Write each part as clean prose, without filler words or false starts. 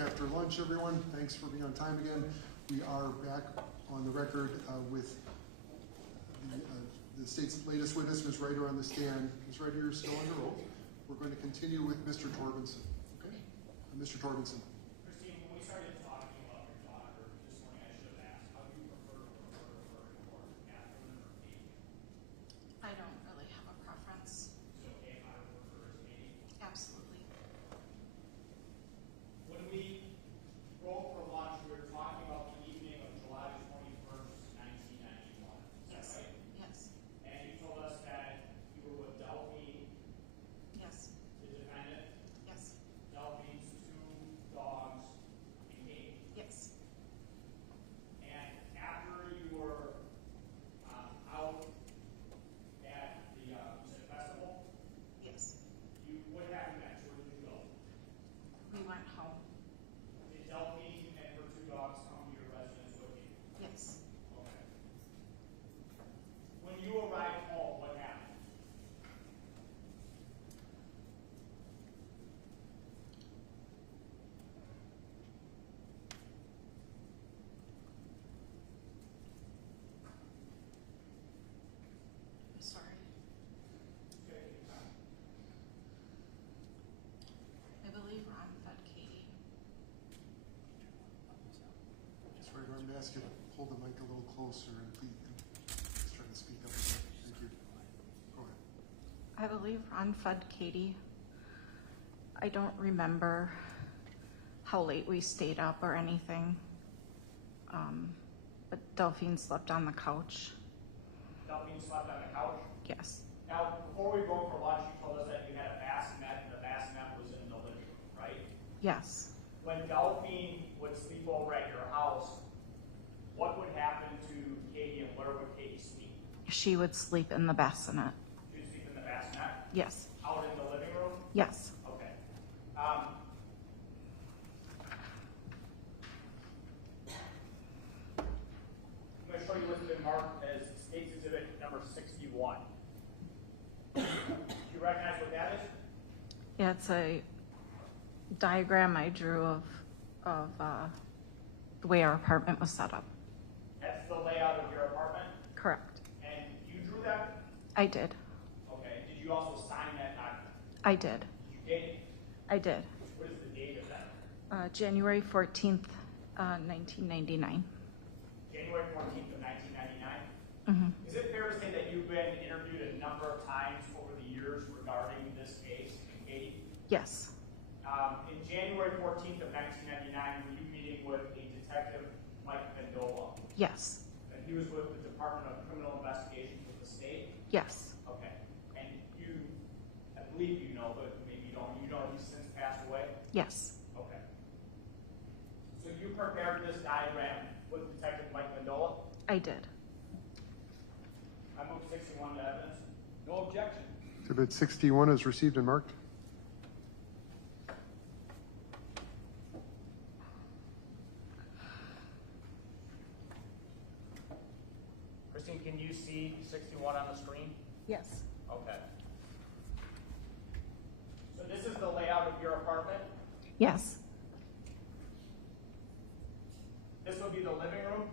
after lunch, everyone. Thanks for being on time again. We are back on the record with the state's latest witness, Ms. Ryder, on the stand. Ms. Ryder, you're still under oath. We're going to continue with Mr. Torbenson. Okay? Mr. Torbenson. Christine, when we started talking about your daughter this morning, I should have asked, how do you prefer to refer to her, Catherine or Katie? I don't really have a preference. Is it okay if I refer to her as Katie? Absolutely. When we broke for lunch, we were talking about the evening of July 21st, 1991. Is that Yes. right? Yes. And you told us that you were with Delphine, Yes. the defendant, Yes. Delphine's two dogs, and Katie. Yes. And after you were out at the was it a festival, Yes. what happened next? Where did you go? We went home. Did Delphine and her two dogs come to your residence with you? Yes. Okay. When you arrived home, what happened? I'm sorry. Okay. I believe Ron fed Katie. Ms. Ryder, I'm going to ask you to hold the mic a little closer and please just try to speak up a bit. Thank you. Go ahead. I believe Ron fed Katie. I don't remember how late we stayed up or anything. But Delphine slept on the couch. Delphine slept on the couch. Yes. Now, before we broke for lunch, you told us that you had a bassinet, and the bassinet was in the living room, right? Yes. When Delphine would sleep over at your house, what would happen to Katie, and where would Katie sleep? She would sleep in the bassinet. She would sleep in the bassinet? Yes. Out in the living room? Yes. Okay. I'm going to show you what's been marked as State's Exhibit number 61. Do you recognize what that is? Yeah, it's a diagram I drew of the way our apartment was set up. That's the layout of your apartment? Correct. And you drew that? I did. Okay. Did you also sign that document? I did. Did you date it? I did. What is the date of that? January 14th, 1999. January 14th of 1999? Mm-hmm. Is it fair to say that you've been interviewed a number of times over the years regarding this case, Katie? Yes. In January 14th of 1999, were you meeting with a detective, Mike Mendola? Yes. And he was with the Department of Criminal Investigations with the state? Yes. Okay. And you, I believe you know, but maybe you don't, he's since passed away? Yes. Okay. So you prepared this diagram with Detective Mike Mendola? I did. I move 61 to evidence. No objection. Exhibit 61 is received and marked. Christine, can you see 61 on the screen? Yes. Okay. So this is the layout of your apartment. Yes. This would be the living room,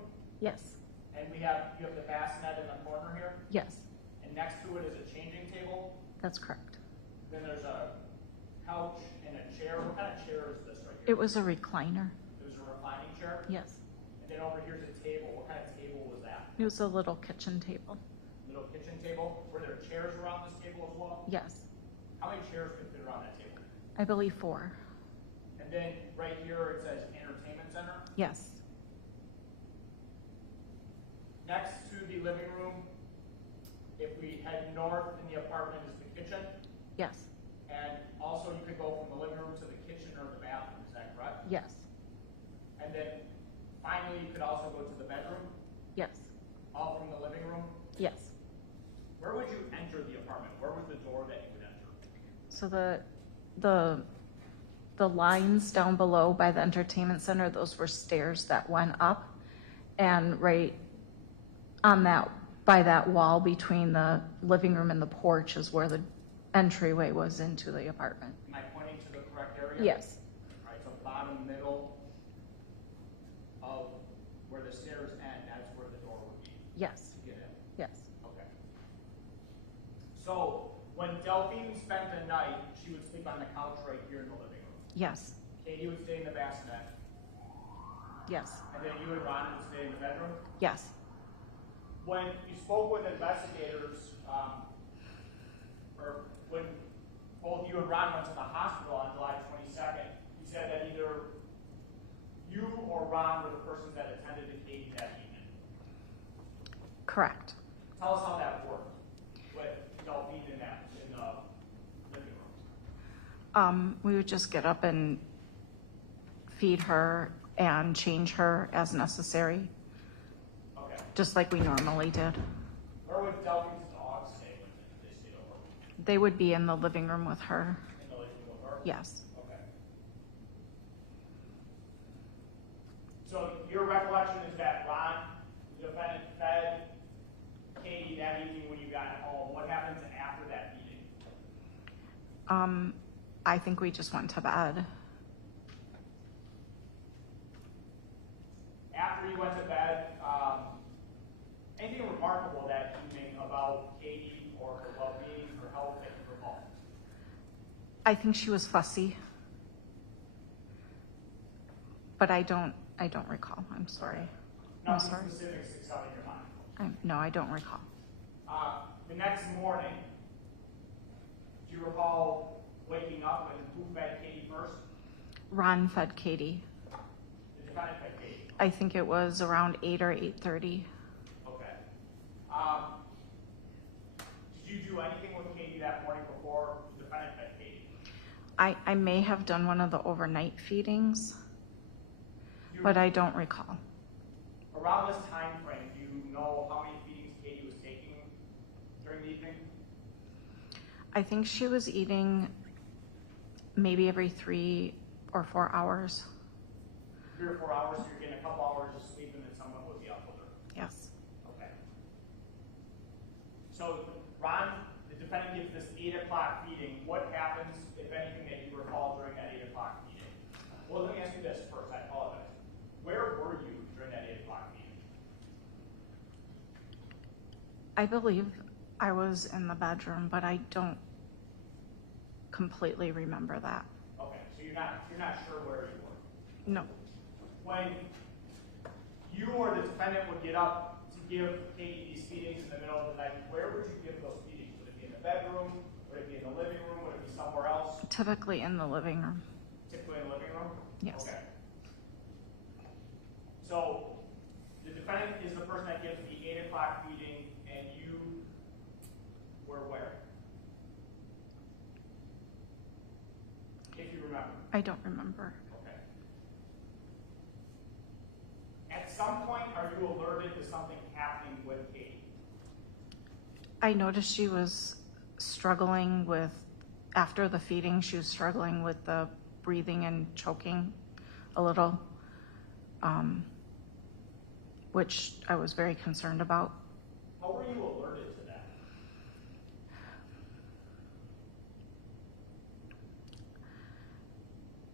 Yes. and you have the bassinet in the corner here, Yes. and next to it is a changing table. That's correct. Then there's a couch and a chair. What kind of chair is this right here? It was a recliner. It was a reclining chair. Yes. And then over here's a table. What kind of table was that? It was a little kitchen table. Little kitchen table. Were there chairs around this table as well? Yes. How many chairs could fit around that table? I believe 4. And then right here it says entertainment center. Yes. Next to the living room, if we head north in the apartment, is the kitchen. Yes. And also you could go from the living room to the kitchen or the bathroom, is that correct? Yes. And then finally you could also go to the bedroom, Yes. all from the living room. Yes. Where would you enter the apartment? Where was the door that you would enter? So the lines down below by the entertainment center, those were stairs that went up, and right on that, by that wall between the living room and the porch is where the entryway was into the apartment. Am I pointing to the correct area? Yes. All right, so bottom, middle, Yes, Katie would stay in the bassinet, yes, and then you and Ron would stay in the bedroom? yes. When you spoke with investigators, or when both you and Ron went to the hospital on July 22nd, you said that either you or Ron were the persons that attended to Katie that evening. Correct. Tell us how that worked with y'all being in the living room. We would just get up and feed her and change her as necessary, Okay. just like we normally did. Where would Delphine's dogs stay when they stayed over? They would be in the living room with her. In the living room with her? Yes. Okay. So your recollection is that Ron, the defendant, fed Katie that evening when you got home. What happens after that meeting? I think we just went to bed. After you went to bed, anything remarkable that evening about Katie or her well-being, her health that you recall? I think she was fussy, but I don't recall. I'm sorry. I'm Nothing sorry. specific sticks out in your mind. No, I don't recall. The next morning, do you recall waking up and who fed Katie first? Ron fed Katie. The defendant fed Katie. I think it was around 8 or 8:30. Okay. Did you do anything with Katie that morning before the defendant fed Katie? I may have done one of the overnight feedings, but I don't recall. Around this time frame, do you know how many feedings Katie was taking during the evening? I think she was eating maybe every 3 or 4 hours. 3 or 4 hours, so you're getting a couple hours of sleep and then someone would be up with her. Yes. Okay. So, Ron, the defendant gives this 8 o'clock feeding. What happens, if anything, that you recall during that 8 o'clock feeding? Well, let me ask you this first. I apologize. Where were you during that 8 o'clock feeding? I believe I was in the bedroom, but I don't completely remember that. Okay, so you're not sure where you were. No. When you or the defendant would get up to give Katie these feedings in the middle of the night, where would you give those feedings? Would it be in the bedroom? Would it be in the living room? Would it be somewhere else? Typically in the living room. Typically in the living room? Yes. Okay. So the defendant is the person that gives the 8 o'clock feeding, and you were where? If you remember. I don't remember. Okay. At some point, are you alerted to something happening with Katie? I noticed she was struggling with, after the feeding, she was struggling with the breathing and choking a little, which I was very concerned about. How were you alerted to that?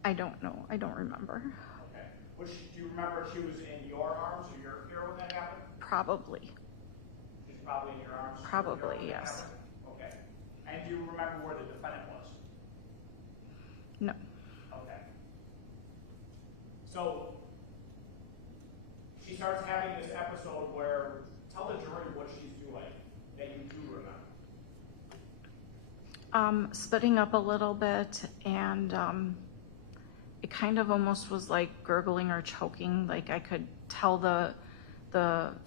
I don't know. I don't remember. Okay. Do you remember if she was in your arms or your care when that happened? Probably. She's probably in your arms? Probably, when that yes. happened? Okay. And do you remember where the defendant was? No. Okay. So, she starts having this episode where, tell the jury what she's doing that you do remember. Spitting up a little bit, and it kind of almost was like gurgling or choking. Like I could tell the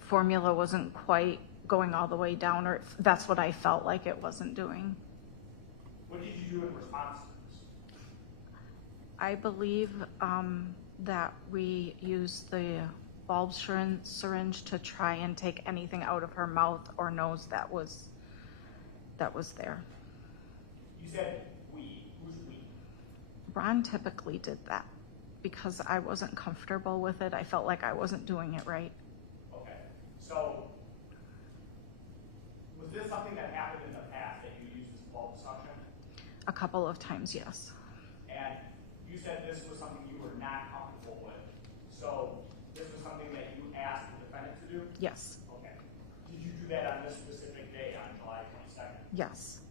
formula wasn't quite going all the way down, or that's what I felt like it wasn't doing. What did you do in response to this? I believe that we used the bulb syringe to try and take anything out of her mouth or nose that was there. You said we. Who's we? Ron typically did that because I wasn't comfortable with it. I felt like I wasn't doing it right. Okay. So, was this something that happened in the past that you used this bulb suction? A couple of times, yes. And you said this was something you were not comfortable with. So, this was something that you asked the defendant to do? Yes. Okay. Did you do that on this specific day, on July 22nd? Yes.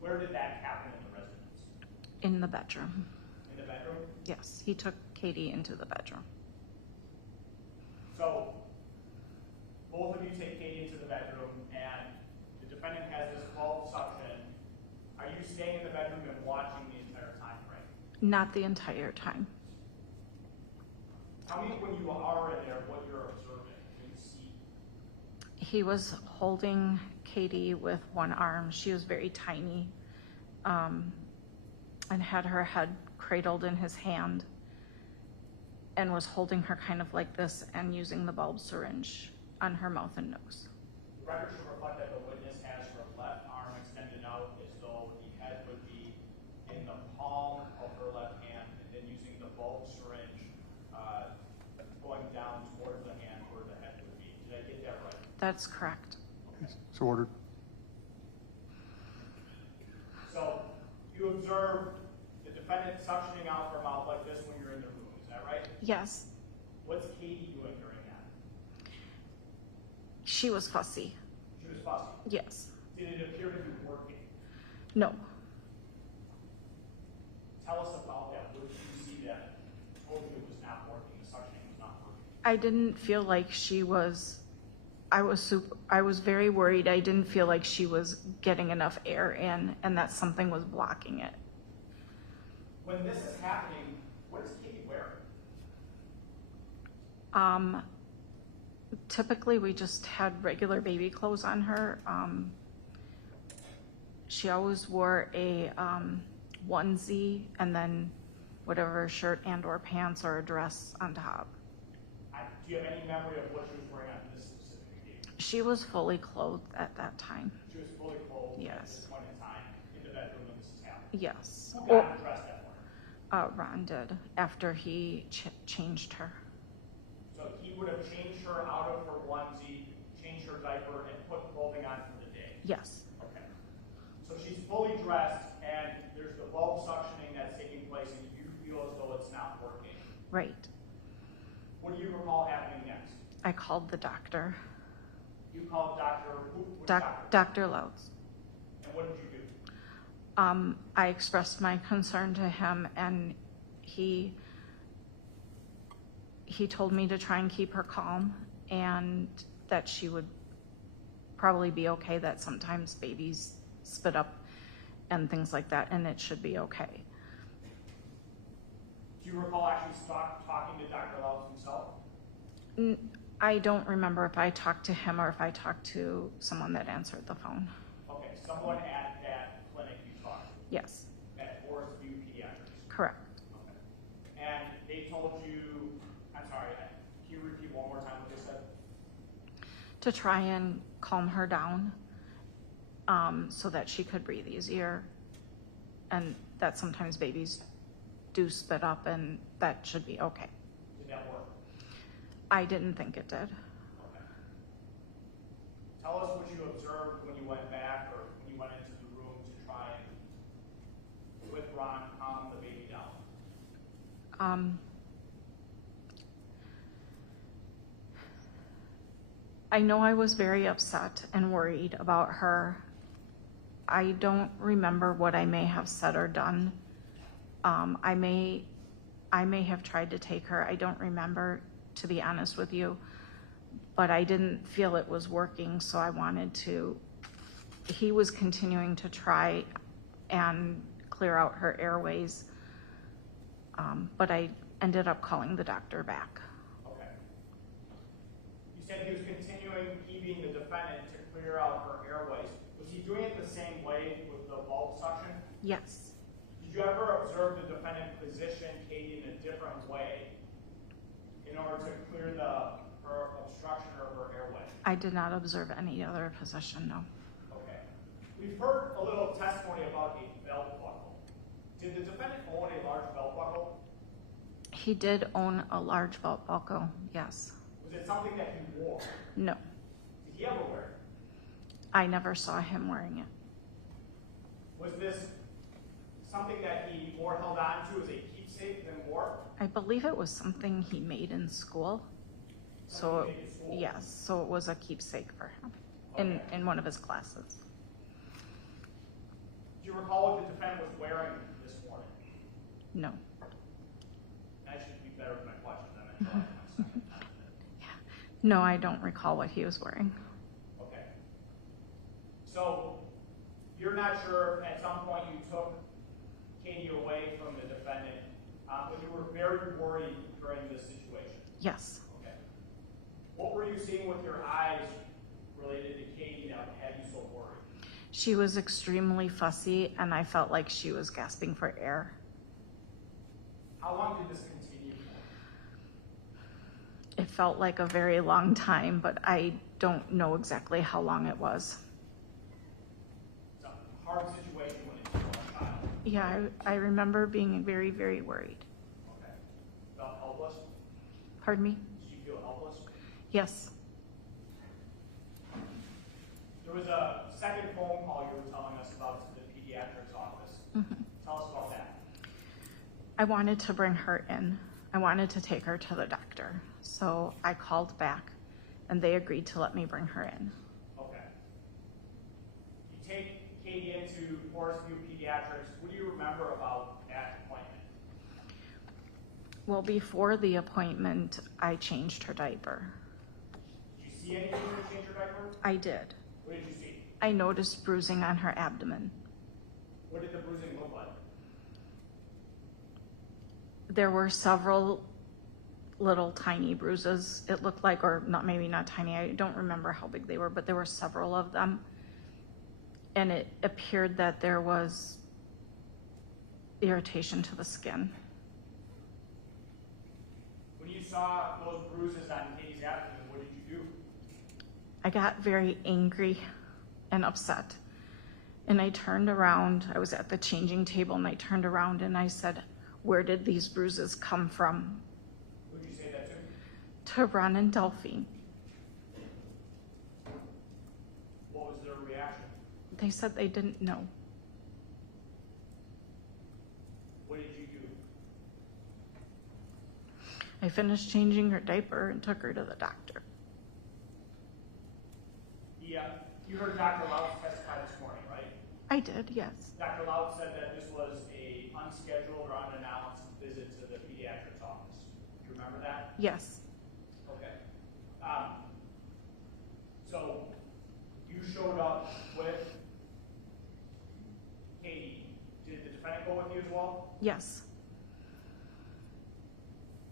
Where did that happen in the residence? In the bedroom. In Yes, he took Katie into the bedroom. So, both of you take Katie into the bedroom, and the defendant has this bulb suction. Are you staying in the bedroom and watching the entire time frame? Not the entire time. Tell me when you are in there, what you're observing, when you see. He was holding Katie with one arm. She was very tiny, and had her head cradled in his hand and was holding her kind of like this and using the bulb syringe on her mouth and nose. The record should reflect that the witness has her left arm extended out as though the head would be in the palm of her left hand, and then using the bulb syringe going down towards the hand where the head would be. Did I get that right? That's correct. So ordered. So you observe the defendant suctioning out her mouth like this when you're in the room. Is that right? Yes, What's Katie doing during that? she was fussy. She was fussy. Yes. Did it appear to be working? No. Tell us about that. What did you see that told you it was not working? The suctioning was not working. I didn't feel like she was, I was very worried. I didn't feel like she was getting enough air in, and that something was blocking it. When this is happening, what is Katie wearing? Typically we just had regular baby clothes on her. She always wore a onesie and then whatever shirt and or pants or a dress on top. Do you have any memory of what she was wearing on this specific occasion? She was fully clothed at that time. She was fully clothed at Yes. this point in time in the bedroom when this is happening. Yes. Who got her dressed that morning? Ron did, after he changed her. So he would have changed her out of her onesie, changed her diaper, and put clothing on for the day. Yes. Okay. So she's fully dressed, and there's the bulb suctioning that's taking place, and you feel as though it's not working. Right. What do you recall happening next? I called the doctor. You called Dr. Who? Which doctor? Dr. Louds. And what did you do? I expressed my concern to him, and he told me to try and keep her calm and that she would probably be okay, that sometimes babies spit up and things like that, and it should be okay. Do you recall actually talking to Dr. Louds himself? I don't remember if I talked to him or if I talked to someone that answered the phone. Okay, someone at that clinic you talked to, Yes, at Forest View Pediatrics. correct. Okay. And they told you, I'm sorry, can you repeat one more time what they said? To try and calm her down, so that she could breathe easier, and that sometimes babies do spit up and that should be okay. Did that work? I didn't think it did. Okay. Tell us what you observed when you went back or when you went into the room to try and, with Ron, calm the baby down. I know I was very upset and worried about her. I don't remember what I may have said or done. I may have tried to take her. I don't remember, to be honest with you, but I didn't feel it was working, so I wanted to. He was continuing to try and clear out her airways, but I ended up calling the doctor back. Okay. You said he was continuing, he being the defendant, to clear out her airways. Was he doing it the same way with the bulb suction? Yes. Did you ever observe the defendant position Katie in a different way in order to clear her obstruction of her airway? I did not observe any other position, no. Okay. We've heard a little testimony about a belt buckle. Did the defendant own a large belt buckle? He did own a large belt buckle, yes. Was it something that he wore? No, Did he ever wear it? I never saw him wearing it. Was this something that he more held on to as a keepsake than wore? I believe it was something he made in school. So, Something he made in school? yes, so it was a keepsake for him Okay. in one of his classes. Do you recall what the defendant was wearing this morning? No. better with my questions. I'm in July 22nd. No, I don't recall what he was wearing. Okay. So you're not sure if at some point you took Katie away from the defendant, but you were very worried during this situation. Yes. Okay. What were you seeing with your eyes related to Katie that had you so worried? She was extremely fussy, and I felt like she was gasping for air. How long did this continue for? It felt like a very long time, but I don't know exactly how long it was. It's a hard situation when it's your own child. Yeah, I remember being very, very worried. Okay. Felt helpless? Pardon me? Did you feel helpless? Yes. There was a second phone call you were telling us about to the pediatrics office. Mm-hmm. Tell us about that. I wanted to bring her in. I wanted to take her to the doctor. So I called back, and they agreed to let me bring her in. Okay. You take Katie into Forest View Pediatrics. What do you remember about that appointment? Well, before the appointment, I changed her diaper. Did you see anything when you changed your diaper? I did. What did you see? I noticed bruising on her abdomen. What did the bruising look like? There were several little tiny bruises, it looked like, or not, maybe not tiny, I don't remember how big they were, but there were several of them. And it appeared that there was irritation to the skin. When you saw those bruises on Katie's abdomen, what did you do? I got very angry and upset. And I turned around, I was at the changing table, and I turned around and I said, "Where did these bruises come from?" Who did you say that to? To Ron and Delphine. What was their reaction? They said they didn't know. What did you do? I finished changing her diaper and took her to the doctor. Yeah, you heard Dr. Louts testify this morning, right? I did, yes. Dr. Louts said that this was a unscheduled or unannounced visit to the pediatrics office. Do you remember that? Yes. Okay. So you showed up with Katie. Did the defendant go with you as well? Yes.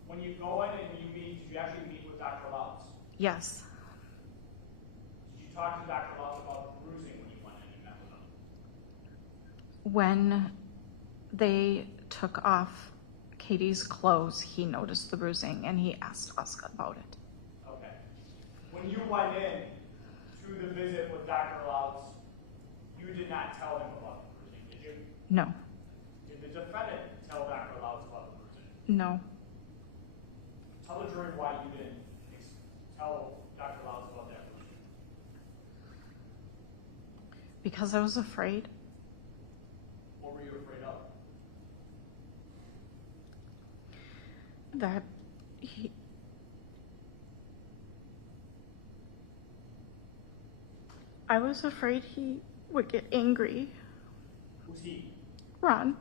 When you go in and you meet, did you actually meet with Dr. Louts? Yes. Did you talk to Dr. Louts about the bruising when you went in and met with him? When they took off Katie's clothes, he noticed the bruising and he asked us about it. Okay. When you went in to the visit with Dr. Louts, you did not tell him about the bruising, did you? No. Did the defendant tell Dr. Louts about the bruising? No. Tell the jury why you didn't tell Dr. Louts about that bruising. Because I was afraid. What were you afraid of? That he... I was afraid he would get angry. Who's he? Ron.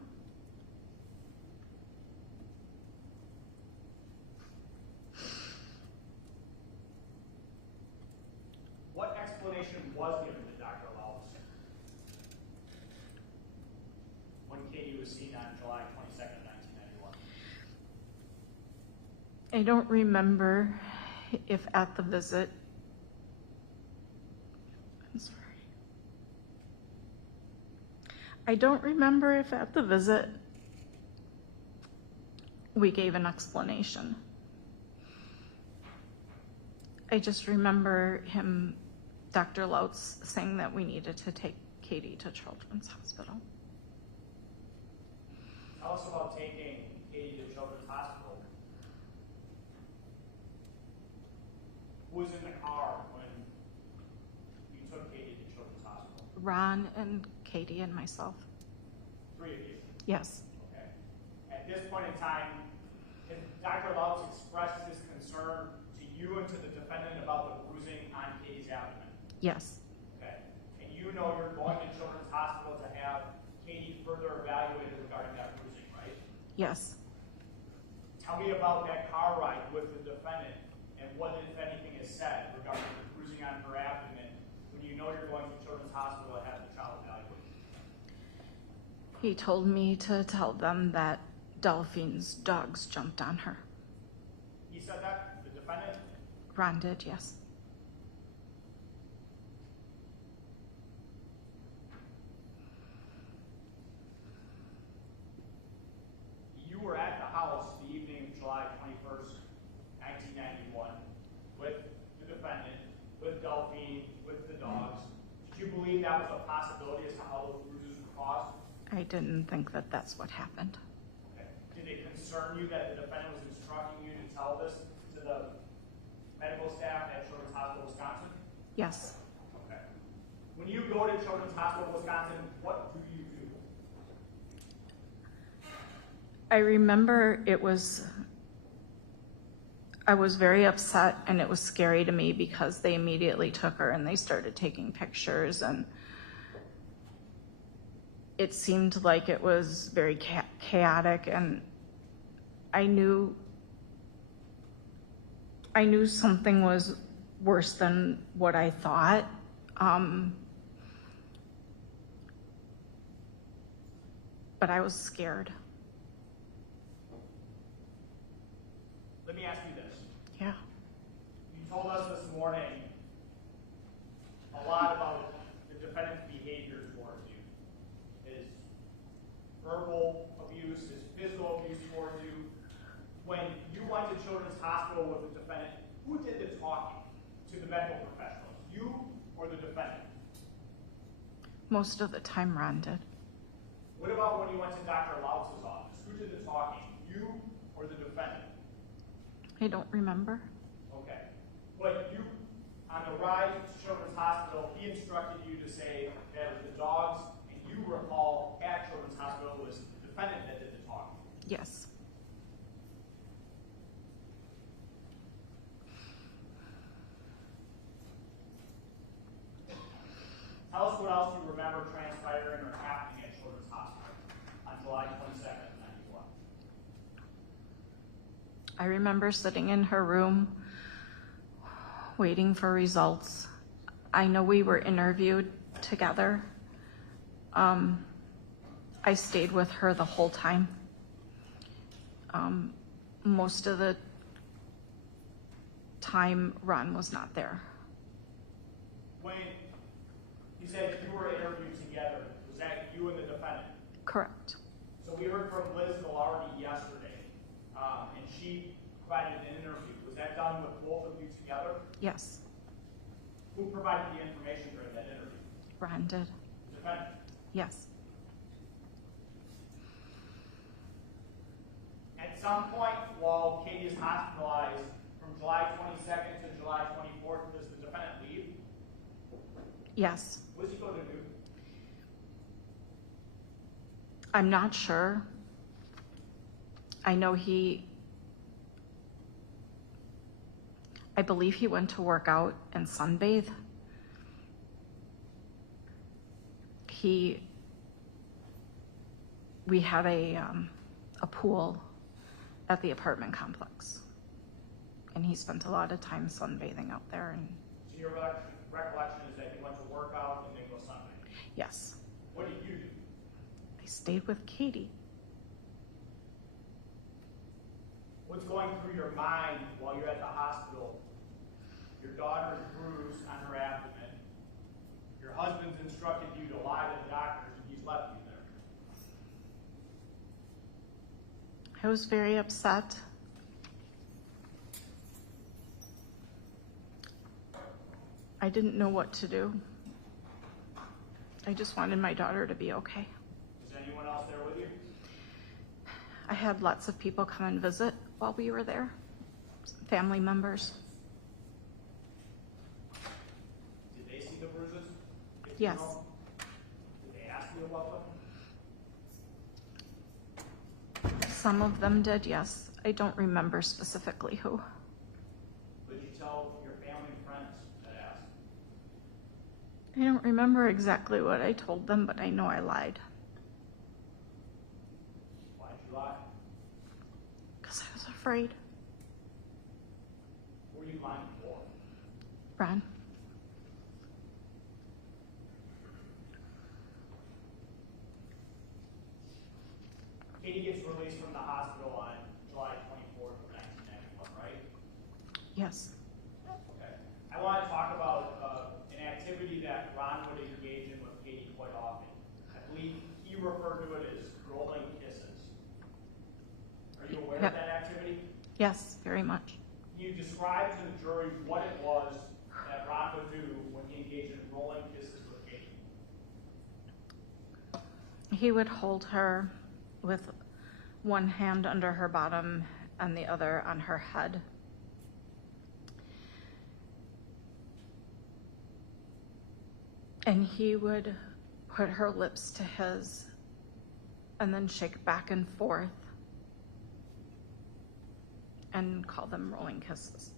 What explanation was given to Dr. Louts when Katie was seen on July 22nd, 1991? I don't remember if at the visit... I'm sorry. I don't remember if at the visit we gave an explanation. I just remember him, Dr. Louts, saying that we needed to take Katie to Children's Hospital. Tell us about taking Katie to Children's Hospital. Who was in the car when you took Katie to Children's Hospital? Ron and Katie and myself. Three of you. Yes. Okay. At this point in time, has Dr. Louts expressed his concern to you and to the defendant about the bruising on Katie's abdomen? Yes. Okay. And you know you're going to Children's Hospital to have Katie further evaluated regarding that bruising, right? Yes. Tell me about that car ride with the defendant and what, if anything, is said regarding the bruising on her abdomen when you know you're going to Children's Hospital to have the child evaluated. He told me to tell them that Delphine's dogs jumped on her. He said that? The defendant? Ron did, yes. You were at the house the evening of July 21st, 1991, with the defendant, with Delphine, with the dogs. Did you believe that was a possibility as to how those bruises were caused? I didn't think that that's what happened. Okay. Did it concern you that the defendant was instructing you to tell this to the medical staff at Children's Hospital, Wisconsin? Yes. Okay. When you go to Children's Hospital, Wisconsin, what do you do? I remember I was very upset, and it was scary to me because they immediately took her and they started taking pictures, and it seemed like it was very chaotic, and I knew something was worse than what I thought. But I was scared. Let me ask you this. Yeah. You told us this morning a lot about the defendant's behavior towards you. His verbal abuse, his physical abuse towards you. When you went to Children's Hospital with the defendant, who did the talking to the medical professionals? You or the defendant? Most of the time, Ron did. What about when you went to Dr. Lautz's office? Who did the talking? You or the defendant? I don't remember. Okay. But you, on the ride to Children's Hospital, he instructed you to say that it was the dogs, and you recall at Children's Hospital it was the defendant that did the talking. Yes. Tell us what else you remember transpiring or happening at Children's Hospital on July 22nd, 91. I remember sitting in her room waiting for results. I know we were interviewed together. I stayed with her the whole time. Most of the time, Ron was not there. When you said you were interviewed together, was that you and the defendant? Correct. So we heard from Liz Ghilardi yesterday, and she provided an interview. Was that done with both of you together? Yes, Who provided the information during that interview? Ron did. The defendant. Yes. At some point, while Katie is hospitalized, from July 22nd to July 24th, does the defendant leave? Yes. What does he go to do? I'm not sure. I know I believe he went to work out and sunbathe. We had a pool at the apartment complex, and he spent a lot of time sunbathing out there. And So your recollection is that he went to work out and then go sunbathing. yes, What did you do? I stayed with Katie. What's going through your mind while you're at the hospital? Your daughter is bruised on her abdomen. Your husband's instructed you to lie to the doctors, and he's left you there. I was very upset. I didn't know what to do. I just wanted my daughter to be okay. Is anyone else there with you? I had lots of people come and visit while we were there, family members. Did they see the bruises? If Yes. you know? Did they ask you about them? Some of them did, yes. I don't remember specifically who. Did you tell your family and friends that asked? I don't remember exactly what I told them, but I know I lied. Why did you lie? Because I was afraid. afraid. Who were you lying for? Ron. Katie gets released from the hospital on July 24th of 1991, right? Yes. Okay. I want to talk about an activity that Ron would engage in with Katie quite often. I believe he referred to it as rolling kisses. Are you aware of that activity? Yes, very much. Can you describe to the jury what it was that Ron would do when he engaged in rolling kisses with Katie? He would hold her with one hand under her bottom and the other on her head. And he would put her lips to his and then shake back and forth and call them rolling kisses.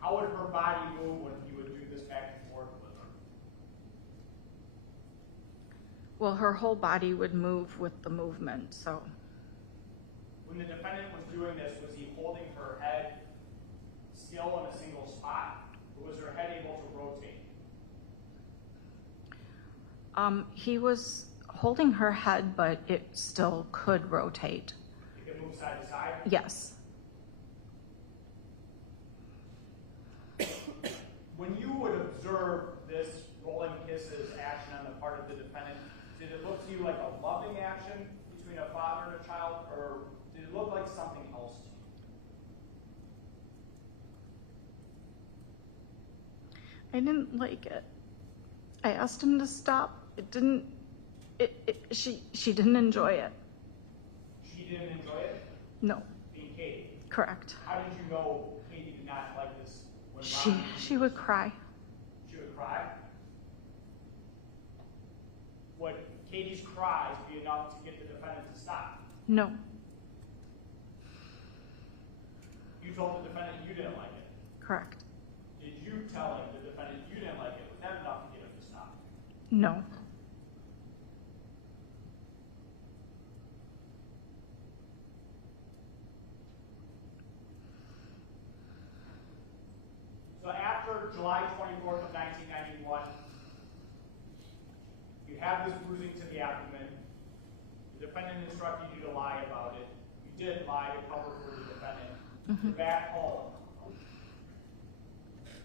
How would her body move when he would do this back and forth with her? Well, her whole body would move with the movement, so When the defendant was doing this, was he holding her head still in a single spot, or was her head able to rotate? he was holding her head, but it still could rotate. It could move side to side? Yes. When you would observe this rolling kisses action on the part of the defendant, did it look to you like a loving action between a father and a child, or did it look like something else to you? I didn't like it. I asked him to stop. She didn't enjoy it. She didn't enjoy it? No, Being Katie. correct. How did you know Katie did not like this when She would cry. She would cry? Would Katie's cries be enough to get the defendant to stop? No, You told the defendant you didn't like it. correct. Did you tell him, the defendant, you didn't like it? Was that enough to get him to stop? No. So after July 24th of 1991, you have this bruising to the abdomen. The defendant instructed you to lie about it. You did lie to cover for the defendant. You're back home.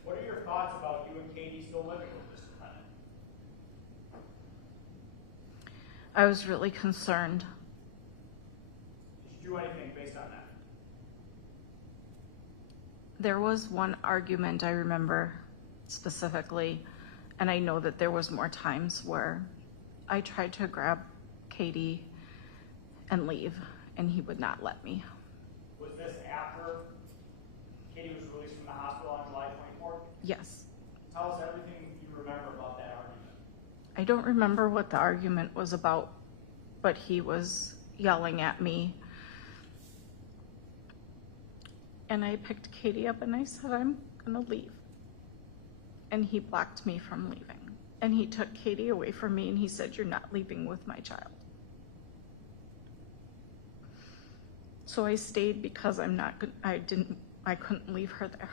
What are your thoughts about you and Katie still living with this defendant? I was really concerned. Did you do anything based on that? There was one argument I remember specifically, and I know that there was more times where I tried to grab Katie and leave, and he would not let me. Was this after Katie was released from the hospital on July 24th? Yes. Tell us everything you remember about that argument. I don't remember what the argument was about, but he was yelling at me. And I picked Katie up and I said, I'm gonna leave. And he blocked me from leaving. And he took Katie away from me and he said, you're not leaving with my child. So I stayed because I couldn't leave her there.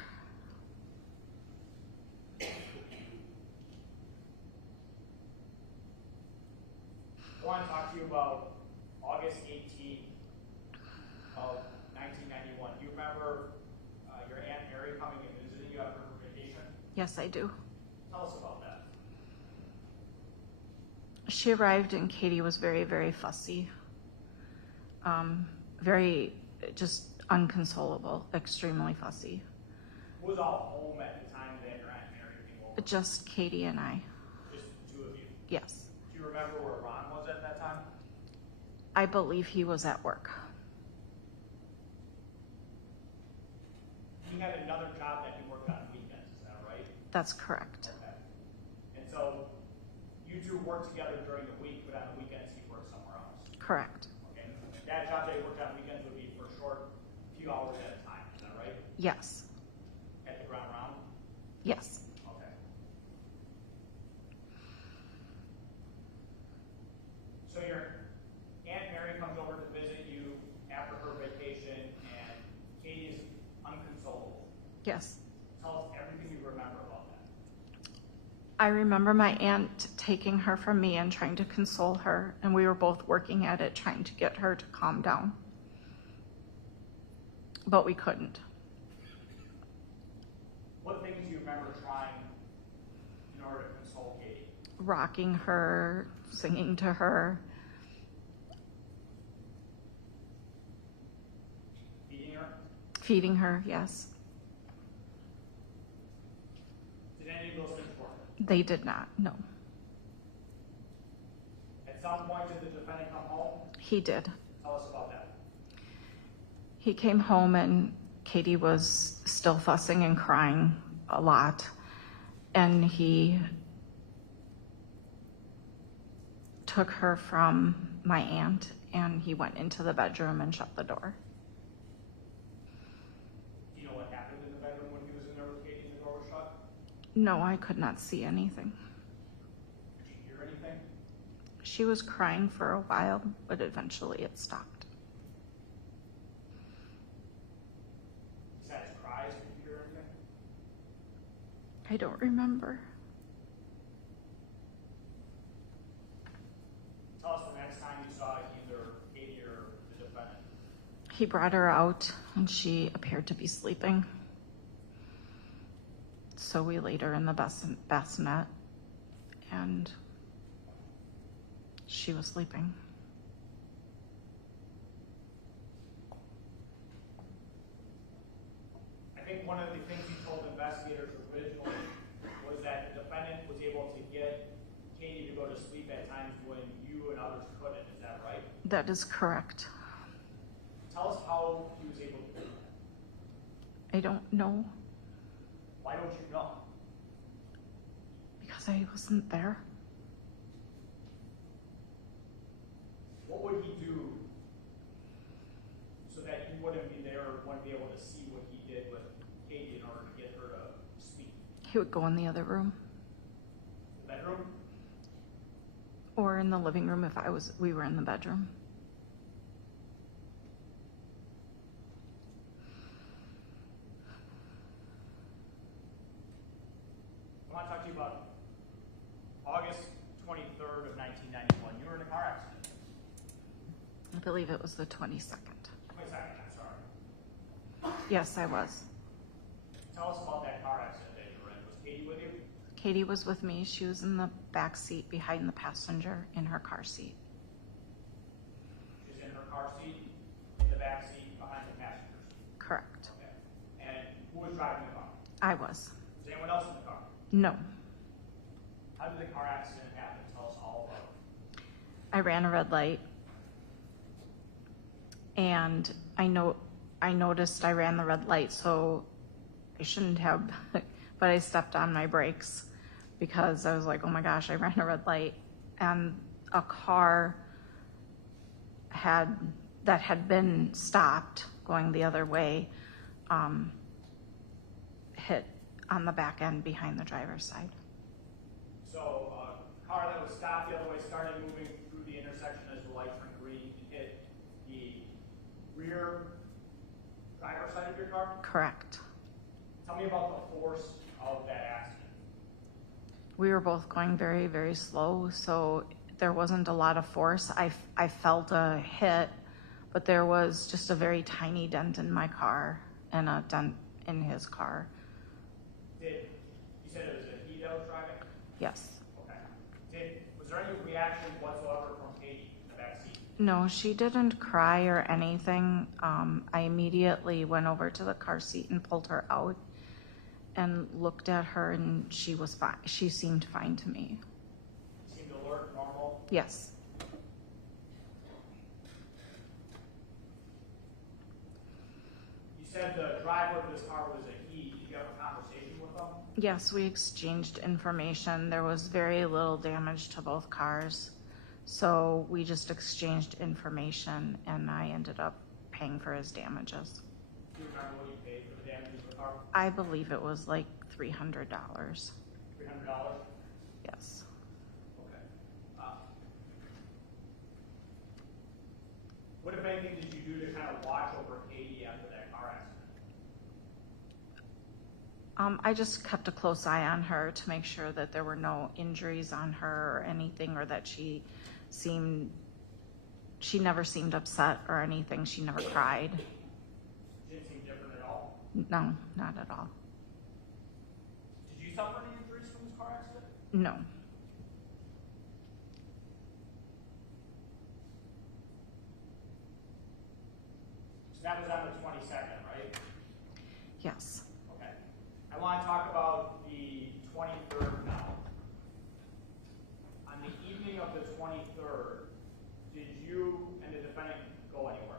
I want to talk to you about August 18th of 1991. Do you remember your Aunt Mary coming and visiting you after her vacation? Yes, I do. Tell us about that. She arrived and Katie was very, very fussy. Very just unconsolable, extremely fussy. Who was all home at the time that your Aunt Mary came over? Just Katie and I. Just the two of you. Yes. Do you remember where Ron was at that time? I believe he was at work. He had another job that he worked on weekends, is that right? That's correct. Okay. And so you two worked together during the week, but on the weekends he worked somewhere else. Correct. Okay. That job that he worked on weekends would be for a short few hours at a time, is that right? Yes. At the ground round? Yes. Okay. So your Aunt Mary comes over to visit you after her vacation Yes. Tell us everything you remember about that. I remember my aunt taking her from me and trying to console her, and we were both working at it, trying to get her to calm down. But we couldn't. What things do you remember trying in order to console Katie? Rocking her, singing to her, Feeding her? feeding her, yes. Did any of those things work? They did not, no. At some point, did the defendant come home? He did. Tell us about that. He came home and Katie was still fussing and crying a lot. And he took her from my aunt and he went into the bedroom and shut the door. Do you know what happened in the bedroom when he was in there with Katie and the door was shut? No, I could not see anything. Did you hear anything? She was crying for a while, but eventually it stopped. Besides cries, did you hear anything? I don't remember. Tell us the next time you saw either Katie or the defendant. He brought her out and she appeared to be sleeping. So we laid her in the bassinet and she was sleeping. I think one of the things you told investigators originally was that the defendant was able to get Katie to go to sleep at times when you and others couldn't. Is that right? That is correct. Tell us how he was able to do that. I don't know Why don't you know? because I wasn't there. What would he do so that you wouldn't be there or wouldn't be able to see what he did with Katie in order to get her to speak? He would go in the other room The bedroom? or in the living room if we were in the bedroom. I want to talk to you about August 23rd of 1991. You were in a car accident. I believe it was the 22nd. 22nd, I'm sorry. Yes, I was. Tell us about that car accident that you were in. Was Katie with you? Katie was with me. She was in the back seat behind the passenger in her car seat. She was in her car seat, in the back seat, behind the passenger seat. Correct. Okay. And who was driving the car? I was. Was anyone else in the car? No. How did the car accident happen? Tell us all about it. I ran a red light and I noticed I ran the red light, so I shouldn't have, but I stepped on my brakes because I was like, oh my gosh, I ran a red light. And a car that had been stopped going the other way hit on the back end behind the driver's side. So a car that was stopped the other way started moving through the intersection as the light turned green and hit the rear driver's side of your car? Correct. Tell me about the force of that accident. We were both going very, very slow, so there wasn't a lot of force. I felt a hit, but there was just a very tiny dent in my car and a dent in his car. You said it was a he that was driving? Yes. Okay. Was there any reaction whatsoever from Katie in the back seat? No, she didn't cry or anything. I immediately went over to the car seat and pulled her out and looked at her, and she was fine. She seemed fine to me. Seemed alert, normal? Yes. You said the driver of this car was a he. Did you have a conversation with him? Yes, we exchanged information. There was very little damage to both cars. So we just exchanged information and I ended up paying for his damages. Do you remember what you paid for the damages of the car? I believe it was like $300. $300? Yes. Okay. What, if anything, did you do to kind of watch over Katie after that car accident? I just kept a close eye on her to make sure that there were no injuries on her or anything, or that she never seemed upset or anything. She never cried. She didn't seem different at all. No, not at all. Did you suffer any injuries from this car accident? No. So that was on the 22nd, right? Yes. Okay. I want to talk about the 23rd now. On the evening of the 23rd, did you and the defendant go anywhere?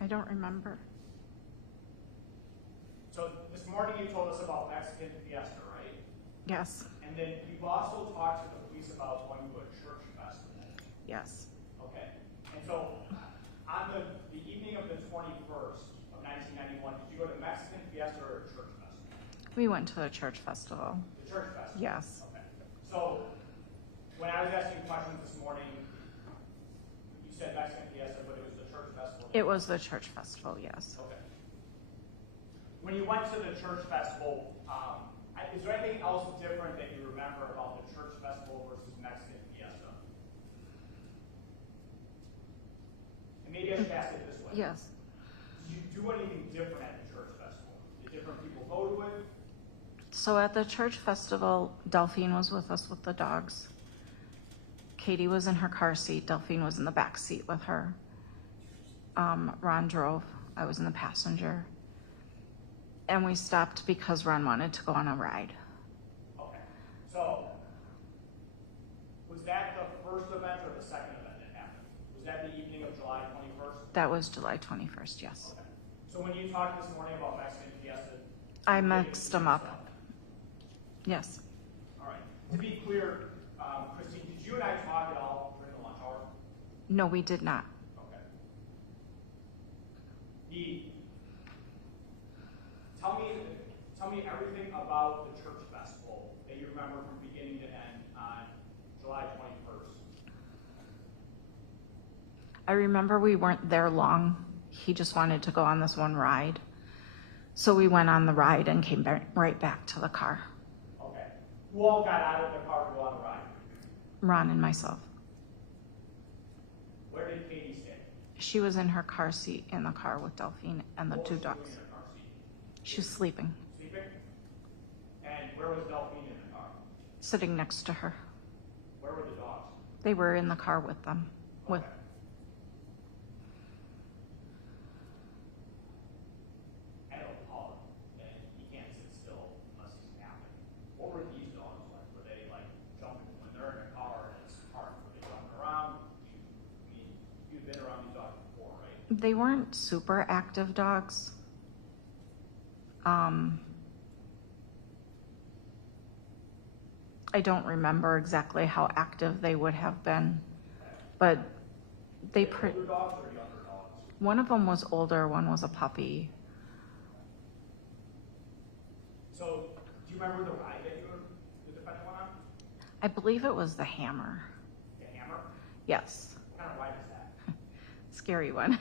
I don't remember. So this morning you told us about Mexican fiesta, right? Yes. And then you've also talked to the police about going to a church festival. Yes. Okay. And so on the evening of the 21st of 1991, did you go to Mexican fiesta or a church festival? We went to a church festival. The church festival? Yes. Okay. So when I was asking questions this morning, you said Mexican fiesta, but it was the church festival? It was the church festival, yes. Okay. When you went to the church festival, is there anything else different that you remember about the church festival versus Mexican fiesta? And maybe I should ask it this way. Yes. Did you do anything different at the church festival? Did different people go to it? So at the church festival, Delphine was with us with the dogs. Katie was in her car seat. Delphine was in the back seat with her. Ron drove. I was in the passenger. And we stopped because Ron wanted to go on a ride. Okay. So, was that the first event or the second event that happened? Was that the evening of July 21st? That was July 21st, yes. Okay. So when you talked this morning about Mexican fiesta, I mixed them up. Yes. All right. To be clear, Christine, did you and I talk at all during the lunch hour? No, we did not. Okay. Tell me everything about the church festival that you remember from beginning to end on July 21st. I remember we weren't there long. He just wanted to go on this one ride. So we went on the ride and came right back to the car. Okay. Who all got out of the car to go on the ride? Ron and myself. Where did Katie stay? She was in her car seat in the car with Delphine and the What two was she doing dogs. in her car seat? She was sleeping, Sleeping? And where was Delphine in the car? sitting next to her. Where were the dogs? They were in the car with them. With Okay. I know Paul, and he can't sit still unless he's napping. What were these dogs like? Were they like jumping when they're in a car and it's parked? Were they jumping around? You've been around these dogs before, right? They weren't super active dogs. I don't remember exactly how active they would have been, but they Older dogs or younger dogs? one of them was older, one was a puppy. So, do you remember the ride that the defendant went on? I believe it was the Hammer. The Hammer? Yes, What kind of ride is that? scary one.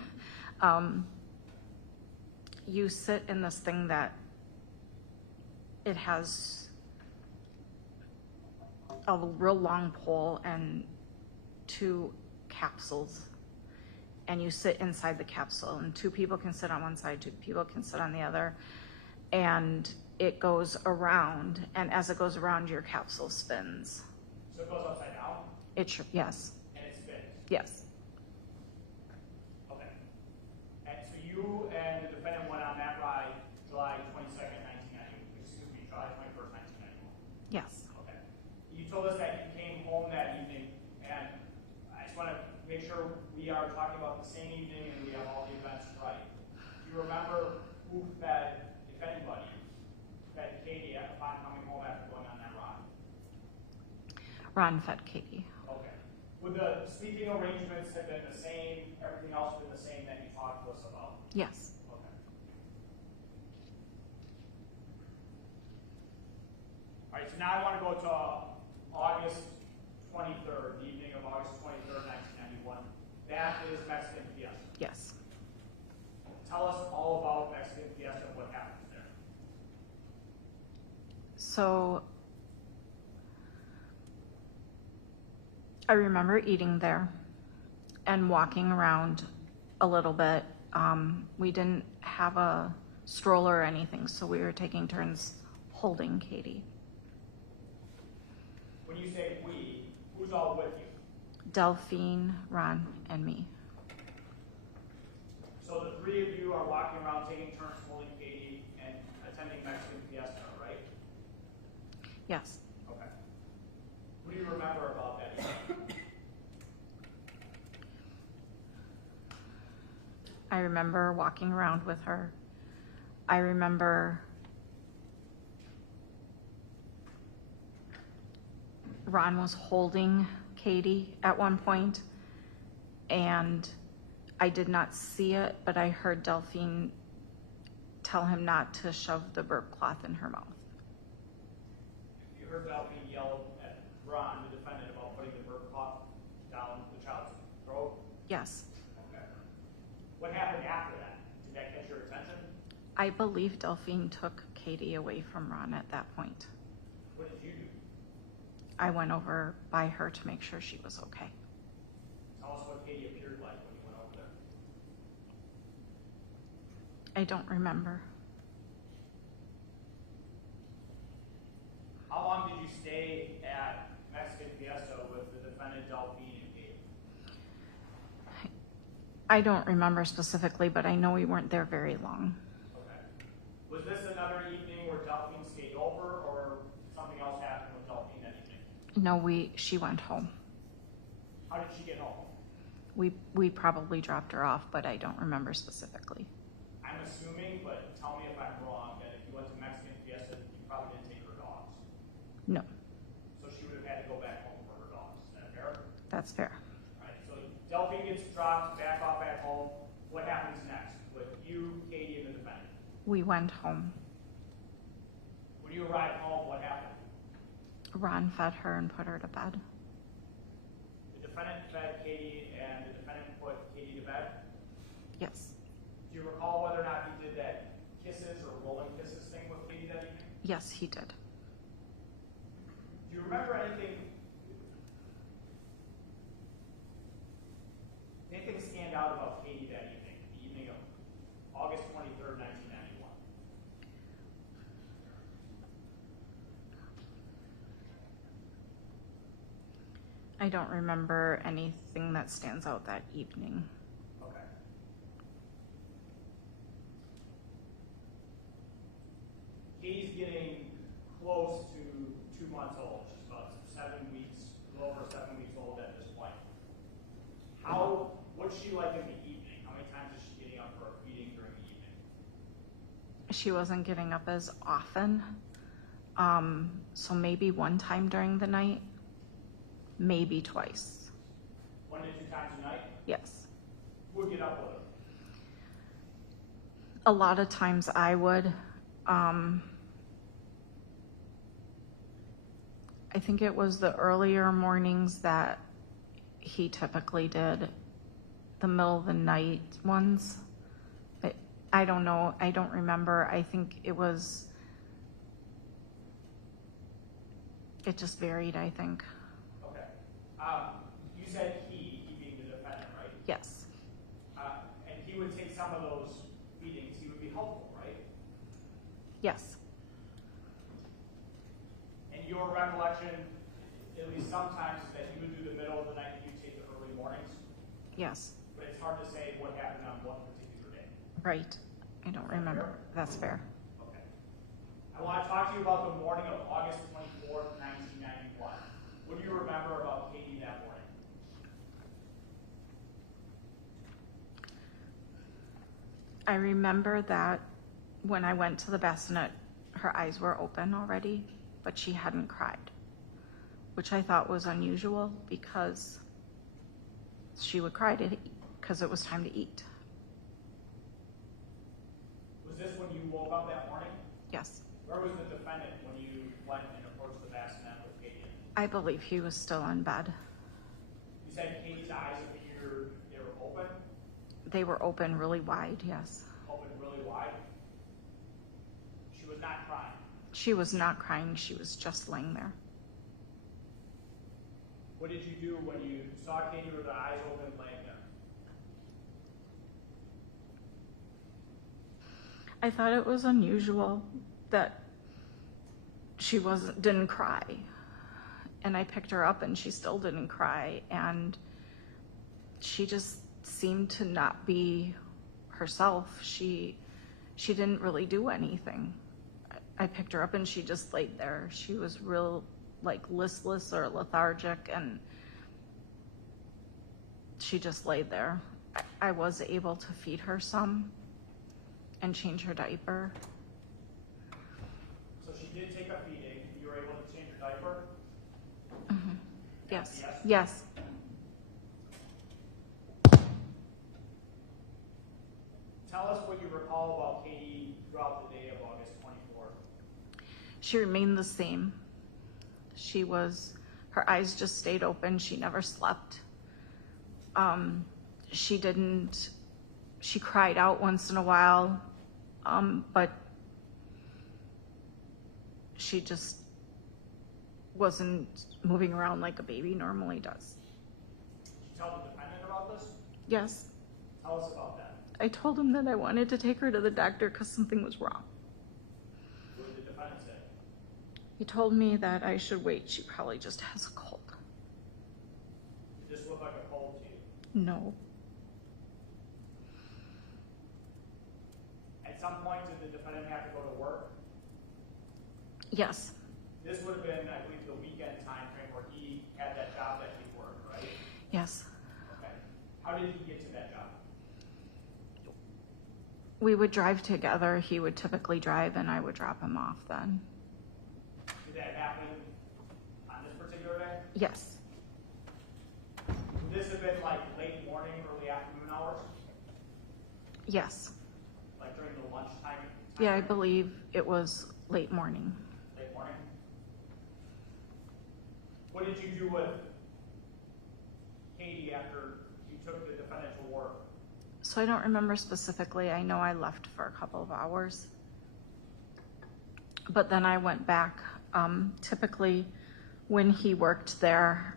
You sit in this thing that it has a real long pole and two capsules, and you sit inside the capsule, and two people can sit on one side, two people can sit on the other, and it goes around, and as it goes around, your capsule spins. So it goes upside down Yes, and it spins. yes, Okay. And so you and the defendant went on that ride July 22nd, 1991. July 21st, 1991. yes, Okay. You told us that you came home that evening, and I just want to make sure we are talking about the same evening and we have all the events right. Do you remember who fed, if anybody, fed Katie upon coming home after going on that ride? Ron fed Katie. Okay. Would the sleeping arrangements have been the same, everything else been the same that you talked to us about? Yes, Okay. Are right, so now I want to go to August 23rd, the evening of August 23rd, 1991. That is Mexican Fiesta. Yes. Tell us all about Mexican Fiesta and what happens there. So I remember eating there and walking around a little bit. We didn't have a stroller or anything, so we were taking turns holding Katie. When you say we, who's all with you? Delphine, Ron, and me. So the three of you are walking around taking turns holding Katie and attending Mexican Fiesta, right? Yes. Okay. What do you remember about that evening? I remember walking around with her. I remember Ron was holding Katie at one point, and I did not see it, but I heard Delphine tell him not to shove the burp cloth in her mouth. You heard Delphine yell at Ron, the defendant, about putting the burp cloth down the child's throat? Yes. Okay. What happened after that? Did that catch your attention? I believe Delphine took Katie away from Ron at that point. What did you do? I went over by her to make sure she was okay. Tell us what Katie appeared like when you went over there. I don't remember. How long did you stay at Mexican Fiesta with the defendant, Delphine, and Katie? I don't remember specifically, but I know we weren't there very long. Okay. Was this another evening where Delphine stayed over, or something else happened with Delphine that evening? No, she went home. How did she get home? We probably dropped her off, but I don't remember specifically. I'm assuming, but tell me if I'm wrong, that if you went to Mexican Fiesta, you probably didn't take her dogs. No, So she would have had to go back home for her dogs. Is that fair? that's fair. All right, so Delphine gets dropped back off at home. What happens next with you, Katie, and the defendant? We went home. When you arrived home, what happened? Ron fed her and put her to bed. The defendant fed Katie, and the defendant put Katie to bed. Yes. Do you recall whether or not he did that kisses or rolling kisses thing with Katie that evening? Yes, he did. Do you remember anything stand out about Katie that evening, the evening of August 23rd, 1991? I don't remember anything that stands out that evening. Okay. Katie's getting close to 2 months old. She's about 7 weeks, a little over 7 weeks old at this point. What's she like in the evening? How many times is she getting up for a feeding during the evening? She wasn't getting up as often. So maybe one time during the night, maybe twice. 1 to 2 times a night? Yes. Who would get up with her? A lot of times I would. I think it was the earlier mornings that he typically did. The middle of the night ones. I don't know. I don't remember. I think it just varied, I think. Okay. You said he being the defendant, right? Yes. And he would take some of those feedings. He would be helpful, right? Yes. And your recollection, at least sometimes, is that he would do the middle of the night and you take the early mornings? Yes. But it's hard to say what happened on one particular day. Right. I don't remember. That's fair. Okay. I want to talk to you about the morning of August 24th, 1991. What do you remember about Katie that morning? I remember that when I went to the bassinet, her eyes were open already, but she hadn't cried, which I thought was unusual because she would cry because it was time to eat. Was this when you woke up that morning? Yes. Where was the defendant when you went and approached I believe he was still in bed. You said Katie's eyes appeared, they were open? They were open really wide, yes. Open really wide? She was not crying? She was not crying, she was just laying there. What did you do when you saw Katie with her eyes open laying there? I thought it was unusual that she didn't cry. And I picked her up and she still didn't cry. And she just seemed to not be herself. She didn't really do anything. I picked her up and she just laid there. She was real like listless or lethargic, and she just laid there. I was able to feed her some and change her diaper. So she did take a feeding. You were able to change her diaper? Mm-hmm. Yes. Yes? Yes. Tell us what you recall about Katie throughout the day of August 24th. She remained the same. Her eyes just stayed open. She never slept. She cried out once in a while, but she just wasn't moving around like a baby normally does. Did you tell the defendant about this? Yes. Tell us about that. I told him that I wanted to take her to the doctor because something was wrong. What did the defendant say? He told me that I should wait. She probably just has a cold. Did this look like a cold to you? No. At some point, did the defendant have to go to work? Yes. This would have been, I believe, the weekend time frame where he had that job that he worked, right? Yes. Okay. How did he get to that job? We would drive together. He would typically drive and I would drop him off then. Did that happen on this particular day? Yes. Would this have been like late morning, early afternoon hours? Yes. Like during the lunchtime? Yeah, I believe it was late morning. Late morning? What did you do with Katie after you took the defendant to work? So I don't remember specifically. I know I left for a couple of hours. But then I went back. Typically, when he worked there,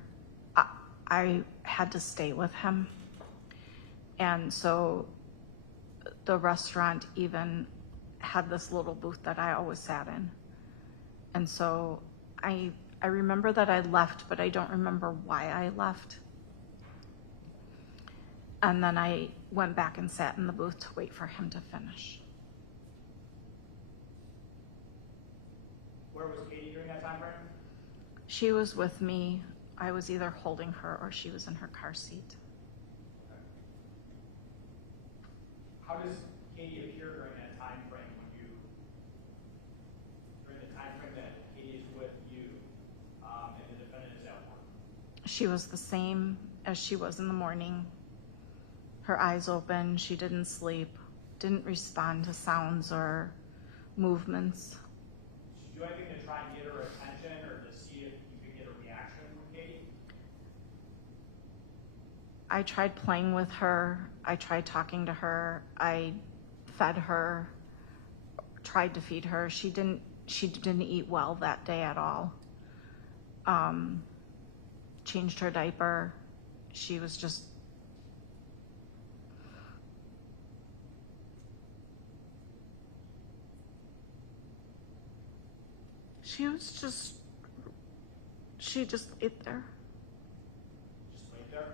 I had to stay with him. And so the restaurant even had this little booth that I always sat in. And so I remember that I left, but I don't remember why I left. And then I went back and sat in the booth to wait for him to finish. Where was Katie during that time frame? She was with me. I was either holding her or she was in her car seat. Okay. How does Katie appear during that time frame during the time frame that Katie is with you and the defendant is at work? She was the same as she was in the morning. Her eyes open, she didn't sleep, didn't respond to sounds or movements. Did you do anything to try and get her attention or to see if you could get a reaction from Katie? I tried playing with her. I tried talking to her. I fed her, tried to feed her. She didn't eat well that day at all. Changed her diaper. She was just she just ate there. Just wait there.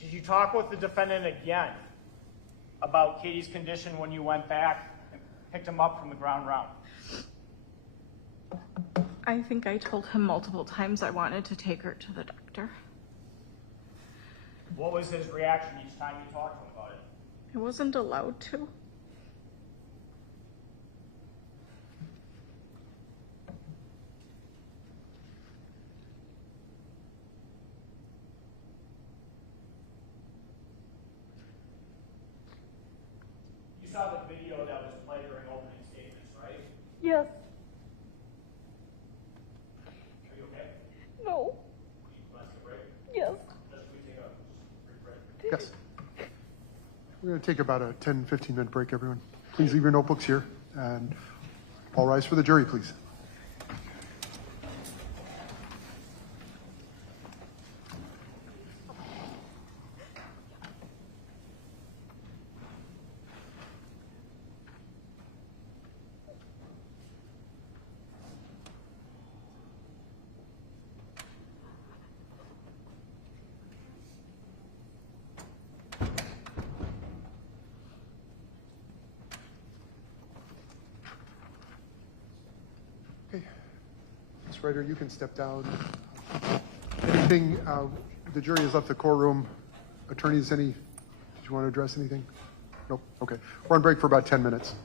Did you talk with the defendant again about Katie's condition when you went back and picked him up from the ground round? I think I told him multiple times I wanted to take her to the doctor. What was his reaction each time you talked to him about it? I wasn't allowed to. saw the video that was played during opening statements, right? Yes. Are you okay? No. You want to take a break? Yes. Just we take a brief break. Yes. We're going to take about a 10, 15-minute break, everyone. Please leave your notebooks here, and all rise for the jury, please. Okay. Ms. Schroeder, you can step down. Anything, the jury has left the courtroom. Attorneys, did you want to address anything? Nope, okay. We're on break for about 10 minutes.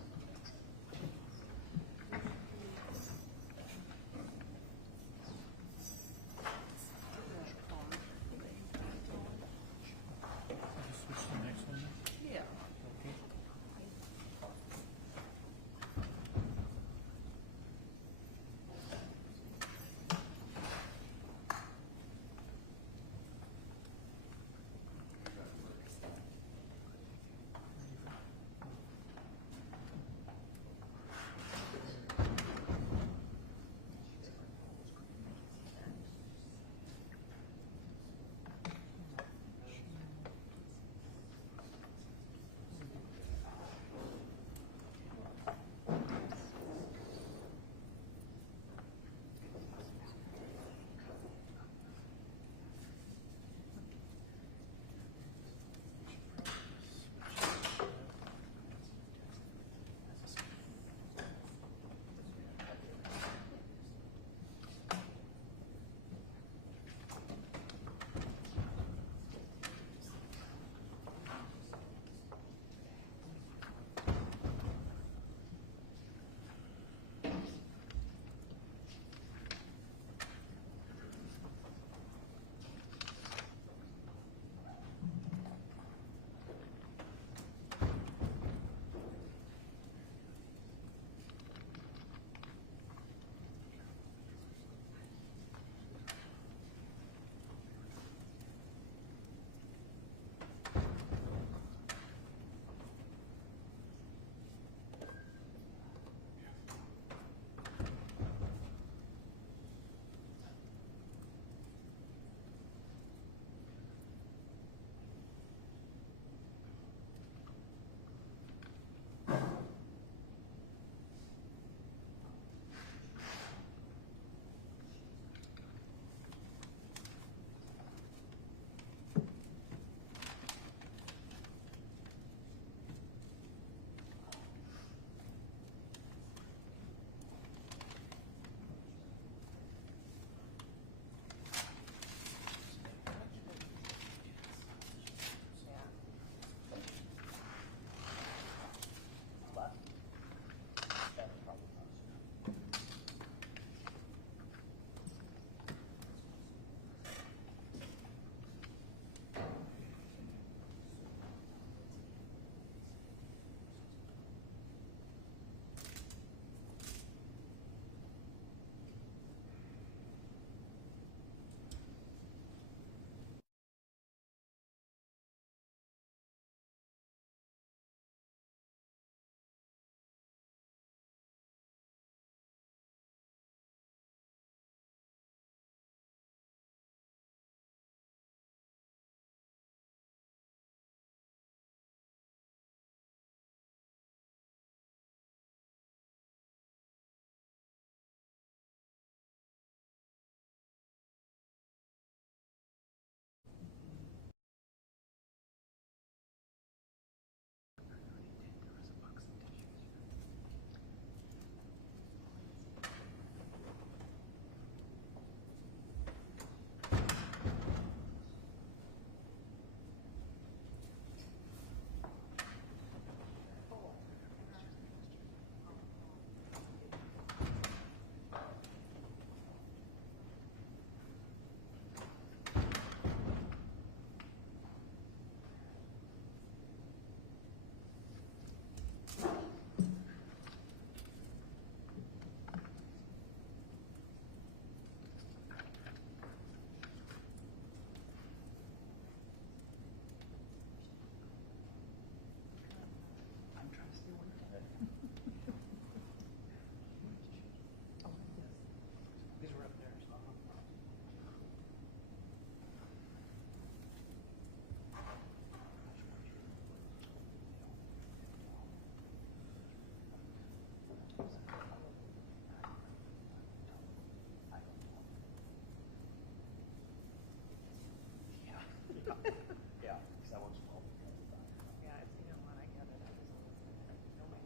Yeah, 'cause that one's 12. Yeah, I've seen it when I get it. I just always no way.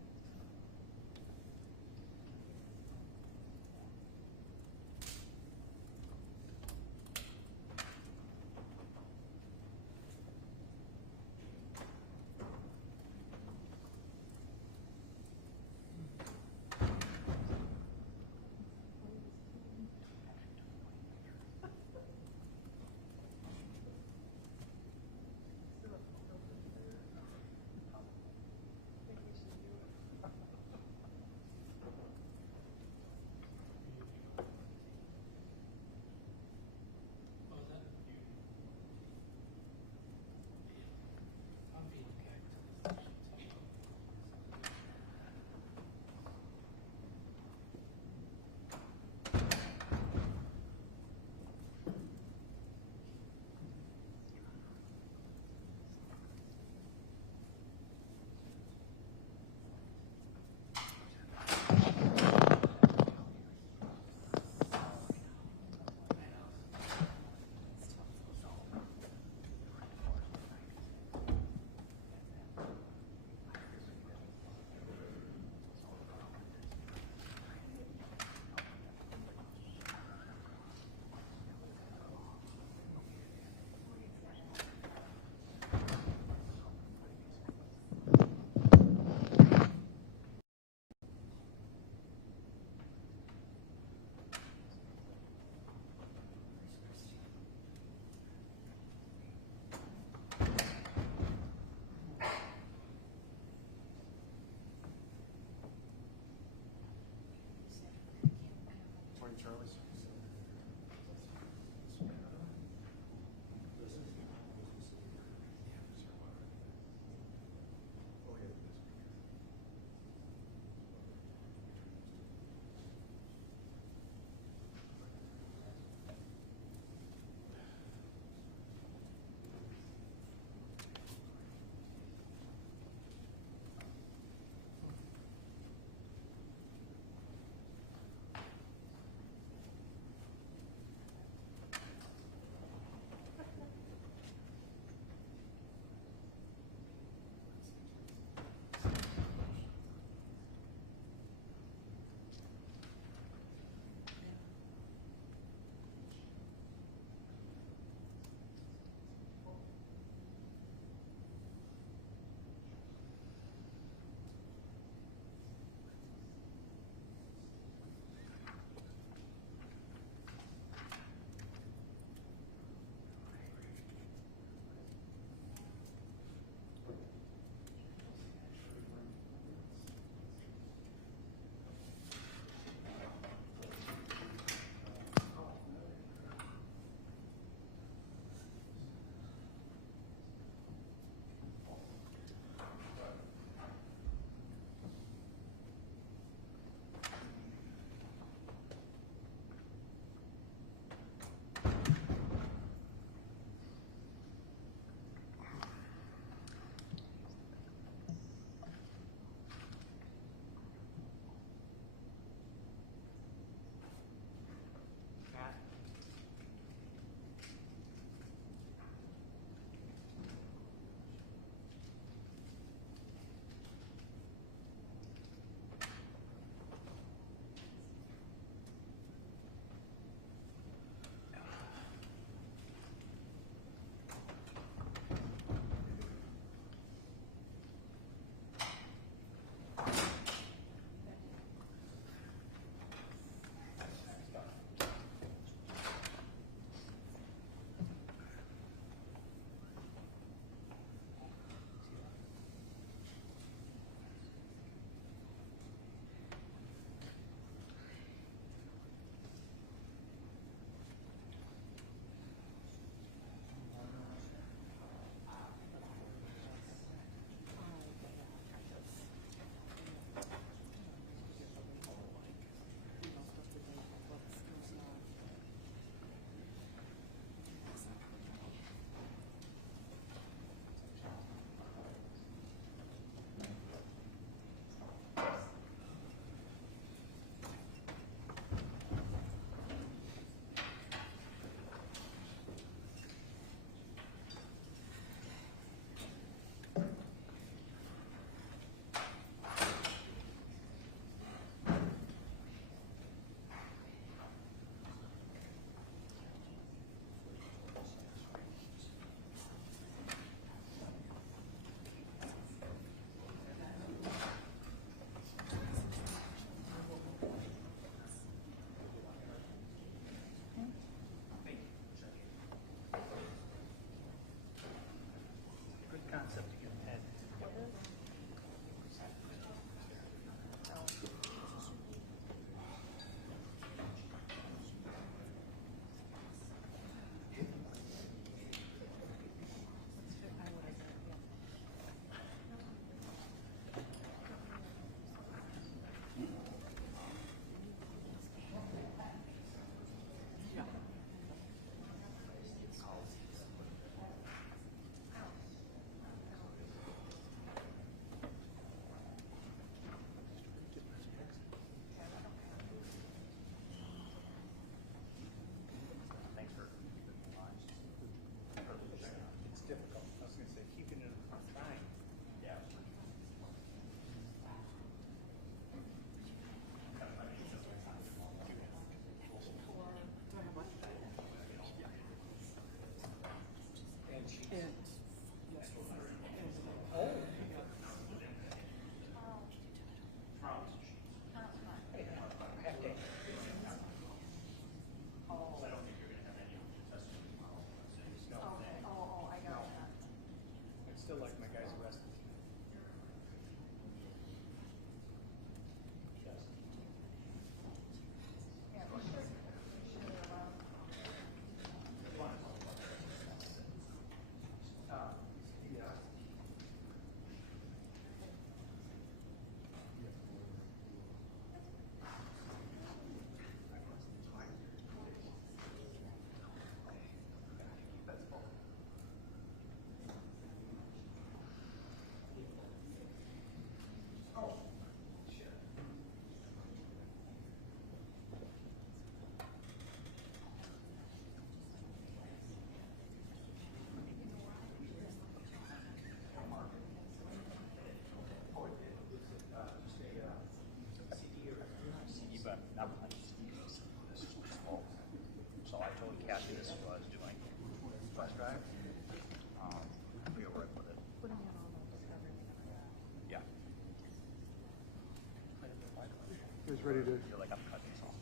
ready to I feel like I'm cutting this off.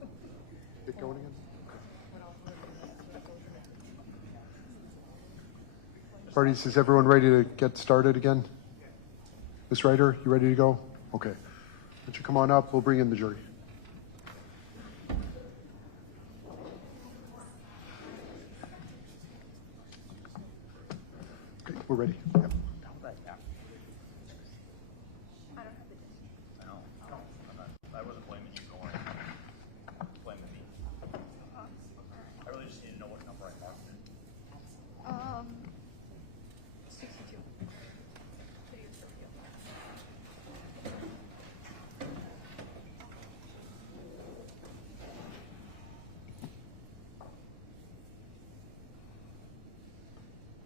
So. get going again? Parties, is everyone ready to get started again? Ms. Ryder, you ready to go? Okay. Why don't you come on up? We'll bring in the jury. Okay, we're ready. Yep. How would I act? I know. I wasn't blaming you going. Blaming me. I really just need to know what number I marked it. 62.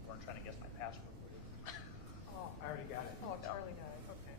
We're trying to guess my password. Oh, I already got it. oh, Charlie got it, okay.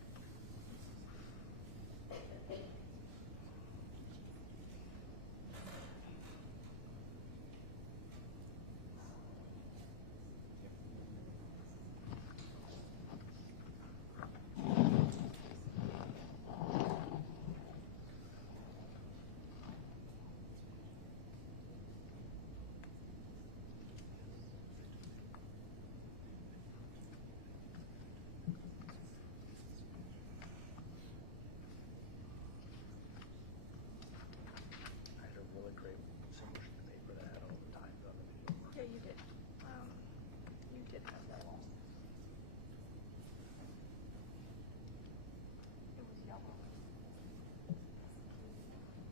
I had a really great single sheet of paper that had all the times on the video. Yeah, you did. You did have that one. It was yellow.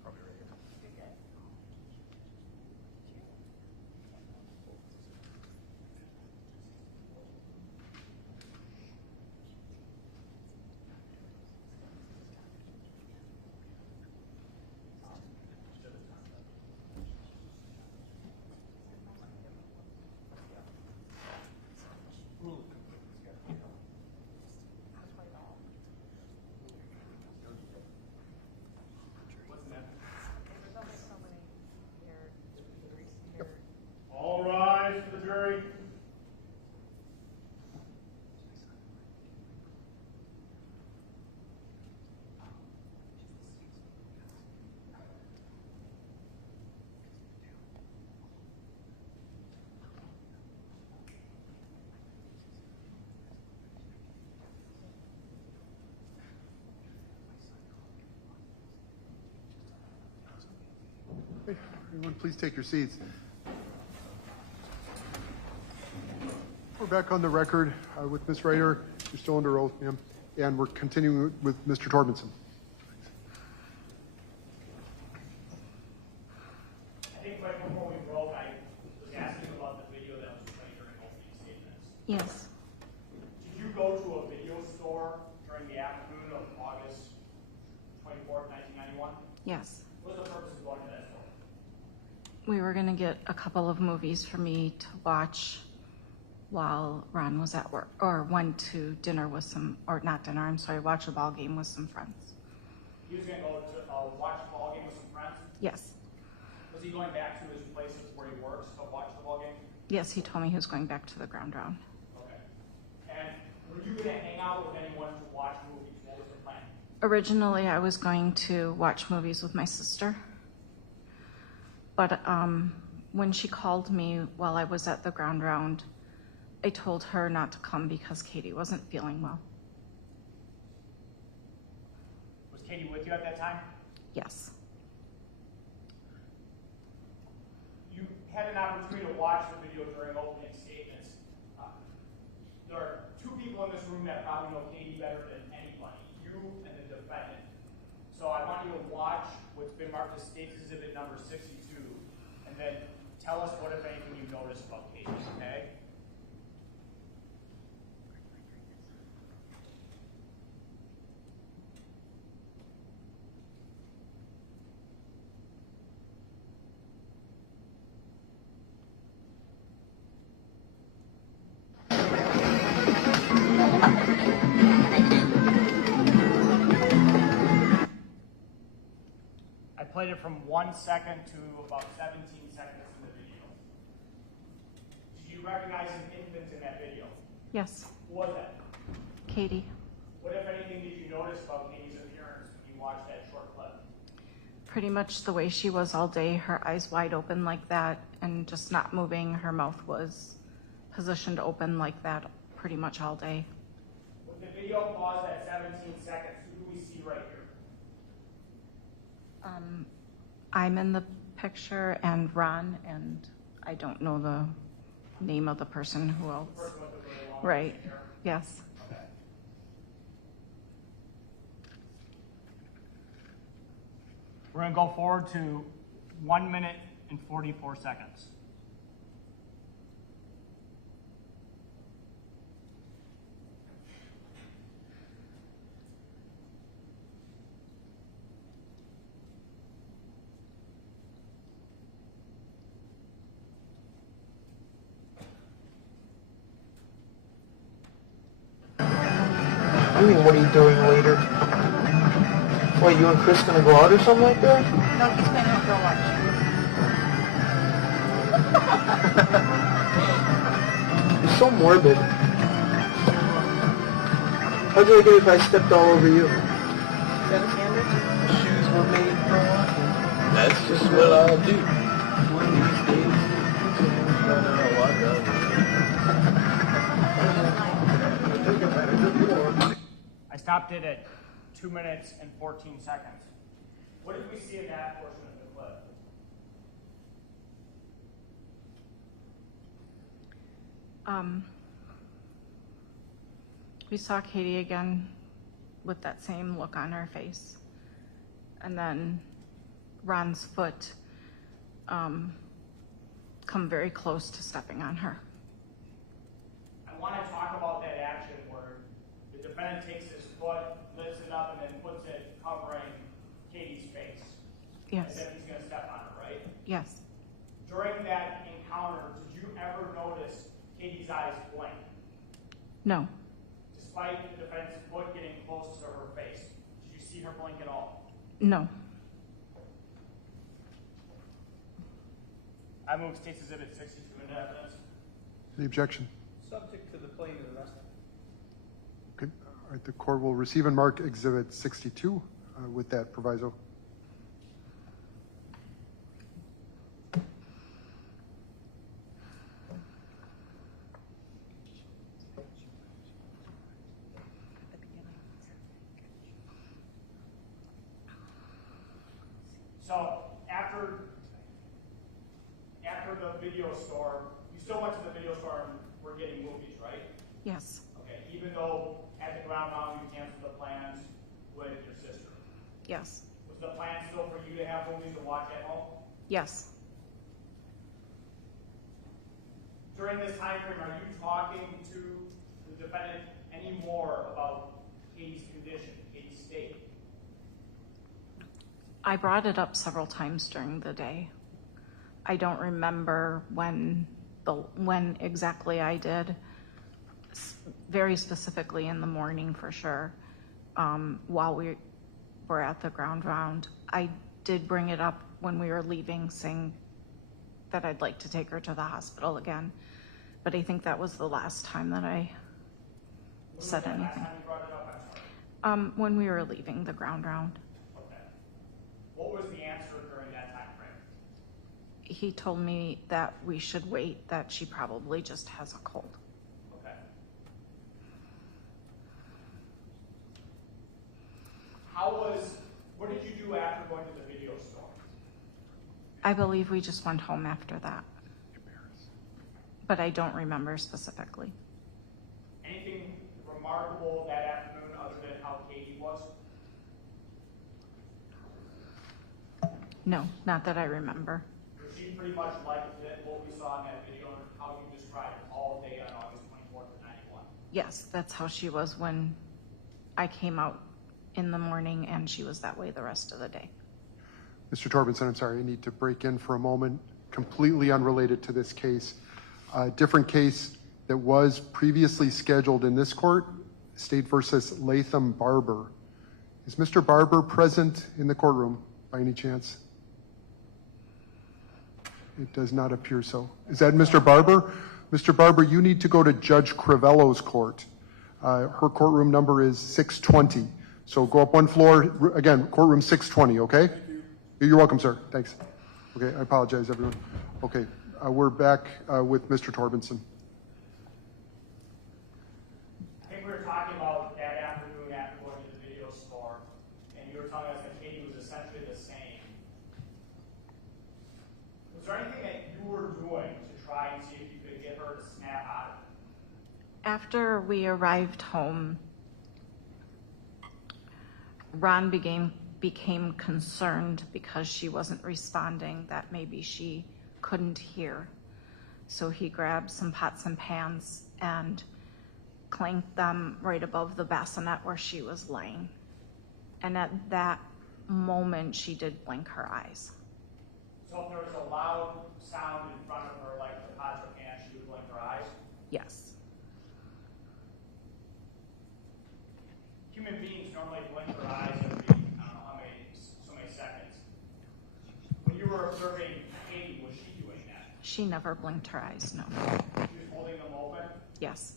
Probably right here. Okay. There's only so many here. All rise for the jury. Hey, everyone, please take your seats. We're back on the record with Ms. Ryder. You're still under oath, ma'am. And we're continuing with Mr. Torbenson. I think right before we broke, I was asking about the video that was played during opening statements. Yes, Did you go to a video store during the afternoon of August 24th, 1991? yes. What was the purpose of going to that store? We were gonna get a couple of movies for me to watch while Ron was at work, or went to dinner with some, or not dinner, I'm sorry, watch a ball game with some friends. He was going to go to watch the ball game with some friends. Yes, Was he going back to his places where he works to watch the ball game? yes, he told me he was going back to the ground round. Okay. And were you going to hang out with anyone to watch movies? What was the plan? Originally, I was going to watch movies with my sister, but when she called me while I was at the ground round, I told her not to come because Katie wasn't feeling well. Was Katie with you at that time? Yes, You had an opportunity to watch the video during opening statements. There are two people in this room that probably know Katie better than anybody, you and the defendant. So I want you to watch what's been marked as State Exhibit number 62, and then tell us what, if anything, you noticed about Katie, okay? I played it from 1 second to about 17 seconds in the video. Did you recognize an infant in that video? yes, Who was that? Katie. What, if anything, did you notice about Katie's appearance when you watched that short clip? Pretty much the way she was all day, her eyes wide open like that and just not moving. Her mouth was positioned open like that pretty much all day. With the video paused at 17 seconds, who do we see right here? I'm in the picture and Ron, and I don't know the name of the person who else. The person with the really long Right, hair? yes. Okay. We're gonna go forward to 1 minute and 44 seconds. You mean, what are you doing later? What, you and Chris gonna go out or something like that? No, he's going out for lunch. You're so morbid. How'd you like it if I stepped all over you? Is that a sandwich? Shoes were made for walking. That's just what I'll do. One of these days. No, walk out. I stopped it at 2 minutes and 14 seconds. What did we see in that portion of the clip? We saw Katie again with that same look on her face. And then Ron's foot come very close to stepping on her. I want to talk about that action where the defendant takes his foot, lifts it up, and then puts it covering Katie's face. Yes, As if he's going to step on her, right? yes. During that encounter, did you ever notice Katie's eyes blink? No, Despite the defendant's foot getting close to her face, did you see her blink at all? no. I move State's Exhibit 62 into evidence. Any objection? Subject to the plain of the rest. Okay, all right, the court will receive and mark Exhibit 62 with that proviso. So after the video store, you still went to the video store and were getting movies, right? Yes, Okay, even though at the ground round you canceled the plans with your sister. yes, Was the plan still for you to have movies to watch at home? yes. During this time frame, are you talking to the defendant any more about Katie's condition, Katie's state? I brought it up several times during the day. I don't remember when exactly I did. Very specifically in the morning for sure. While we were at the ground round, I did bring it up when we were leaving, saying that I'd like to take her to the hospital again. But I think that was the last time that I said When was that last anything. time you brought it up? I'm sorry. When we were leaving the ground round. Okay. What was the answer during that time frame? He told me that we should wait, that she probably just has a cold. Okay. What did you do after going to the video store? I believe we just went home after that. But I don't remember specifically. Anything remarkable that afternoon other than how Katie was? No, not that I remember. Was she pretty much like what we saw in that video and how you described all day on August 24th of 91? Yes, that's how she was when I came out in the morning, and she was that way the rest of the day. Mr. Torbenson, I'm sorry, I need to break in for a moment, completely unrelated to this case. A different case that was previously scheduled in this court, State versus Latham Barber. Is Mr. Barber present in the courtroom by any chance? It does not appear so. Is that Mr. Barber? Mr. Barber, you need to go to Judge Crivello's court. Her courtroom number is 620. So go up one floor, again, courtroom 620, okay? You're welcome, sir. Thanks. Okay, I apologize, everyone. Okay, we're back with Mr. Torbenson. I think we were talking about that afternoon after going to the video store, and you were telling us that Katie was essentially the same. Was there anything that you were doing to try and see if you could get her to snap out of it? After we arrived home, Ron became concerned because she wasn't responding, that maybe she couldn't hear. So he grabbed some pots and pans and clanked them right above the bassinet where she was laying. And at that moment, she did blink her eyes. So if there was a loud sound in front of her, like the pots or pans, she would blink her eyes? Yes. Human beings normally blink their eyes every, so many seconds. When you were observing Katie, was she doing that? She never blinked her eyes, no. She was holding them open? Yes.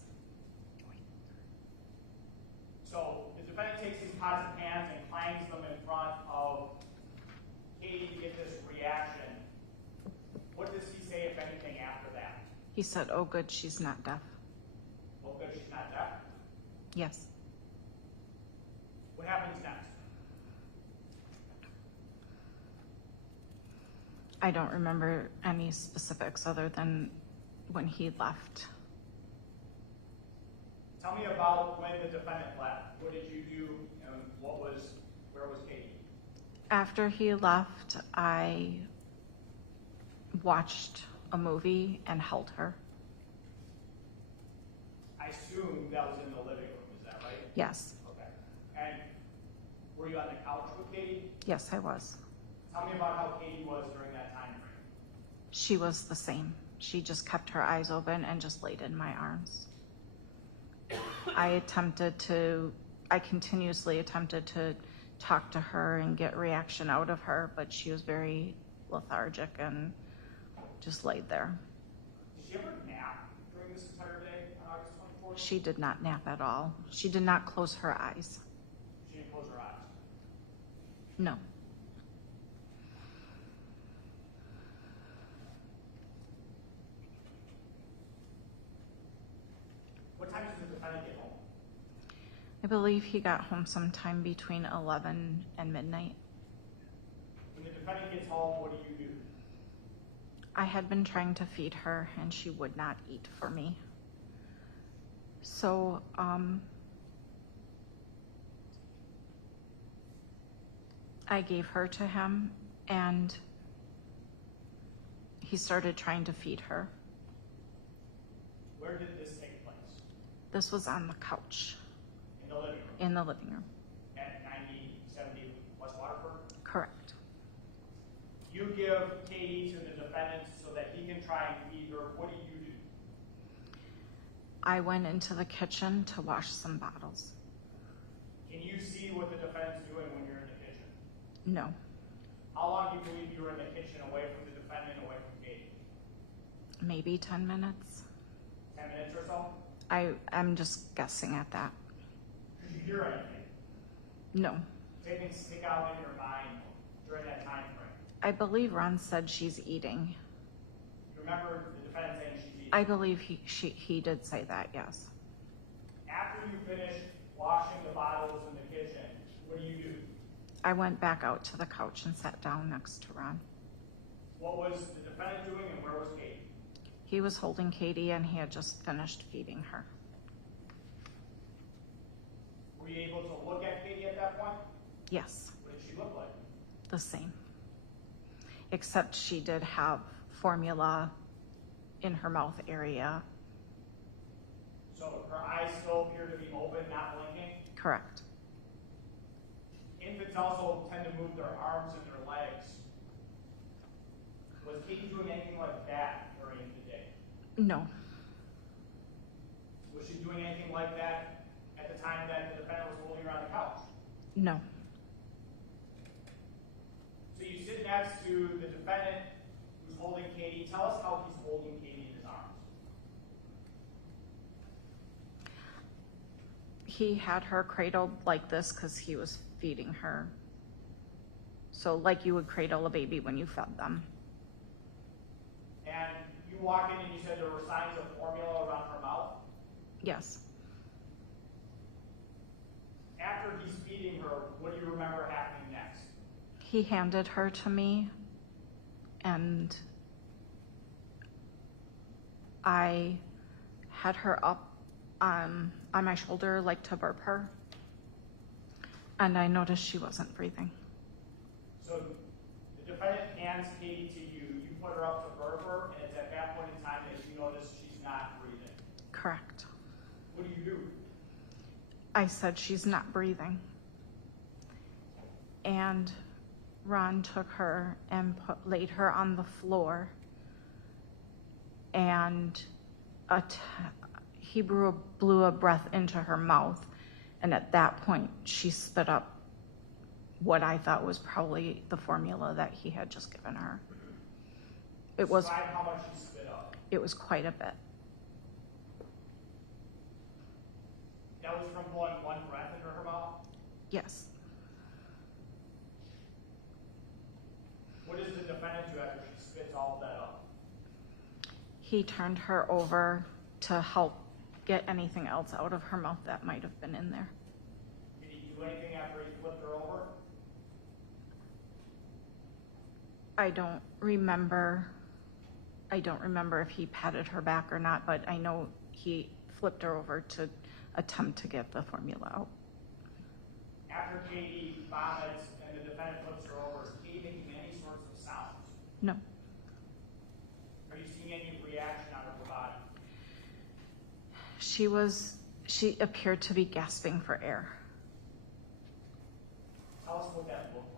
So the defendant takes these pots and pans and clangs them in front of Katie to get this reaction. What does he say, if anything, after that? He said, "Oh, good, she's not deaf." Oh, good, she's not deaf. Yes. What happens next? I don't remember any specifics other than when he left. Tell me about when the defendant left. What did you do, and where was Katie? After he left, I watched a movie and held her. I assume that was in the living room, is that right? Yes. Okay. And were you on the couch with Katie? Yes, I was. Tell me about how Katie was during that time frame. She was the same. She just kept her eyes open and just laid in my arms. I continuously attempted to talk to her and get reaction out of her, but she was very lethargic and just laid there. Did she ever nap during this entire day on August 24th? She did not nap at all. She did not close her eyes. She didn't close her eyes. No. What time does the defendant get home? I believe he got home sometime between 11 and midnight. When the defendant gets home, what do you do? I had been trying to feed her and she would not eat for me. So, I gave her to him and he started trying to feed her. Where did this take place? This was on the couch In the living room? in the living room. At 9070 West Waterford? Correct. You give Katie to the defendant so that he can try and feed her. What do you do? I went into the kitchen to wash some bottles. Can you see what the defendant's doing when you're in the kitchen? No. How long do you believe you were in the kitchen away from the defendant, away from Katie? Maybe 10 minutes. 10 minutes or so? I'm just guessing at that. Did you hear anything? No. Anything stick out in your mind during that time frame? I believe Ron said she's eating. You remember the defendant saying she's eating? I believe he did say that, yes. After you finished washing the bottles in the kitchen, what do you do? I went back out to the couch and sat down next to Ron. What was the defendant doing and where was Katie? He was holding Katie and he had just finished feeding her. Were you able to look at Katie at that point? Yes, What did she look like? the same. Except she did have formula in her mouth area. So her eyes still appear to be open, not blinking? Correct. Infants also tend to move their arms and their legs. Was Katie doing anything like that during the day? No. Was she doing anything like that at the time that the defendant was holding her on the couch? No. So you sit next to the defendant who's holding Katie. Tell us how he's holding Katie in his arms. He had her cradled like this because he was feeding her. So like you would cradle a baby when you fed them. And you walk in and you said there were signs of formula around her mouth. Yes. After he's feeding her, what do you remember happening next? He handed her to me, and I had her up on my shoulder, like to burp her, and I noticed she wasn't breathing. So the defendant hands Katie to you, you put her up to burp her, and it's at that point in time that you notice she's not breathing. Correct. What do you do? I said she's not breathing. And Ron took her and laid her on the floor, and he blew a breath into her mouth, and at that point she spit up what I thought was probably the formula that he had just given her. Describe how much she spit up. It was quite a bit. That was from blowing one breath into her mouth? Yes. What does the defendant do after she spits all of that up? He turned her over to help get anything else out of her mouth that might have been in there. Did he do anything after he flipped her over? I don't remember if he patted her back or not, but I know he flipped her over to attempt to get the formula out. After Katie vomits and the defendant flips her over, is Katie making any sorts of sounds? No. Are you seeing any reaction out of her body? She appeared to be gasping for air. Tell us what that looked like.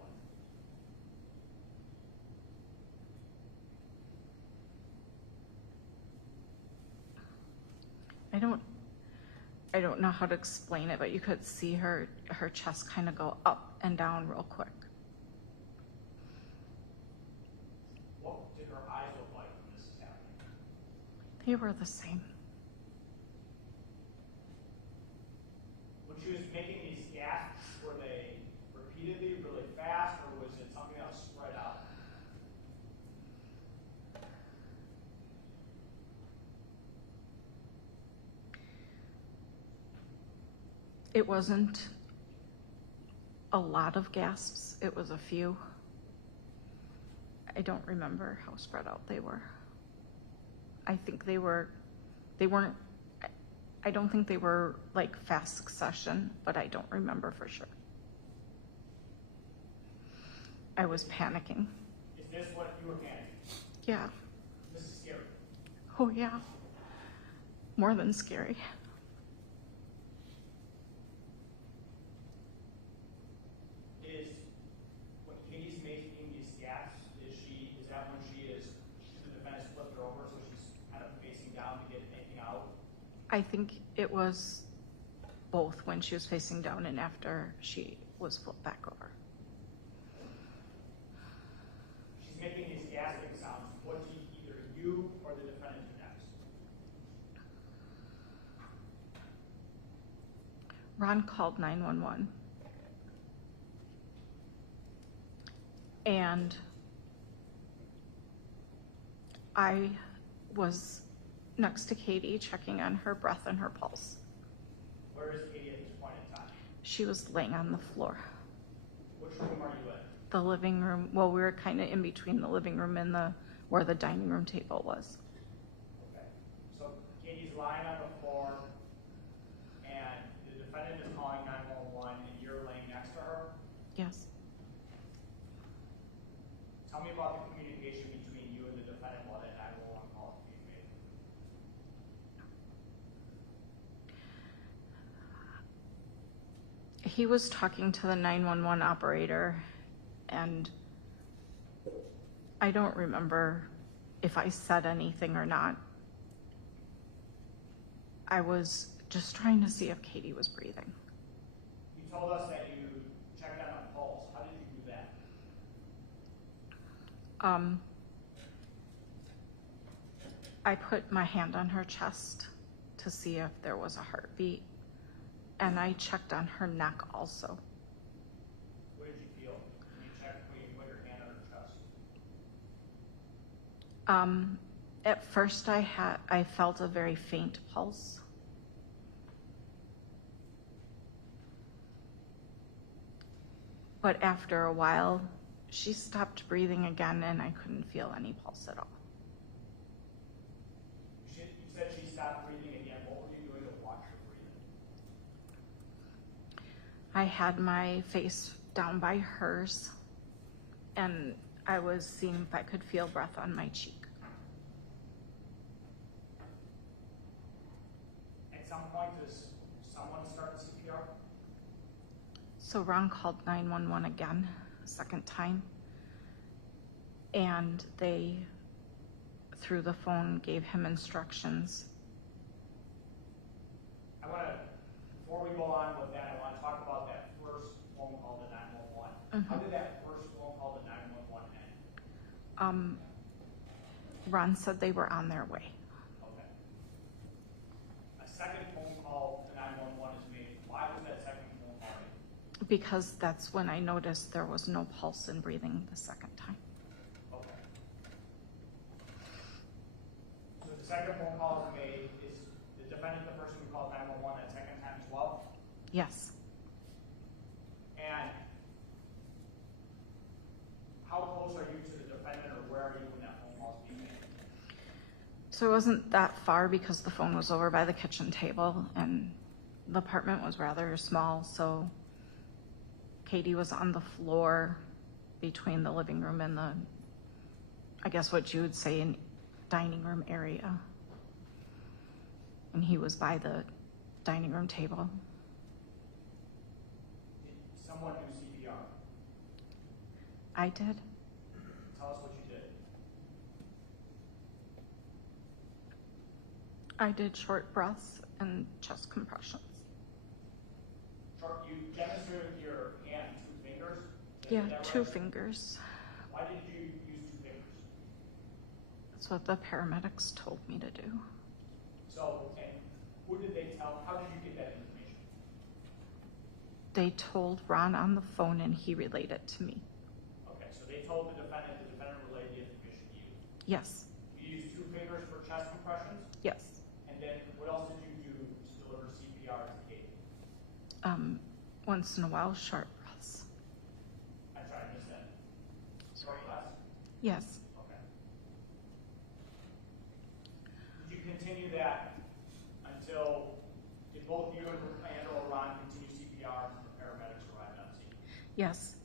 I don't know how to explain it, but you could see her chest kind of go up and down real quick. What did her eyes look like when this is happening? They were the same. When she was making these gasps, were they repeatedly, really fast, or was it something that was spread out? It wasn't a lot of gasps. It was a few. I don't remember how spread out they were. I think they weren't, I don't think they were like fast succession, but I don't remember for sure. I was panicking. Is this what you were panicking? Yeah. This is scary. Oh yeah. More than scary. Is when Katie's making these gasps, is that when the defendant flipped her over so she's kind of facing down to get anything out? I think it was both when she was facing down and after she was flipped back over. She's making these gasping sounds. What do either you or the defendant do next? Ron called 911. And I was next to Katie checking on her breath and her pulse. Where is Katie at this point in time? She was laying on the floor. Which room are you in? The living room, well, we were kind of in between the living room and where the dining room table was. Okay. So Katie's lying on the floor, and the defendant is calling 911, and you're laying next to her? Yes. Tell me about the communication between you and the defendant while that 911 call is being made. He was talking to the 911 operator, and I don't remember if I said anything or not. I was just trying to see if Katie was breathing. You told us that you checked on her pulse. How did you do that? I put my hand on her chest to see if there was a heartbeat, and I checked on her neck also. What did you feel when you checked, when you At first I felt a very faint pulse. But after a while, she stopped breathing again and I couldn't feel any pulse at all. You said she stopped breathing again. What were you doing to watch her breathing? I had my face down by hers and I was seeing if I could feel breath on my cheek. At some point, does someone start CPR? So Ron called 911 again, a second time, and they, through the phone, gave him instructions. Before we go on with that, I want to talk about that first phone call to 911. How did that first phone call to 911 end? Ron said they were on their way. Okay. A second phone call to 911 is made. Why was that second phone call made? Because that's when I noticed there was no pulse in breathing the second time. Okay. So the second phone call is made. Is the defendant the person who called 911 that second time as well? Yes. And how close are you to the defendant, or where are you when that phone call is being made? So it wasn't that far because the phone was over by the kitchen table and the apartment was rather small, so Katie was on the floor between the living room and the, I guess what you would say, an dining room area. And he was by the dining room table. Did someone do CPR? I did. Tell us what you did. I did short breaths and chest compressions. You demonstrated with your hand 2 fingers? Yeah, Is that 2 right? fingers. Why did you use 2 fingers? That's what the paramedics told me to do. So, and who did they tell? How did you get that information? They told Ron on the phone and he relayed it to me. Okay, so they told the defendant relayed the information to you. Yes. You used 2 fingers for chest compressions? Yes. And then what else did you do to deliver CPR to Katie? Once in a while, short breaths. I'm sorry, I missed that. Short breaths? Yes. Okay. Did you continue that until, did both you and or Ron continue CPR until the paramedics arrived on scene? Yes.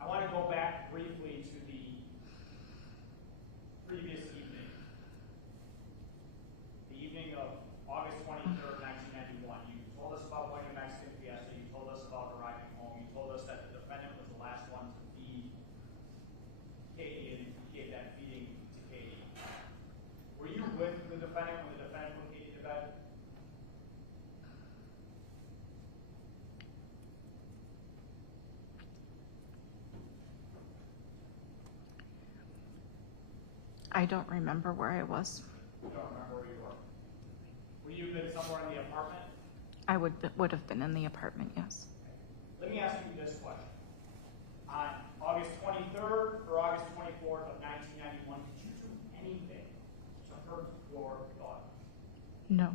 I want to go back briefly to the previous evening. The evening of August 23rd, 1991. You told us about going to Mexican Fiesta. You told us about arriving home. You told us that the defendant was the last one to feed Katie and gave that feeding to Katie. Were you with the defendant when the defendant put Katie to bed? I don't remember where I was. You don't remember where you were. Were you been somewhere in the apartment? I would have been in the apartment, yes. Let me ask you this question. On August 23rd or August 24th of 1991, did you do anything to hurt your daughter? No.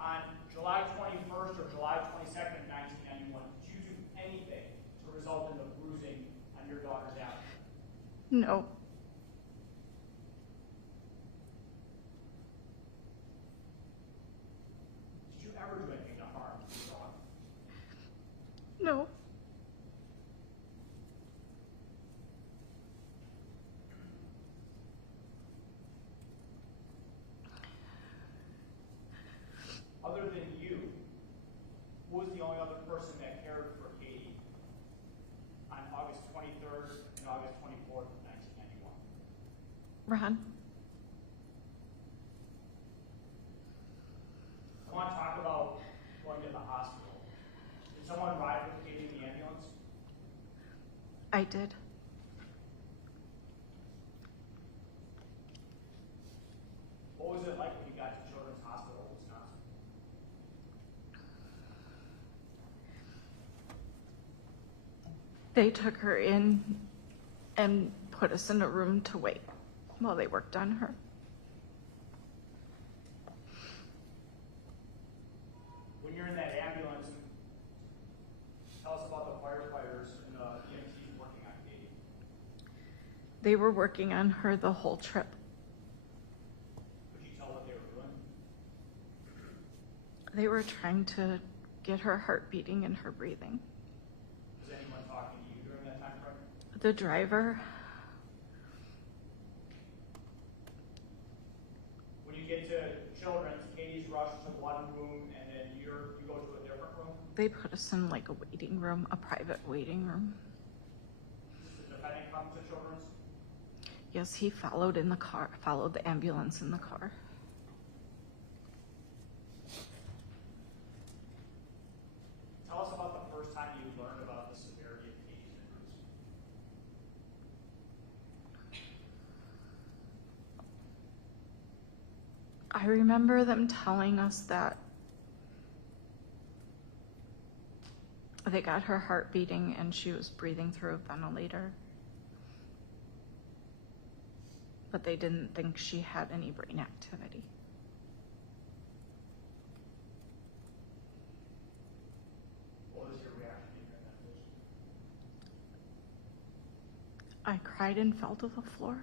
On July 21st or July 22nd of 1991, did you do anything to result in the bruising on your daughter's abdomen? No. Did you ever do anything to harm your daughter? No. Other than you, who was the only other person that cared for Katie on August 23rd and August 24th of 1991? Ron? I want to talk about going to the hospital. Did someone ride with Katie in the ambulance? I did. What was it like when you got to Children's Hospital in Wisconsin? They took her in and put us in a room to wait while they worked on her. When you're in that ambulance, tell us about the firefighters and the EMTs working on Katie. They were working on her the whole trip. Could you tell what they were doing? They were trying to get her heart beating and her breathing. Was anyone talking to you during that time frame? The driver, When you get to children's, Katie's rushed to one room and then you go to a different room? they put us in like a waiting room, a private waiting room. Does the defendant come to children's? Yes, he followed in the car, followed the ambulance in the car. Tell us about the first time you learned about the severity of Katie's injuries. I remember them telling us that they got her heart beating and she was breathing through a ventilator. But they didn't think she had any brain activity. What was your reaction during that vision? I cried and fell to the floor.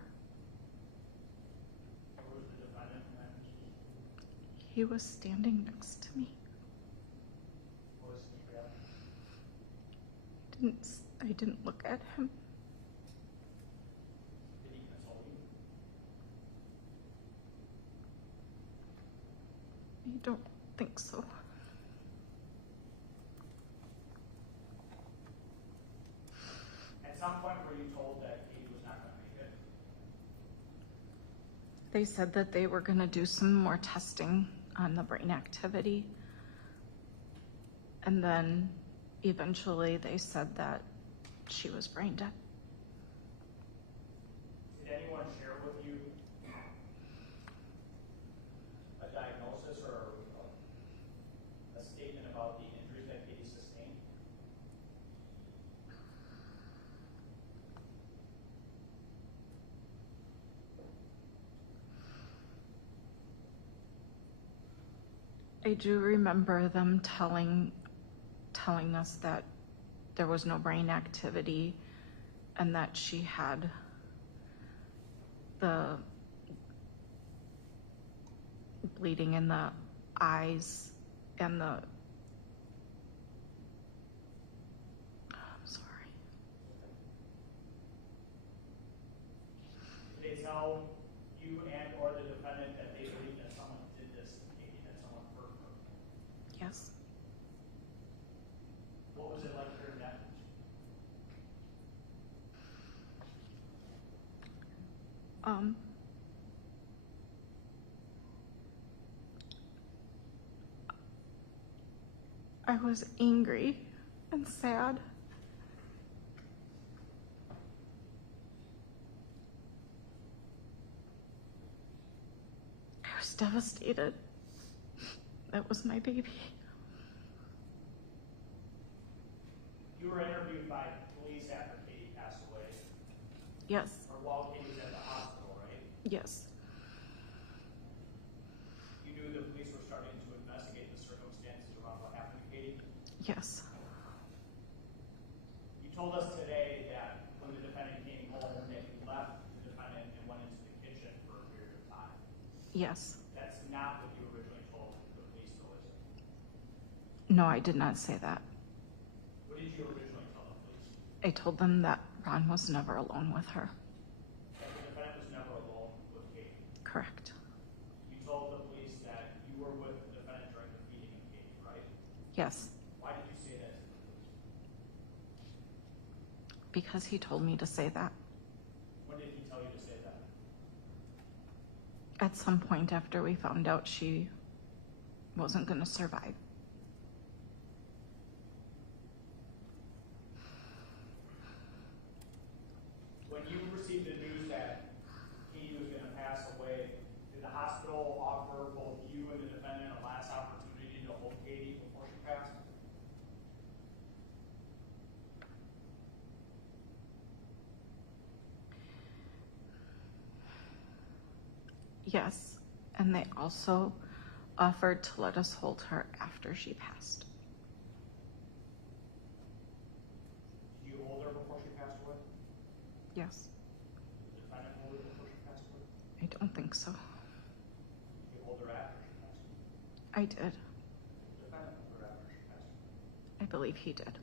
Where was the defendant in that vision? He was standing next to me. What was his reaction? I didn't look at him. Did he console you? I don't think so. At some point were you told that Katie was not going to make it? They said that they were going to do some more testing on the brain activity. And then eventually they said that she was brain dead. Did anyone share with you a diagnosis or a statement about the injuries that Katie sustained? I do remember them telling us that there was no brain activity and that she had the bleeding in the eyes and the, I'm sorry. Did they tell you and or the defendant that they believe that someone did this to Katie, that someone hurt her? Yes. What was it like hearing that? I was angry and sad. I was devastated. That was my baby. You were interviewed by police after Katie passed away, Yes, or while Katie was at the hospital, right? yes, You knew the police were starting to investigate the circumstances around what happened to Katie. yes, You told us today that when the defendant came home, that you left the defendant and went into the kitchen for a period of time. yes. That's not what you originally told the police, though, is it? No, I did not say that. What did you originally tell the police? I told them that Ron was never alone with her. That the defendant was never alone with Katie. Correct. You told the police that you were with the defendant during the feeding of Katie, right? Yes, Why did you say that to the police? because he told me to say that. When did he tell you to say that? At some point after we found out she wasn't going to survive. When you received the news that Katie was going to pass away, did the hospital offer both you and the defendant a last opportunity to hold Katie before she passed? Yes, and they also offered to let us hold her after she passed. Did you hold her before she passed away? Yes, Did the defendant hold her before she passed away? I don't think so. Did you hold her after she passed away? I did. Did the defendant hold her after she passed away? I believe he did.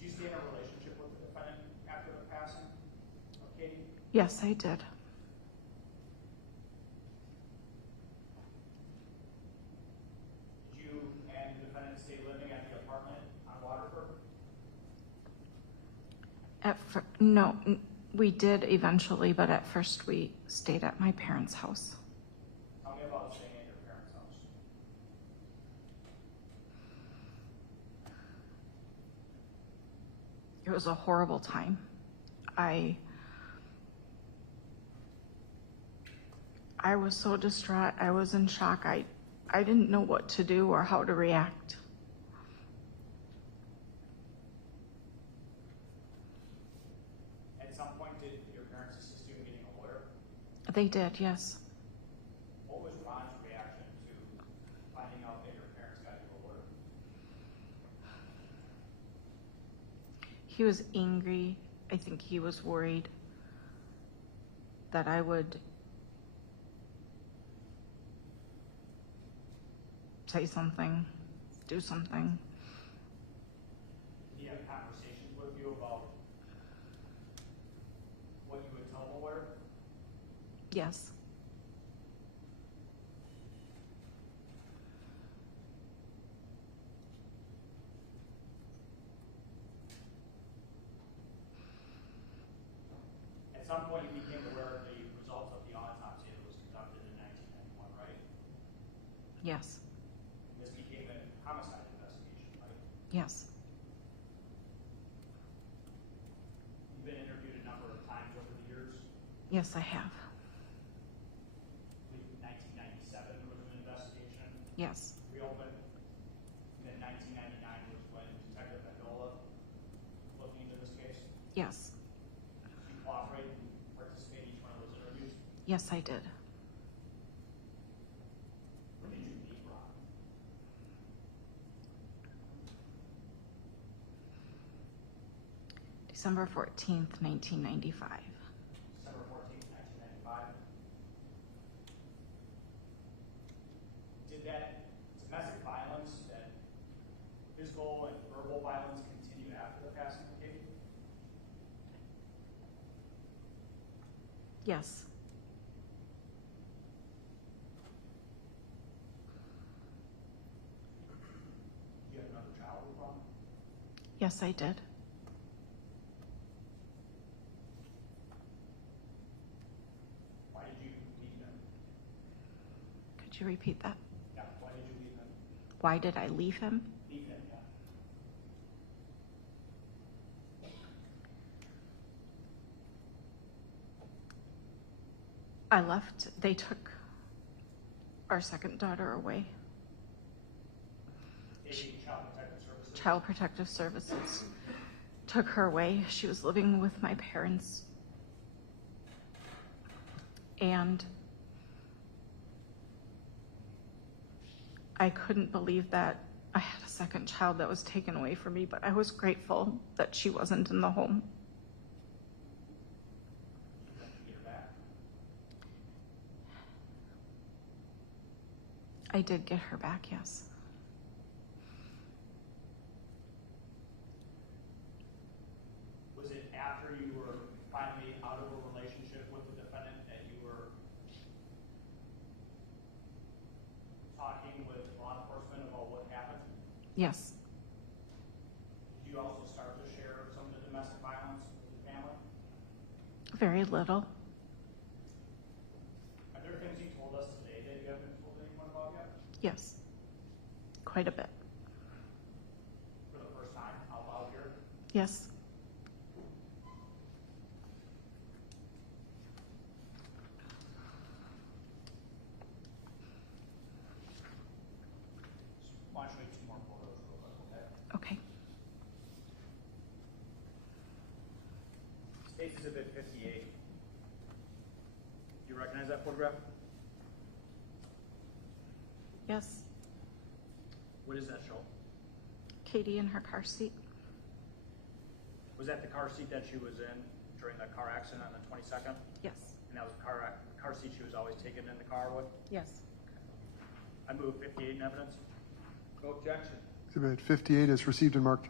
Did you stay in a relationship with the defendant after the passing of Katie? Yes, I did. Did you and the defendant stay living at the apartment on Waterford? No, we did eventually, but at first we stayed at my parents' house. Tell me about staying at your parents' house. It was a horrible time. I was so distraught. I was in shock. I didn't know what to do or how to react. At some point, did your parents assist you in getting a lawyer? They did, yes. What was Ron's reaction to finding out that your parents got you a lawyer? He was angry. I think he was worried that I would say something, do something. Did he have conversations with you about what you would tell the lawyer? Yes. At some point, you became aware of the results of the autopsy that was conducted in 1991, right? Yes. This became a homicide investigation, right? Yes. You've been interviewed a number of times over the years. Yes, I have. In 1997, there was an investigation Yes. reopened. And then 1999 was when Detective Mendola looked into this case. Yes. Did you cooperate and participate in each one of those interviews? Yes, I did. When did you meet Ron? December 14th, 1995. December 14th, 1995. Did that domestic violence, that physical and verbal violence continue after the passing of Katie? Yes. Did you have another child with Ron? Yes, I did. Why did you leave him? Could you repeat that? Yeah, why did you leave him? Why did I leave him? Leave him, yeah. I left. They took our second daughter away. Taking Child Protective Services? Child Protective Services took her away. She was living with my parents. And I couldn't believe that I had a second child that was taken away from me, but I was grateful that she wasn't in the home. Did you get her back? I did get her back, yes. Was it after you were finally out of a relationship with the defendant that you were talking with law enforcement about what happened? Yes. Did you also start to share some of the domestic violence with the family? Very little. Are there things you told us today that you haven't told anyone about yet? Yes. Quite a bit. For the first time out loud here? Yes. State's Exhibit 58. Do you recognize that photograph? Yes, What does that show? Katie in her car seat. Was that the car seat that she was in during the car accident on the 22nd? Yes, And that was the car seat she was always taken in the car with? yes. I move 58 in evidence. No objection. Exhibit 58 is received and marked.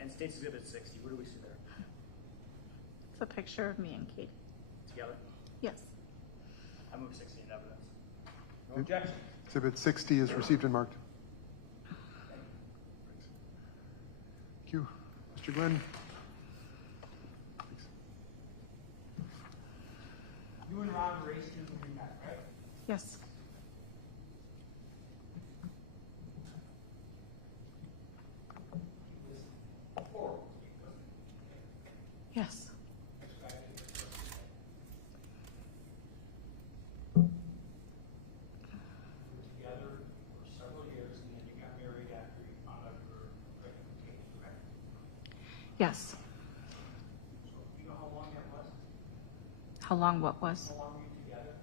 And State's Exhibit 60. What do we see there? It's a picture of me and Katie. Together? Yes. I move 60 in evidence. No objection. Exhibit 60 is received and marked. Thank you. Mr. Glenn? You and Ron raced in when you met, right? Yes. Yes. Together for several years, and then you got married after you found out you were pregnant with Katie, correct? Yes. So you know how long that was? How long what was? How long were you together?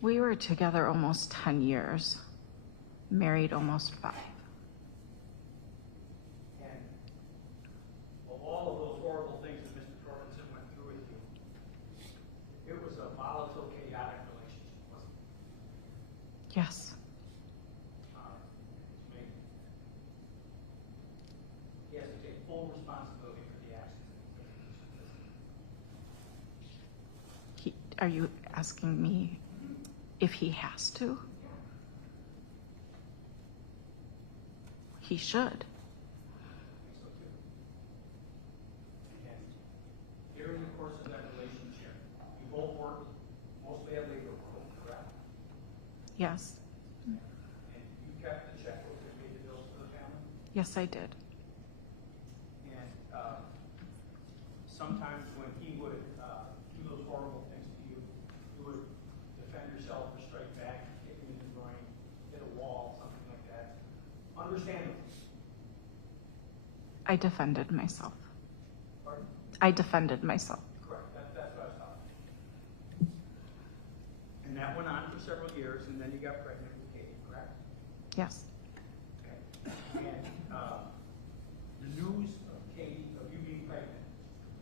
We were together almost 10 years, married almost 5. And of all of those horrible things that Mr. Torbenson went through with you, it was a volatile, chaotic relationship, wasn't it? Yes. It's amazing. He has to take full responsibility for the actions that he took. Are you asking me if he has to? He should. I think so too. And during the course of that relationship, you both worked mostly at labor world, correct? Yes. And you kept the checkbook that paid the bills for the family? Yes, I did. And sometimes when he would do those horrible things to you, you would defend yourself or strike back, kick him in the groin, hit a wall, something like that. Understandable. I defended myself. Pardon? I defended myself. Correct. That's what I was talking about. And that went on for several years, and then you got pregnant with Katie, correct? Yes. Okay. And the news of Katie, of you being pregnant,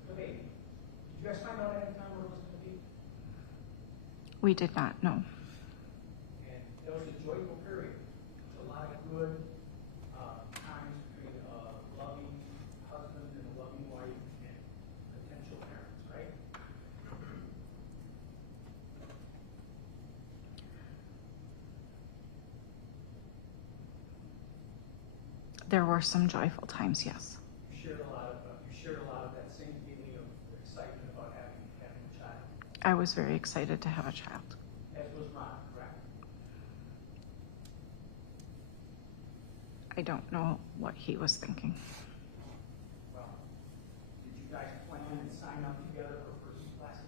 the baby, did you guys find out ahead of time what it was going to be? We did not know. And that was a joyful period. There's a lot of good times between a loving husband and a loving wife and potential parents, right? There were some joyful times, yes. You shared a lot of that same feeling of excitement about having a child, I was very excited to have a child. as was Ron, correct? I don't know what he was thinking. Well, did you guys plan and sign up together for birthing classes?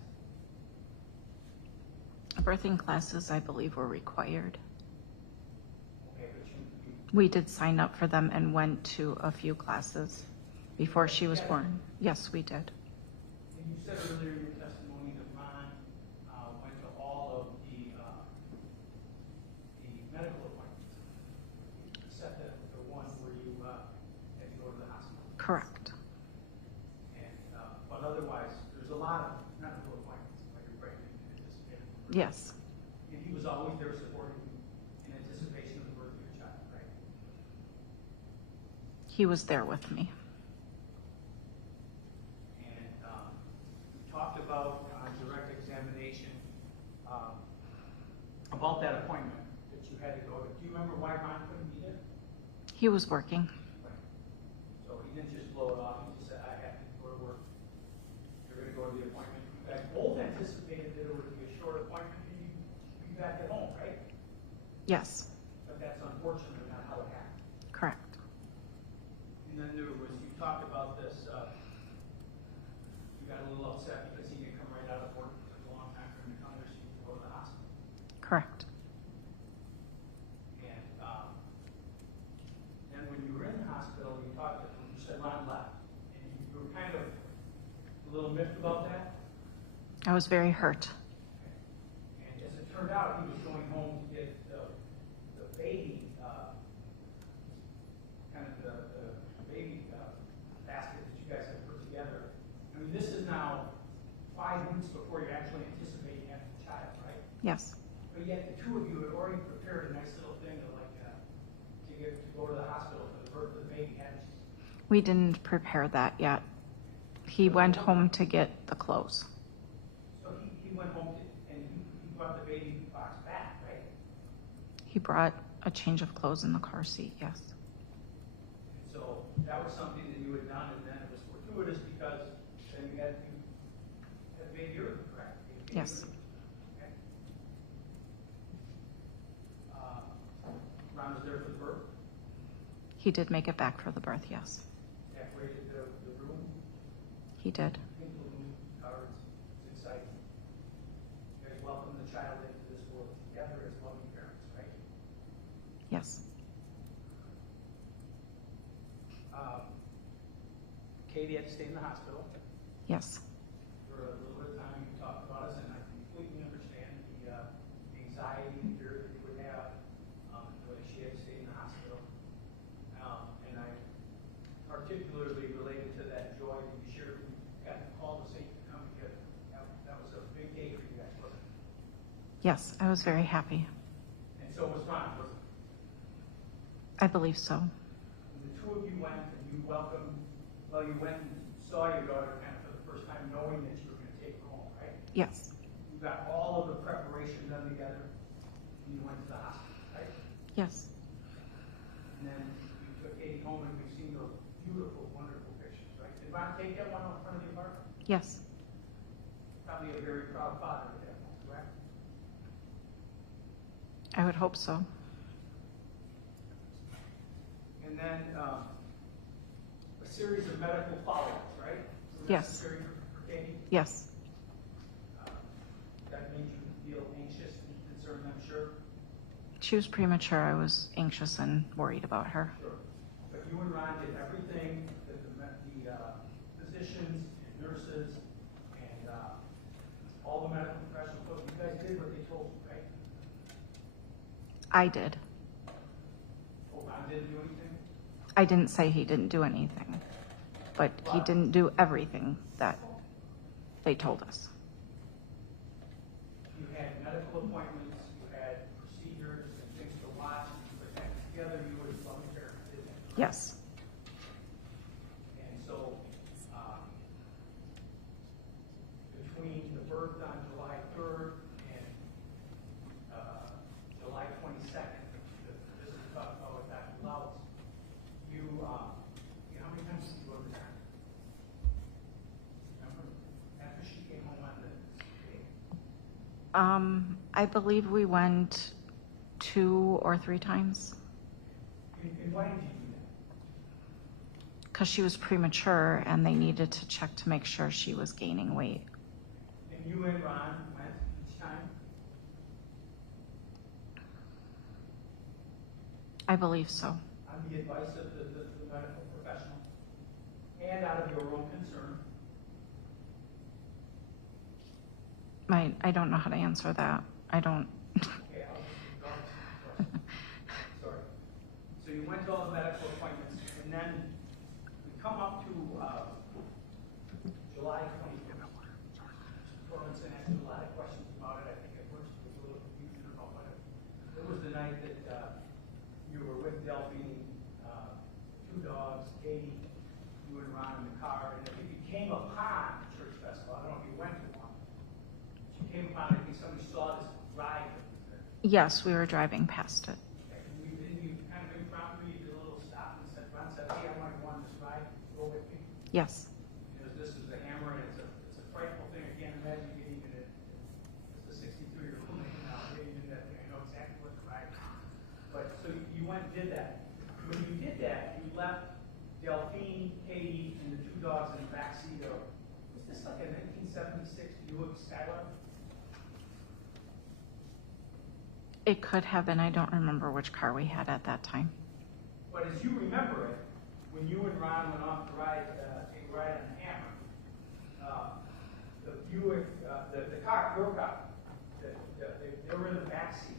Birthing classes, I believe, were required. Okay, but you We did sign up for them and went to a few classes before she was born. Yes, we did. and you said earlier in your testimony that Ron went to all of the medical appointments, except that the one where you had to go to the hospital. Correct. And but otherwise, there's a lot of medical appointments when you're pregnant and anticipating. Yes. And he was always there supporting you in anticipation of the birth of your child, right? He was there with me. And we talked about direct examination about that appointment that you had to go to. Do you remember why Ron couldn't be there? He was working. Right. So he didn't just blow it off. He just said, "I have to go to work. You're going to go to the appointment." You guys both anticipated that it would be a short appointment and you'd be back at home, right? Yes. But that's unfortunately not how it happened. Correct. And then there was, you talked about this, you got a little upset because he didn't come right out of work. It took a long time for him to come there, so you could go to the hospital. Correct. And then when you were in the hospital, you talked, you said Ron left. And you were kind of I was very hurt. And as it turned out, he was going home to get the baby, kind of the baby basket that you guys have put together. I mean, this is now 5 weeks before you're actually anticipating having a child, right? Yes. But yet the two of you had already prepared a nice little thing to to go to the hospital for the birth of the baby, hadn't you? We didn't prepare that yet. He went home to get the clothes. So he went home and he brought the baby box back, right? He brought a change of clothes in the car seat, yes. And so that was something that you had done, and then it was fortuitous because then you had baby early, correct? Baby Yes. early. Okay. Ron was there for the birth, He did make it back for the birth, yes. decorated the room, He did. pink balloon cards. It's exciting. You guys welcome the child into this world together as loving parents, right? Yes. Katie had to stay in the hospital Yes. for a little bit of time. You talked about us, and I completely understand the anxiety and fear that you would have when she had to stay in the hospital. And I particularly related to that joy that you shared when you got the call to say you could come together. That was a big day for you guys, wasn't it? Yes, I was very happy. And so was Ron, wasn't it? I believe so. And the two of you went and you welcomed, well, you went and saw your daughter kind of for the first time, knowing that you were going to take her home, right? Yes. You got all of the preparation done together, and you went to the hospital, right? Yes. And then you took Katie home, and we've seen those beautiful, wonderful pictures, right? Did Ron take that one out in front of the apartment? Yes. Probably a very proud father at that point, correct? I would hope so. And then a series of medical follow-ups, right? Were Yes. necessary for Katie? Yes. That made you feel anxious and concerned, I'm sure. She was premature. I was anxious and worried about her. Sure. But you and Ron did everything that the physicians and nurses and all the medical professionals, you guys did what they told you, right? I did. Oh, Ron didn't do anything? I didn't say he didn't do anything, but he didn't do everything that they told us. You had medical appointments, you had procedures and things to watch, and put that together, you were loving parents, didn't you? Yes. And so, between the birth on July 3rd and July 22nd, this is about Dr. Lowes, how many times did you go to the doctor? Remember? After she came home on the day? I believe we went 2 or 3 times And why did you do that? because she was premature and they needed to check to make sure she was gaining weight. And you and Ron went each time? I believe so. On the advice of the medical professional and out of your own concern. I don't know how to answer that. I don't. Okay, I'll just sorry. So you went to all the medical appointments, and then we come up to July 25th. Torrance asked you a lot of questions about it. I think at first there was a little confusion about what it was the night that you were with Delphine, 2 dogs, Katie, you and Ron in the car, and I think you came upon the church festival. I don't know if you went to one. But you came upon it, I think somebody saw this ride that was there. Yes, we were driving past it. And you kind of impromptu, you did a little stop and said, Ron said, hey, I want to go on this ride, go with me. Yes. Because this is the hammer, and it's a frightful thing. I can't imagine getting in it as a 62-year-old now, getting in that thing. I know exactly what the ride is. But so you went and did that. When you did that, you left Delphine, Katie, and the 2 dogs in the back seat of, was this like a 1976 Buick Skylark? It could have been. I don't remember which car we had at that time. But as you remember it, when you and Ron went off to take a ride on the hammer, the the car, your car, they were in the back seat.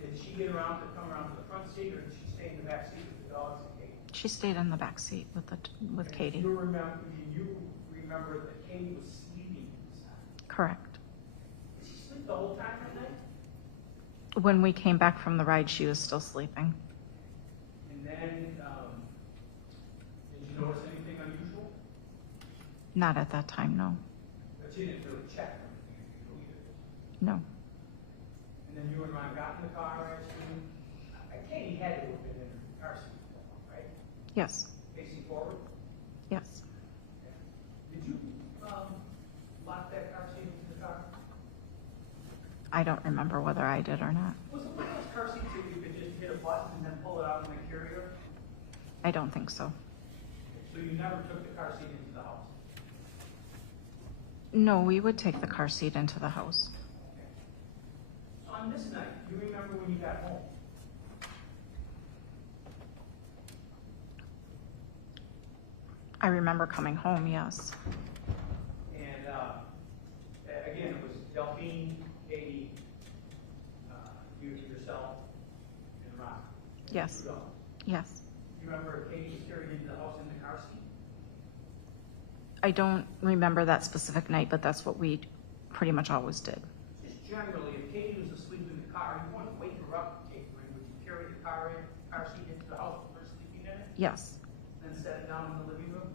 Did she get around to come around to the front seat, or did she stay in the back seat with the dogs and Katie? She stayed in the back seat with Katie. Do you remember that Katie was sleeping inside? Correct. Did she sleep the whole time that night? When we came back from the ride, she was still sleeping. And then, did you notice anything unusual? Not at that time, no. But you didn't really check for anything unusual either. No. And then you and Ron got in the car, I assume. Katie had to have been in the car seat, right? Yes. Facing forward? Yes. Did you lock that car seat into the car? I don't remember whether I did or not. Was it one of those car seats that you could just hit a button and then pull it out in the carrier? I don't think so. So you never took the car seat into the house? No, we would take the car seat into the house. Okay. So on this night, do you remember when you got home? I remember coming home, yes. And again, it was Delphine, Katie, you yourself, and Ron. And Yes. the dogs. Yes. You remember Katie was carried into the house in the car seat? I don't remember that specific night, but that's what we pretty much always did. Just generally, if Katie was asleep in the car, you wouldn't wake her up, take her in. Would you carry the car seat into the house with her sleeping in it, Yes. then set it down in the living room?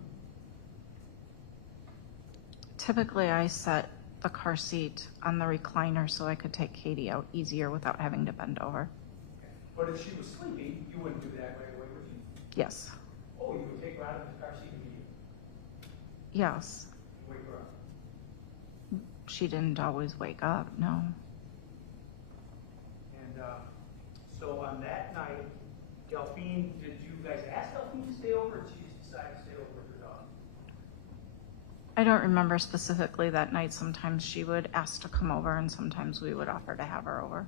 Typically, I set the car seat on the recliner so I could take Katie out easier without having to bend over. Okay. But if she was sleeping, you wouldn't do that right away, would you? Yes. Oh, you would take her out of the car seat immediately Yes. and wake her up? She didn't always wake up, no. And so on that night, Delphine, did you guys ask Delphine to stay over, or did she just decide to stay over with her dog? I don't remember specifically that night. Sometimes she would ask to come over and sometimes we would offer to have her over.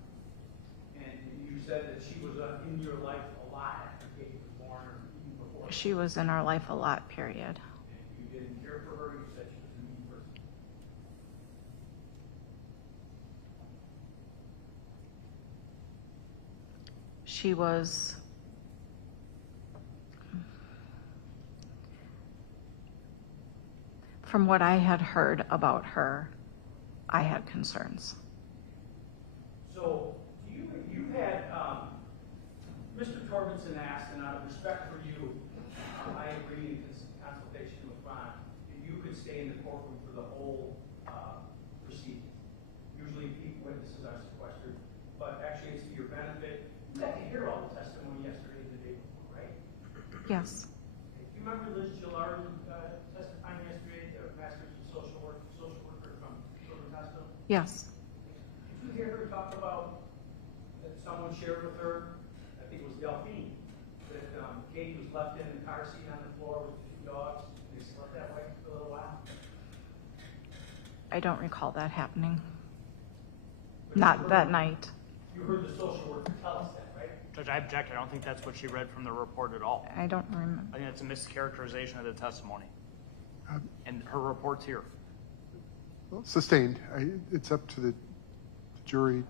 And you said that she was in your life a lot after Katie was born, or even before. She was in our life a lot, period. And you didn't care for her, you said she was a mean person. She was from what I had heard about her, I had concerns. So you had, Mr. Torbenson asked, and out of respect for you, I agree in consultation with Ron, if you could stay in the courtroom for the whole proceeding. Usually witnesses are sequestered, but actually it's to your benefit. You got to hear all the testimony yesterday and the day before, right? Yes. Do you remember Liz Gillard testifying yesterday, the master's in social worker from Children's Hospital? Yes. Did you hear her talk about that someone shared with her, I think it was Delphine, that Katie was left in the car seat on the floor with the two dogs, and they slept that way for a little while? I don't recall that happening. But you Not heard- that night. You heard the social worker tell us that, right? Judge, I object. I don't think that's what she read from the report at all. I don't remember. I think it's a mischaracterization of the testimony. Um, And her report's here. Well, sustained. It's up to the jury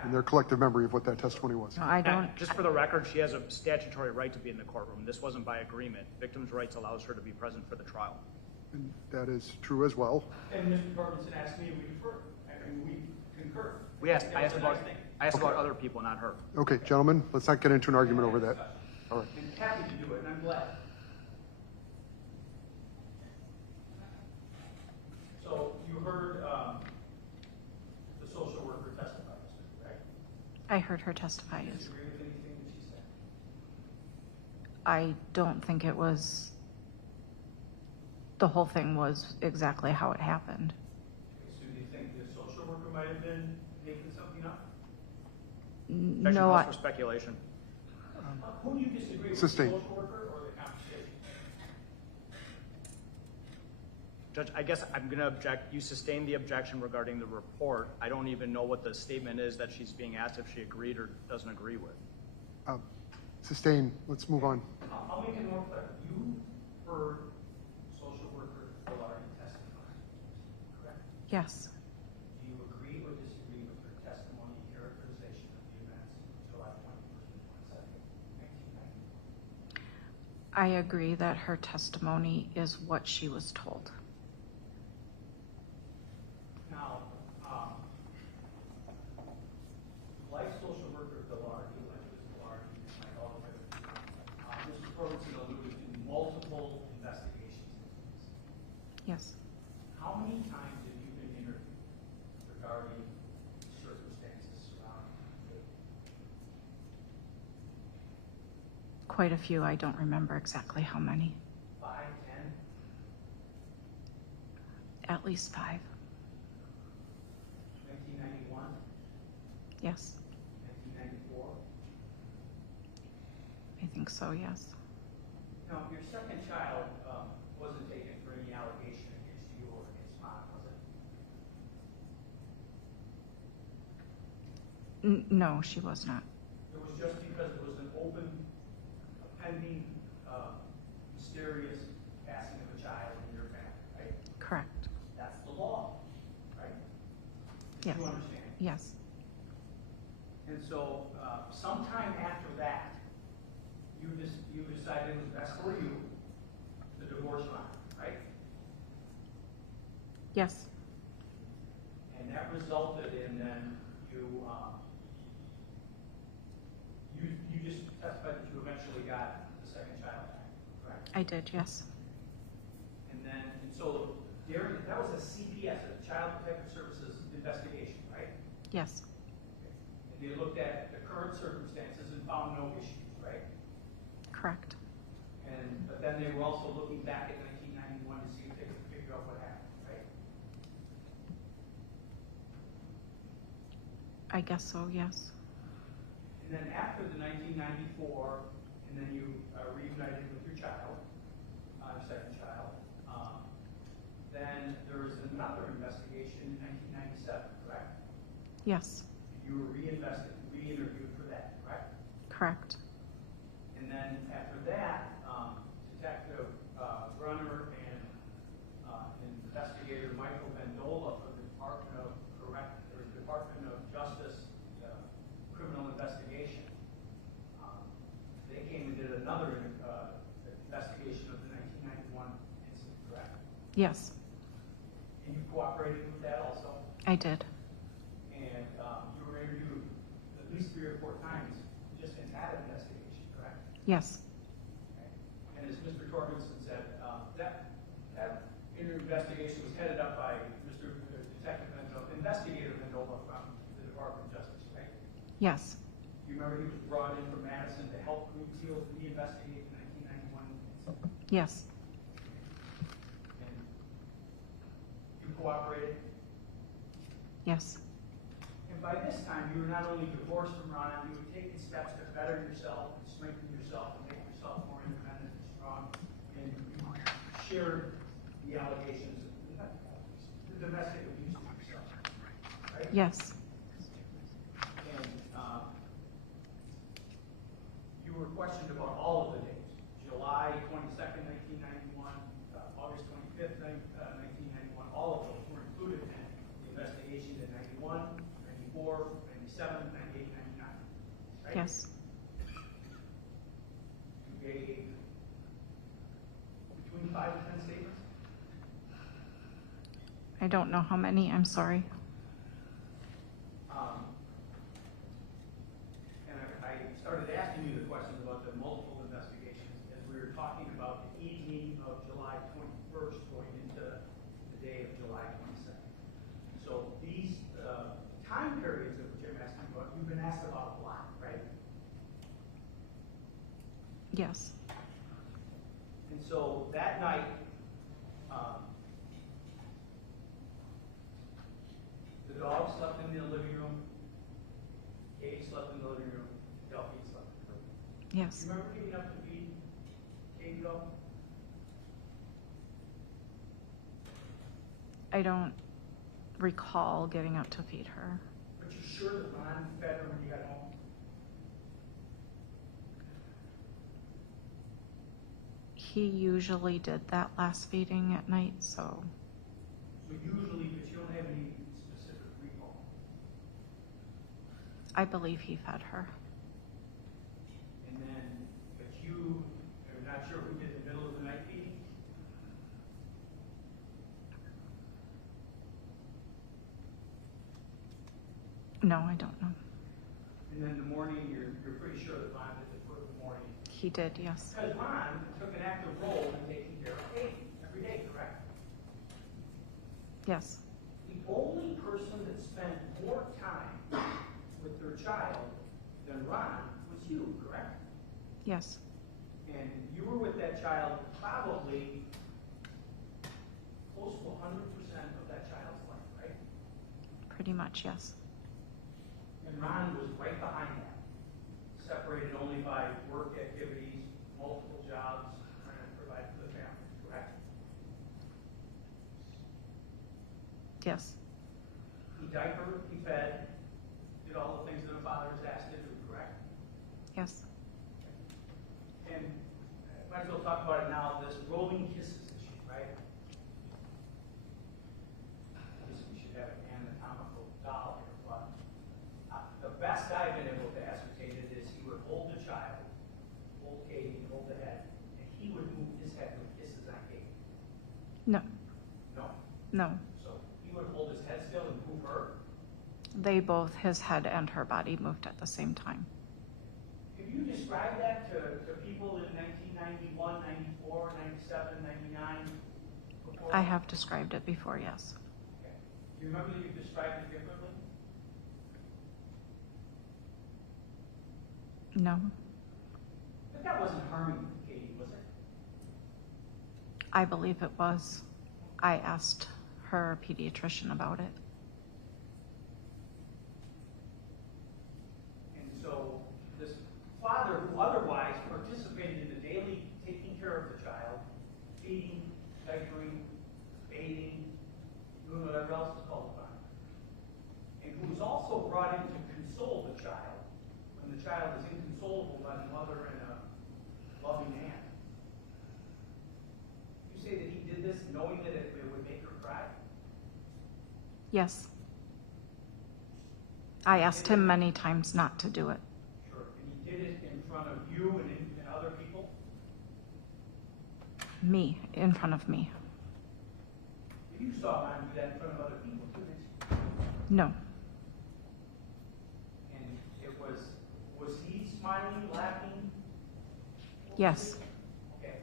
and their collective memory of what that testimony was. No, I don't. And just for the record, she has a statutory right to be in the courtroom. This wasn't by agreement. Victims' rights allows her to be present for the trial. And that is true as well. And Mr. Torbenson asked me, we defer. I mean, we concur. I asked That was a about nice thing. other people, not her. Okay, gentlemen, let's not get into an argument over that. All right. And happy to do it, and I'm glad. So you heard the social worker testify yesterday, right? I heard her testify. Yes. Disagree with anything that she said? I don't think it was, the whole thing was exactly how it happened. So do you think the social worker might have been making something up? Objection No, calls for speculation. Who do you disagree with, the Sustained. social worker or the conversation? Judge, I guess I'm going to object. You sustained the objection regarding the report. I don't even know what the statement is that she's being asked if she agreed or doesn't agree with. Sustained. Let's move on. I'll make it more clear. You heard social worker Gillard testify, correct? Yes. Do you agree or disagree with her testimony and characterization of the events of July 21st and 22nd, 1990? I agree that her testimony is what she was told. Now, life social worker Villardi, Alexis Villardi, my daughter, Mr. Ferguson alluded to multiple investigations. Yes. How many times have you been interviewed regarding circumstances surrounding the Quite a few. I don't remember exactly how many. 5, 10, At least 5. 1991, Yes. 1994? I think so, yes. Now, your second child wasn't taken for any allegation against you or against mom, was it? No, she was not. It was just because it was an open, pending, mysterious passing of a child in your family, right? Correct. That's the law, right? Yes. You understand? Yes. And so, sometime after that, you decided it was best for you to divorce mom, right? Yes. And that resulted in then you just testified that you eventually got the second child back, correct? I did, yes. And so during, that was a CPS, a Child Protective Services investigation, right? Yes. And they looked at the current circumstances and found no issues, right? Correct. But then they were also looking back at 1991 to see if they could figure out what happened, right? I guess so, yes. And then after the 1994, and then you reunited with your child, your second child, then there was another investigation in 1997, correct? Yes. You were re-interviewed for that, correct? Correct. And then after that, Detective Brunner and investigator Michael Vendola for the Department of Justice criminal investigation, they came and did another investigation of the 1991 incident, correct? Yes. And you cooperated with that also? I did. And you were interviewed at least 3 or 4 times just in that investigation, correct? Yes. Okay. And as Mr. Torbenson said, that investigation was headed up by Detective Vendola, Investigator Vendola from the Department of Justice, right? Yes. You remember he was brought in from Madison to help Greenfield re-investigate the 1991 incident? Yes. And you cooperated? Yes. And by this time, you were not only divorced from Ron, you had taken steps to better yourself and strengthen yourself and make yourself more independent and strong. And you shared the allegations, the domestic abuse with yourself, right? Yes. And you were questioned about all of the dates. July 22nd, 1991, August 25th, 1991, all of those were included in the investigation in 91, 94, 97, 98, 99, right? Yes. You gave between 5 and 10 statements? I don't know how many, I'm sorry. And I started asking you the questions about the multiple investigations as we were talking about the evening of July 21st going into the day of July 22nd. So these time periods of which I'm asking about, you've been asked about a lot, right? Yes. And so that night, the dog slept in the living room, Katie slept in the living room, Delphine slept in the living room. Yes. You remember getting up to feed Katie though? I don't recall getting up to feed her. But you sure that Ron fed her when you got home? He usually did that last feeding at night, so So usually, but you don't have I believe he fed her. And then, but you are not sure who did the middle of the night feeding? No, I don't know. And then the morning, you're pretty sure that Ron did the foot in the morning. He did, yes. Because Ron took an active role in taking care of Katie every day, correct? Yes. The only person that spent more time with their child than Ron was you, correct? Yes. And you were with that child probably close to 100% of that child's life, right? Pretty much, yes. And Ron was right behind that, separated only by work activities, multiple jobs, trying to provide for the family, correct? Yes. He diapered, he fed, did all the things that a father is asked to do, correct? Yes. And might as well talk about it now, this rolling kisses issue, right? I guess we should have an anatomical doll here, but the best I've been able to ascertain it is he would hold the child, hold Katie, hold the head, and he would move his head with kisses on Katie. No. No? No. So he would hold his head still and move her. They both, his head and her body, moved at the same time. Have you described that to people in 1991, 94, 97, 99? Before? I have described it before, yes. Okay. Do you remember that you described it differently? No. But that wasn't harming Katie, was it? I believe it was. I asked her pediatrician about it. And so this father who otherwise participated in the daily taking care of the child, feeding, diapering, bathing, doing whatever else is called upon, and who was also brought in to console the child when the child is inconsolable by the mother and a loving aunt. You say that he did this knowing that it would make her cry? Yes. I asked him many times not to do it. Sure. And he did it in front of you and other people? Me, in front of me. You saw Ron do that in front of other people too, didn't you? No. And it was he smiling, laughing? Yes. Okay.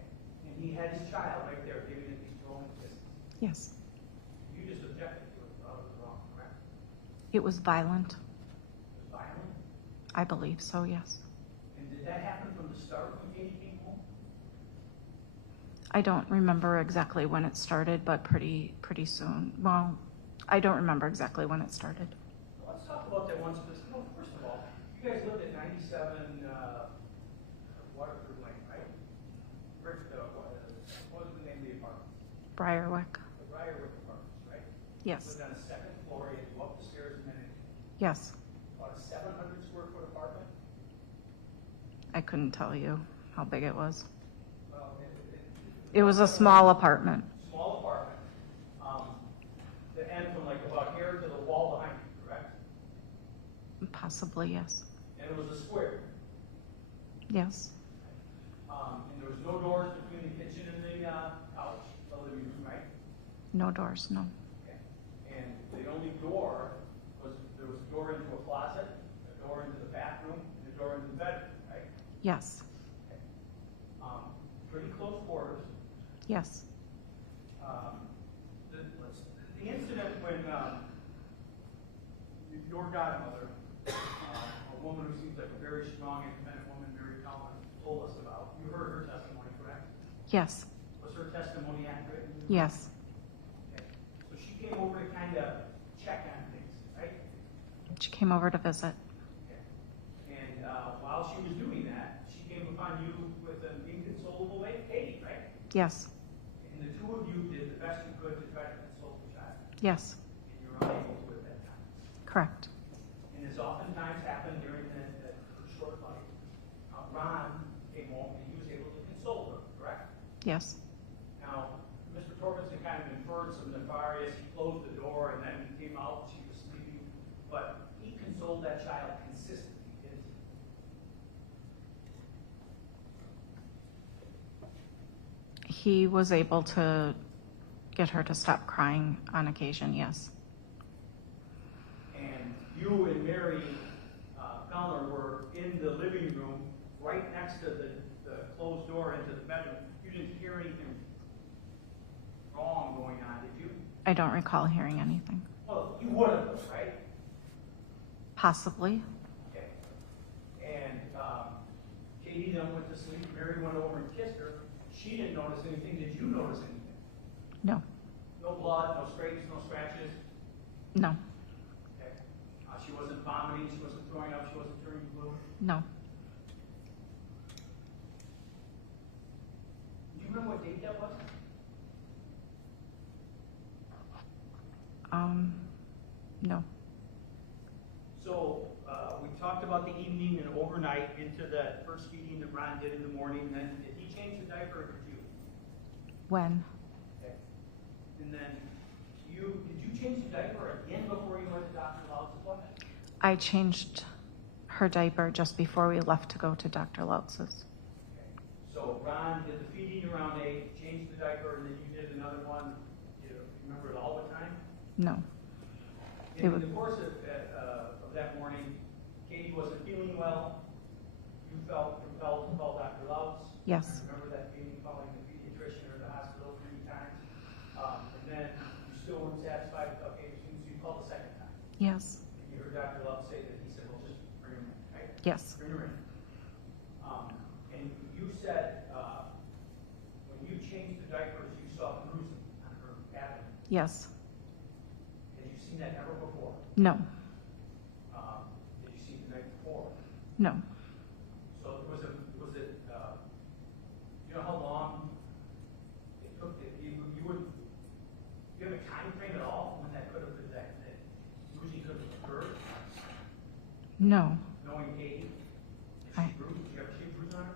And he had his child right there giving it these rolling kisses. Yes. You just objected to it, thought it was wrong, correct? It was violent. It was violent? I believe so, yes. And did that happen from the start when Katie came home? I don't remember exactly when it started, but pretty soon. Well, I don't remember exactly when it started. Well, let's talk about that one specific. Well, first of all, you guys lived at 97 Waterford Lane, right? What was the name of the apartment? Briarwick. The Briarwick Apartments, right? Yes. Lived on the second floor, you had to go up the stairs a minute. Yes. About a 700 square foot apartment? I couldn't tell you how big it was. Well, It was a small apartment. small apartment. The end from like about here to the wall behind you, correct? Possibly, yes. And it was a square. Yes. And there was no doors between the kitchen and the couch, the living room, right? No doors, no. Okay. And the only door was, there was a door into a closet, a door into the bathroom, and a door into the bedroom, right? Yes. Okay. Pretty close quarters. Yes. The incident when your godmother, a woman who seems like a very strong, independent woman, Mary Collins, told us about, you heard her testimony, correct? Yes. Was her testimony accurate? Yes. Okay. So she came over to kind of check on things, right? She came over to visit. Okay. And while she was doing that, she came upon you with an inconsolable Katie, right? Yes. And the two of you did the best you could to try to console the child. Yes. And you were unable to at that time. Correct. And as oftentimes happened during that short life, Ron came home and he was able to console her, correct? Yes. Now, Mr. Torbenson kind of inferred some nefarious, he closed the door and then he came out, she was sleeping, but he consoled that child child consistently, didn't he? He was able to get her to stop crying on occasion, yes. And you and Mary Fowler were in the living room, right next to the closed door into the bedroom. You didn't hear anything wrong going on, did you? I don't recall hearing anything. Well, you would have, right? Possibly. Okay. And Katie then went to sleep. Mary went over and kissed her. She didn't notice anything. Did you notice anything? No. No blood, no scrapes, no scratches? No. Okay. She wasn't vomiting. She wasn't throwing up. She wasn't turning blue. No. Do you remember what date that was? No. So we talked about the evening and overnight into that first feeding that Ron did in the morning. Then did he change the diaper or did you? When? Okay. And then did you change the diaper again before you went to Dr. Loutz's appointment? I changed her diaper just before we left to go to Dr. Loutz's. Okay. So Ron did the feeding around 8, changed the diaper, and then you did another one. Do you remember it all the time? No. In the course of that morning, Katie wasn't feeling well. You felt compelled to call Dr. Loutz. Yes. I remember that feeling, calling the pediatrician or the hospital 3 times. And then you still weren't satisfied with okay, so you called the second time. Yes. And you heard Dr. Loutz say that he said, well, just bring her in, right? Yes. Bring her in. And you said when you changed the diapers, you saw bruising on her abdomen. Yes. Had you seen that ever before? No. Did you see it the night before? No. So was it, you know how long it took, you have a time frame at all when that could have been, that bruising could have occurred? No. Knowing Katie? Did I- she bruise? Did you ever see a bruise on her?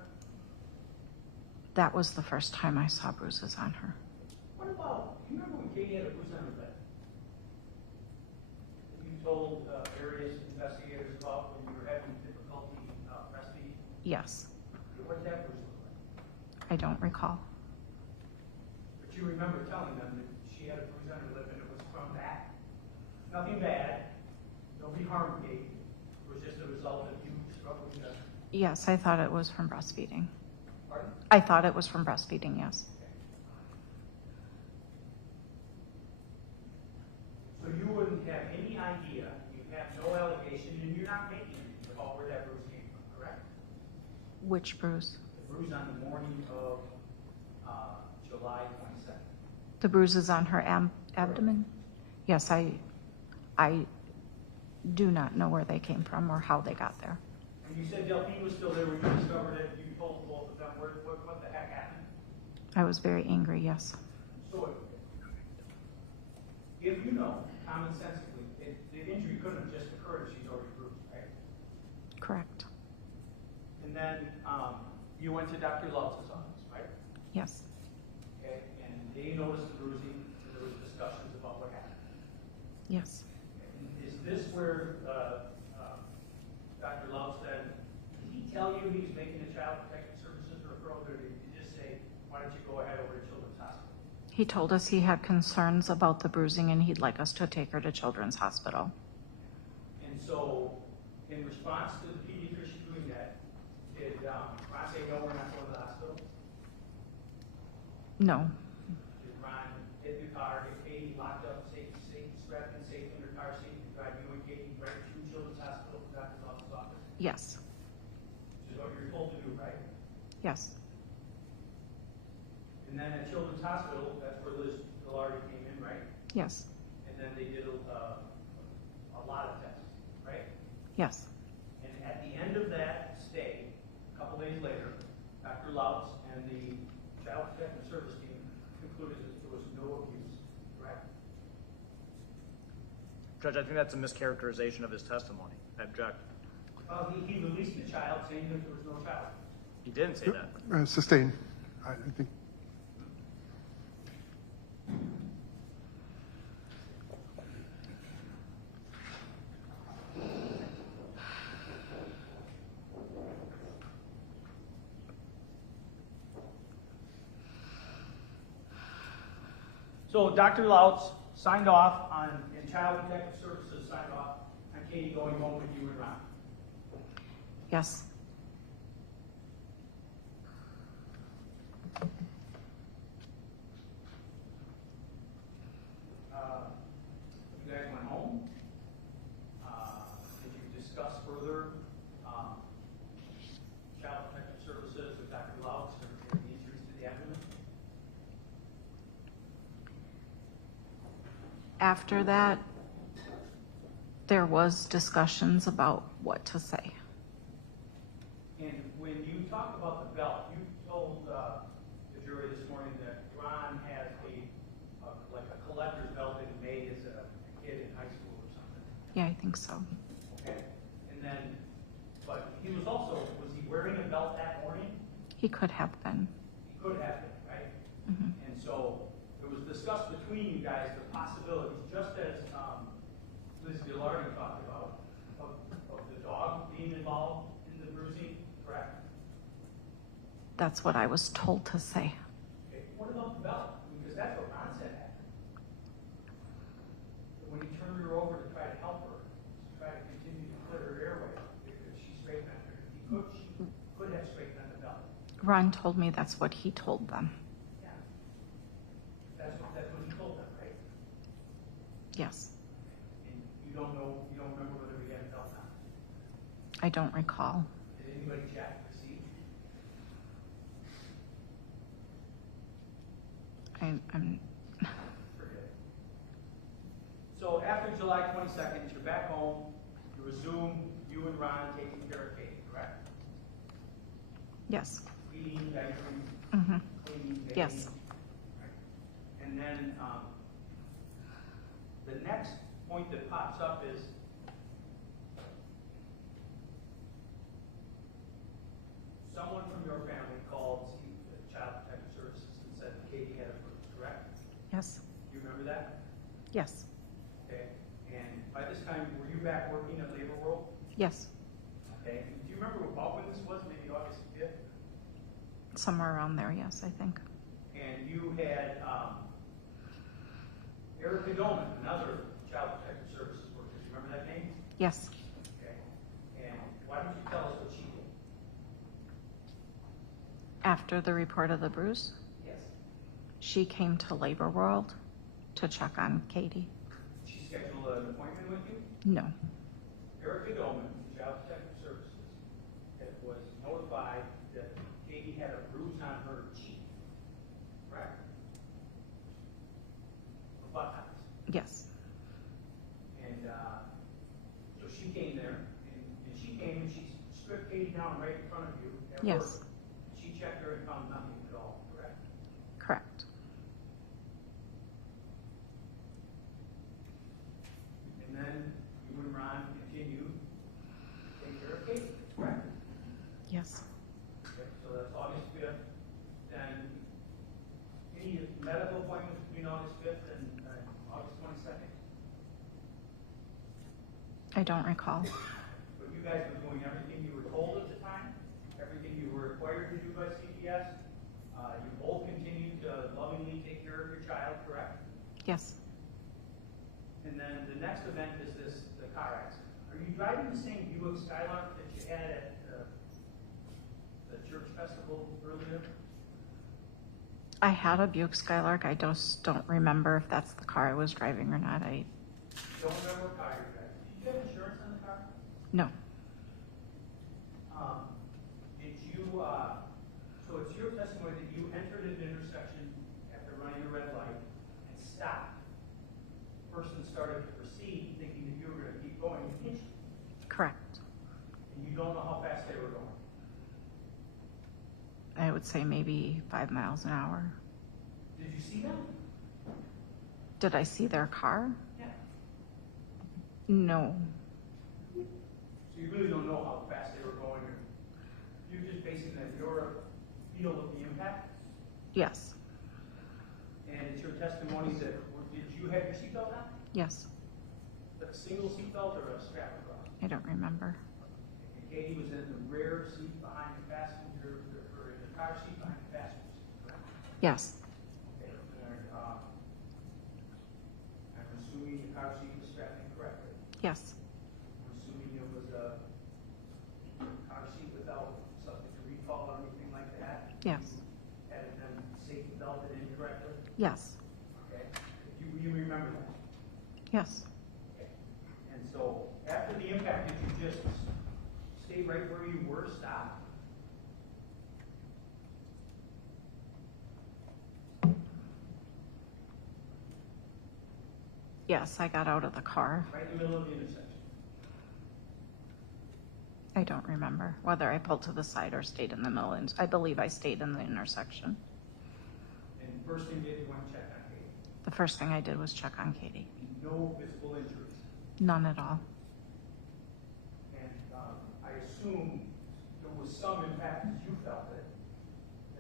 That was the first time I saw bruises on her. What about, do you remember when Katie had a bruise on her leg? That you told various investigators about when you were having difficulty breastfeeding? Yes. What did that bruise look like? I don't recall. But you remember telling them that she had a bruise on her lip and it was from that. Nothing bad. Nobody harmed Katie. It was just a result of you struggling to. Yes, I thought it was from breastfeeding. Pardon? I thought it was from breastfeeding, yes. So you wouldn't have any idea, you have no allegation, and you're not making anything about where that bruise came from, correct? Which bruise? The bruise on the morning of July 22nd. The bruises on her abdomen? Yes, I do not know where they came from or how they got there. And you said Delphine was still there when you discovered it. You told both of them what the heck happened. I was very angry, yes. So if you know, commonsensically, the injury couldn't have just occurred if she's already bruised, right? Correct. And then you went to Dr. Loutz's office, right? Yes. Okay, and they noticed the bruising, and there was discussions about what happened. Yes. And is this where Dr. Loutz said, did he tell you he was making a child protective services referral, or did he just say, why don't you go ahead over to Children's Hospital? He told us he had concerns about the bruising and he'd like us to take her to Children's Hospital. And so, in response to the pediatrician doing that, did Ron say, no, we're not going to the hospital? No. Did Ron get the car, get Katie locked up, strapped in safe in her car seat, and drive you and Katie right to Children's Hospital to Dr. Loutz's office? Yes. Which is what you're told to do, right? Yes. And then at Children's Hospital, that's where Liz Gallardi came in, right? Yes. And then they did a lot of tests, right? Yes. And at the end of that stay, a couple days later, Dr. Loutz and the Child Protective Service team concluded that there was no abuse, correct? Judge, I think that's a mischaracterization of his testimony. I object. Well, he released the child saying that there was no child. He didn't say that. Sustain. I think. So Dr. Louts signed off on, and Child Protective Services signed off on Katie going home with you and Ron. Yes. You guys went home. Did you discuss further Child Protective Services with Dr. Louts or the injuries to the abdomen? After that, there was discussions about what to say. And when you talk about the belt, you told the jury this morning that Ron has like a collector's belt that he made as a kid in high school or something. Yeah, I think so. Okay. And then, but he was he wearing a belt that morning? He could have been. He could have been, right? Mhm. And so it was discussed between you guys the possibilities, just as Liz Gilardi talked about, of the dog being involved in the bruising, correct? That's what I was told to say. Okay, what about the belt? Because that's what Ron said happened. When he turned her over to try to help her, to try to continue to clear her airway, because she straightened her. She could have straightened the belt. Ron told me that's what he told them. Yeah. That's what he told them, right? Yes. And you don't remember whether he had a belt on. I don't recall. Did anybody check to see? I'm Forget it. So after July 22nd, you're back home, you resume you and Ron taking care of Katie, correct? yes. Feeding, diapering, Mm-hmm. cleaning, bathing. Yes. Right. And then the next point that pops up is someone from your family called Child Protective Services and said Katie had a bruise, correct? Yes. Do you remember that? Yes. Okay. And by this time, were you back working at Labor World? Yes. Okay. Do you remember about when this was? Maybe August 5th? Somewhere around there, yes, I think. And you had Erica Dolman, another Child Protective Services worker. Do you remember that name? Yes. Okay. And why don't you tell us what she did? After the report of the bruise, Yes. she came to Labor World to check on Katie. Did she schedule an appointment with you? No. Erica Dolman, Child Protective Services, was notified that Katie had a bruise on her cheek, correct? Or buttocks. Yes. And so she came there, and she came and she stripped Katie down right in front of you at Yes. work. She checked her and found nothing at all, correct? Correct. And then you and Ron continued to take care of Katie, correct? Yes. Okay, so that's August 5th. Then any medical appointments between August 5th and August 22nd? I don't recall. But you guys were doing everything you were told at the time, everything you were required to do by CPS. You both continued to lovingly take care of your child, correct? Yes. And then the next event is the car accident. Are you driving the same Buick Skylark that you had at the church festival earlier? I had a Buick Skylark. I just don't remember if that's the car I was driving or not. I Don't remember what car you're driving. Did you have insurance on the car? no. Did you, so it's your testimony that you entered an intersection after running a red light and stopped. Person started to proceed thinking that you were going to keep going and hit you. Correct. And you don't know how fast they were going. I would say maybe 5 miles an hour. Did you see them? Did I see their car? Yeah. No. So you really don't know how fast they were going. You're just basing that your feel of the impact. Yes. And it's your testimony that, did you have your seatbelt on? Yes. A single seatbelt or a strap across? I don't remember. And Katie was in the rear seat behind the passenger, or in the car seat behind the passenger seat, correct? Yes. Okay. Yes, Okay? You remember that? yes. And so after the impact, did you just stay right where you were, stop? Yes, I got out of the car. Right in the middle of the intersection? I don't remember whether I pulled to the side or stayed in the middle. And I believe I stayed in the intersection. And first thing you did, you went to check on Katie. The first thing I did was check on Katie. No visible injuries. None at all. And I assume there was some impact as you felt it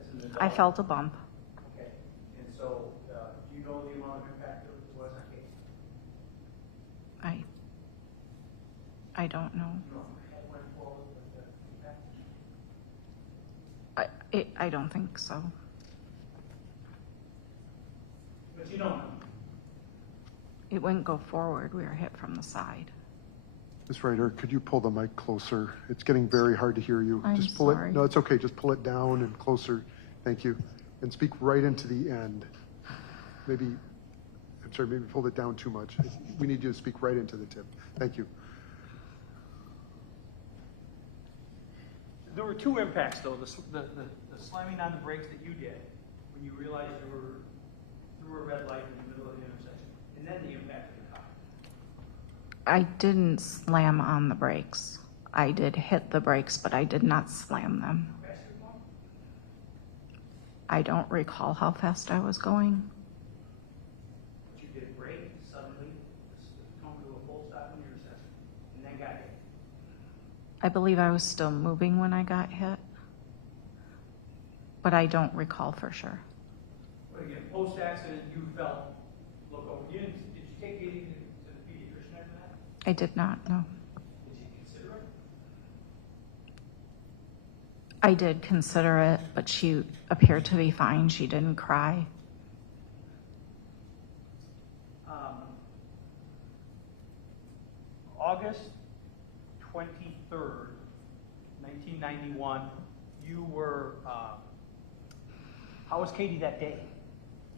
as an adult. I felt a bump. Okay. And so do you know the amount of impact there was on Katie? I don't know. You know, head went forward with the impact? I don't think so. But you don't know. It wouldn't go forward. We were hit from the side. Ms. Ryder, could you pull the mic closer? It's getting very hard to hear you. I'm Just pull sorry. it. No, it's okay. Just pull it down and closer. Thank you. And speak right into the end. Maybe, I'm sorry, maybe pulled it down too much. We need you to speak right into the tip. Thank you. There were two impacts, though. The slamming on the brakes that you did when you realized you were through a red light in the middle of the intersection, and then the impact of the car. I didn't slam on the brakes. I did hit the brakes, but I did not slam them. Faster going? I don't recall how fast I was going. But you did brake, suddenly come to a full stop in the intersection, and then got hit. I believe I was still moving when I got hit, but I don't recall for sure. But again, post-accident, you felt, look over, did you take Katie to the pediatrician after that? I did not, no. Did you consider it? I did consider it, but she appeared to be fine. She didn't cry. August 23rd, 1991, you were, how was Katie that day?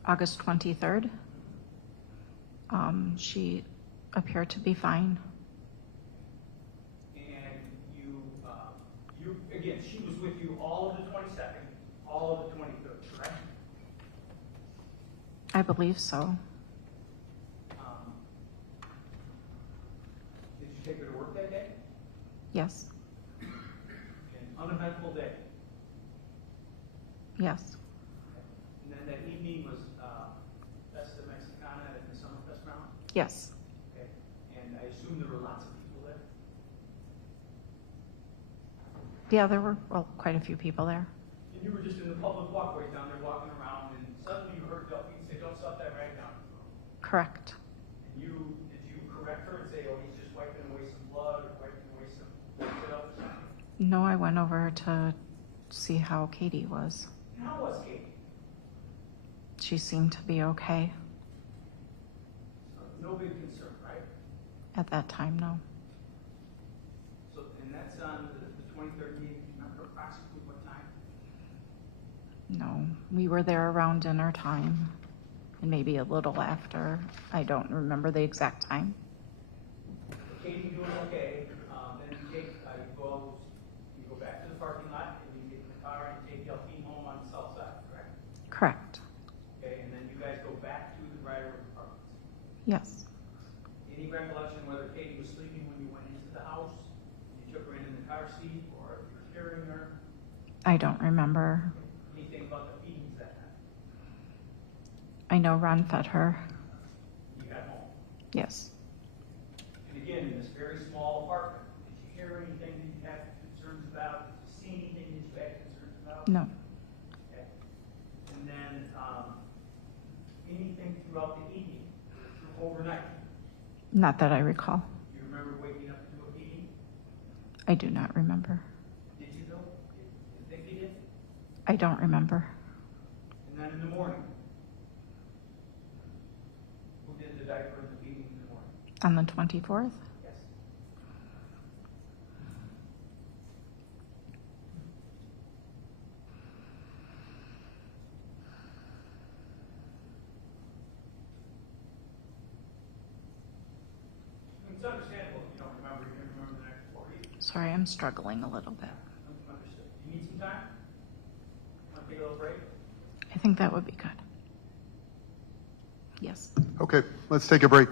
August 23rd, she appeared to be fine. And again, she was with you all of the 22nd, all of the 23rd, correct? I believe so. Did you take her to work that day? Yes, An uneventful day. yes, And then that evening was Festa Mexicana at the Summerfest ground? yes. Okay. And I assume there were lots of people there? Yeah, there were, well, quite a few people there. And you were just in the public walkways down there walking around, and suddenly you heard Delphine say, "Don't stop that rag down." Correct. And did you correct her and say, "Oh, he's just wiping away some blood or wiping away some spit up or something"? No, I went over to see how Katie was. And how was Katie? She seemed to be okay No big concern, right? at that time, no. So, and that's on the 23rd meeting. Do you remember approximately what time? No, we were there around dinner time and maybe a little after. I don't remember the exact time. Katie doing okay. Then you go back to the parking lot and you get in the car and take Delphine home on the south side, correct? Correct. Okay, and then you guys go back to the Ryder apartments. Yes. Any recollection whether Katie was sleeping when you went into the house? You took her in the car seat, or if you were carrying her? I don't remember. Anything about the feedings that night? I know Ron fed her. You got home. Yes. And again, in this very small apartment, did you hear anything that you had concerns about? Did you see anything that you had concerns about? No. Okay. And then, anything throughout the evening, overnight? Not that I recall. Do you remember waking up to a meeting? I do not remember. Did you though? You think you did? I don't remember. And then in the morning? Who did the diaper and the feeding in the morning? On the 24th? Yes. It's understandable if you don't remember, you can remember the next 4 weeks. Sorry, I'm struggling a little bit. Understood. You need some time? Want to take a little break? I think that would be good. Yes. Okay, let's take a break.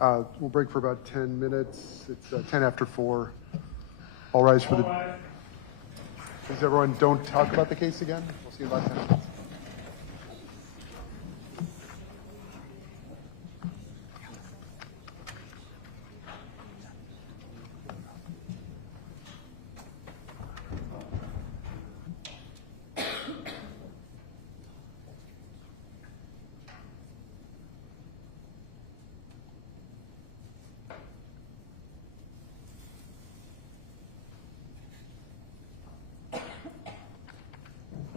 We'll break for about 10 minutes. It's 10 after 4. All rise for the... Please, everyone, don't talk about the case again. We'll see you in about 10 minutes.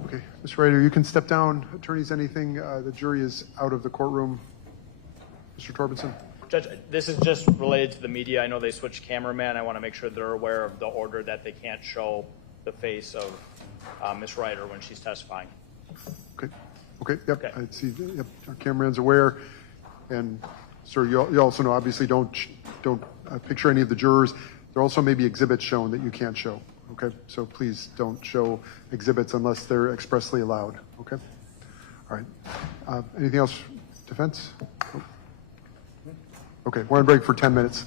Okay, Ms. Schroeder, you can step down. Attorneys, anything? The jury is out of the courtroom. Mr. Torbenson? Judge, this is just related to the media. I know they switched cameraman. I want to make sure they're aware of the order that they can't show the face of Ms. Ryder when she's testifying. Okay, okay, yep, Okay. I see, yep, our cameraman's aware. And, sir, you also know, obviously, don't picture any of the jurors. There also may be exhibits shown that you can't show, okay? So please don't show exhibits unless they're expressly allowed, okay? All right. Anything else, defense? Nope. Okay, we're on break for 10 minutes.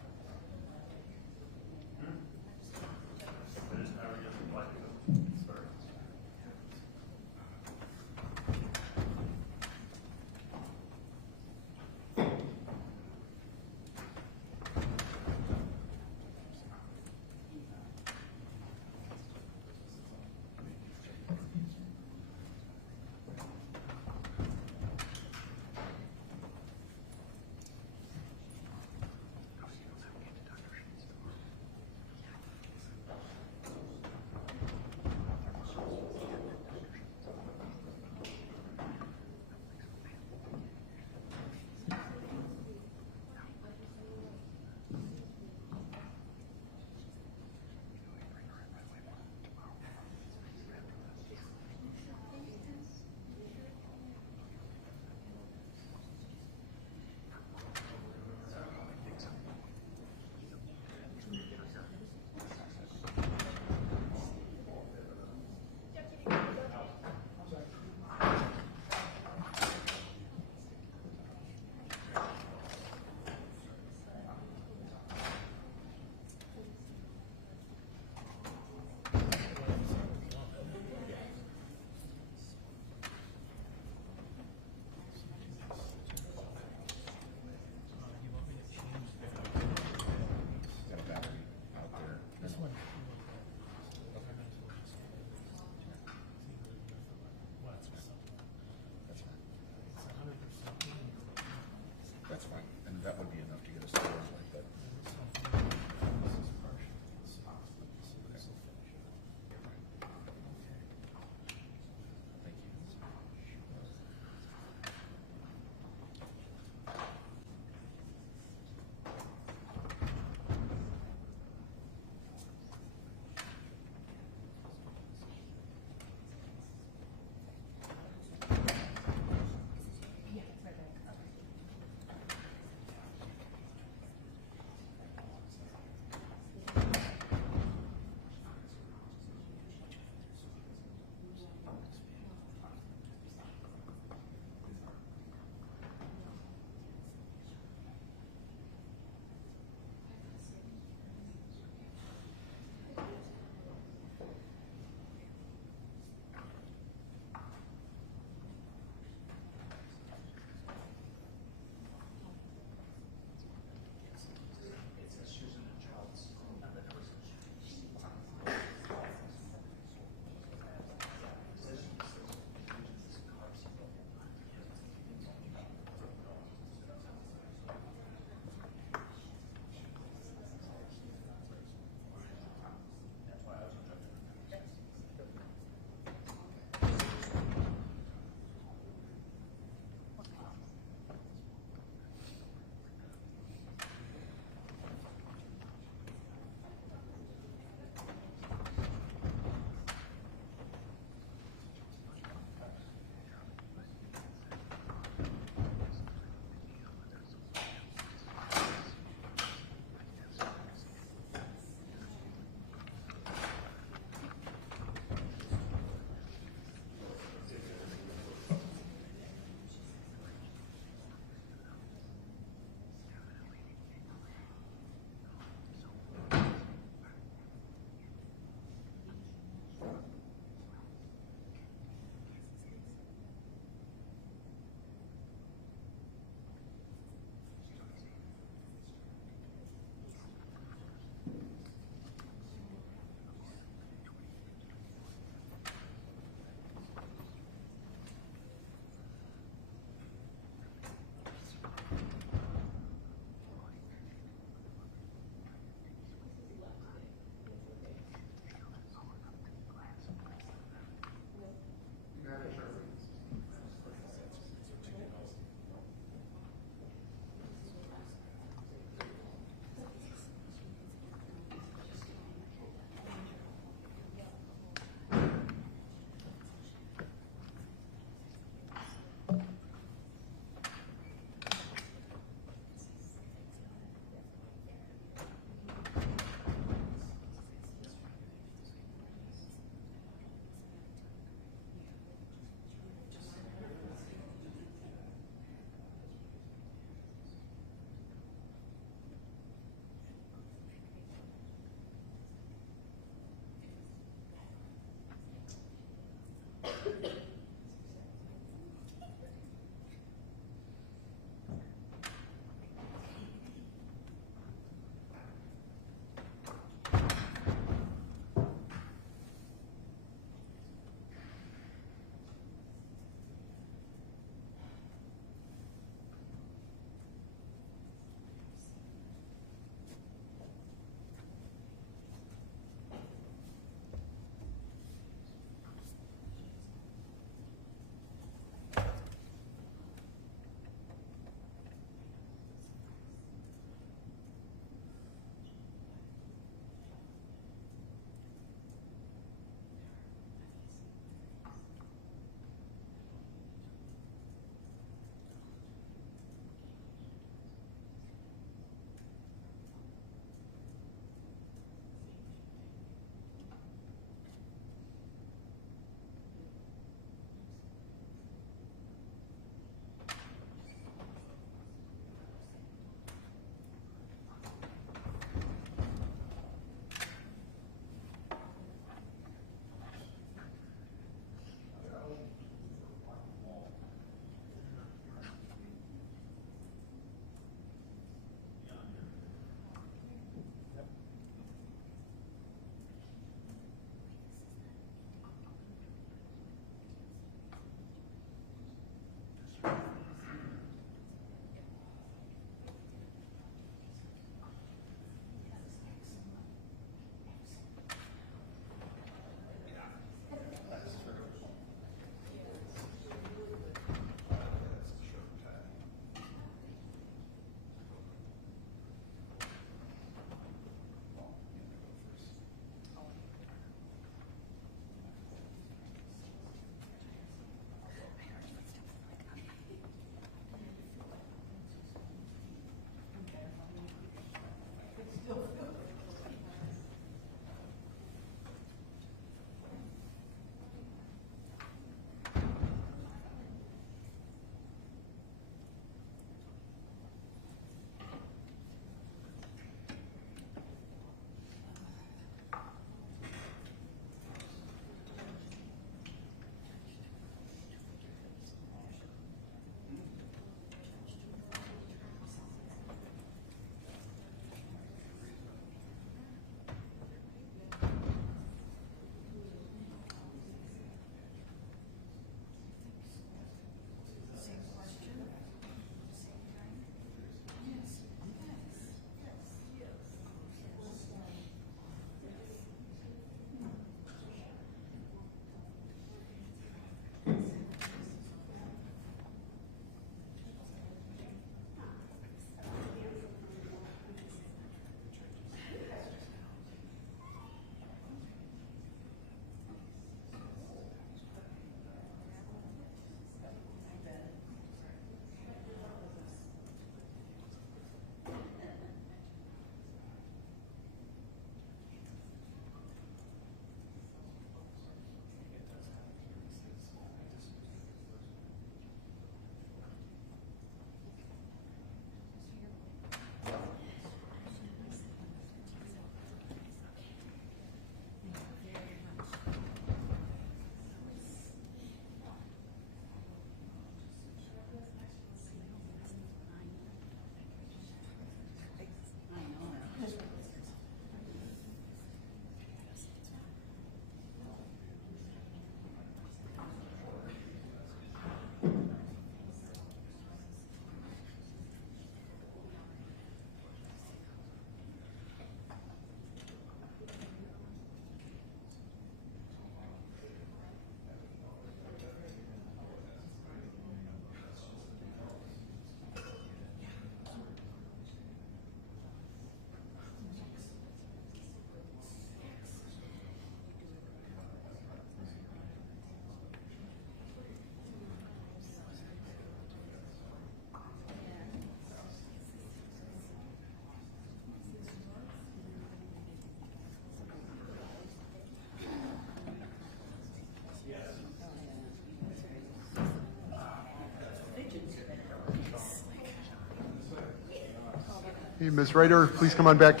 you. Ms. Ryder, please come on back.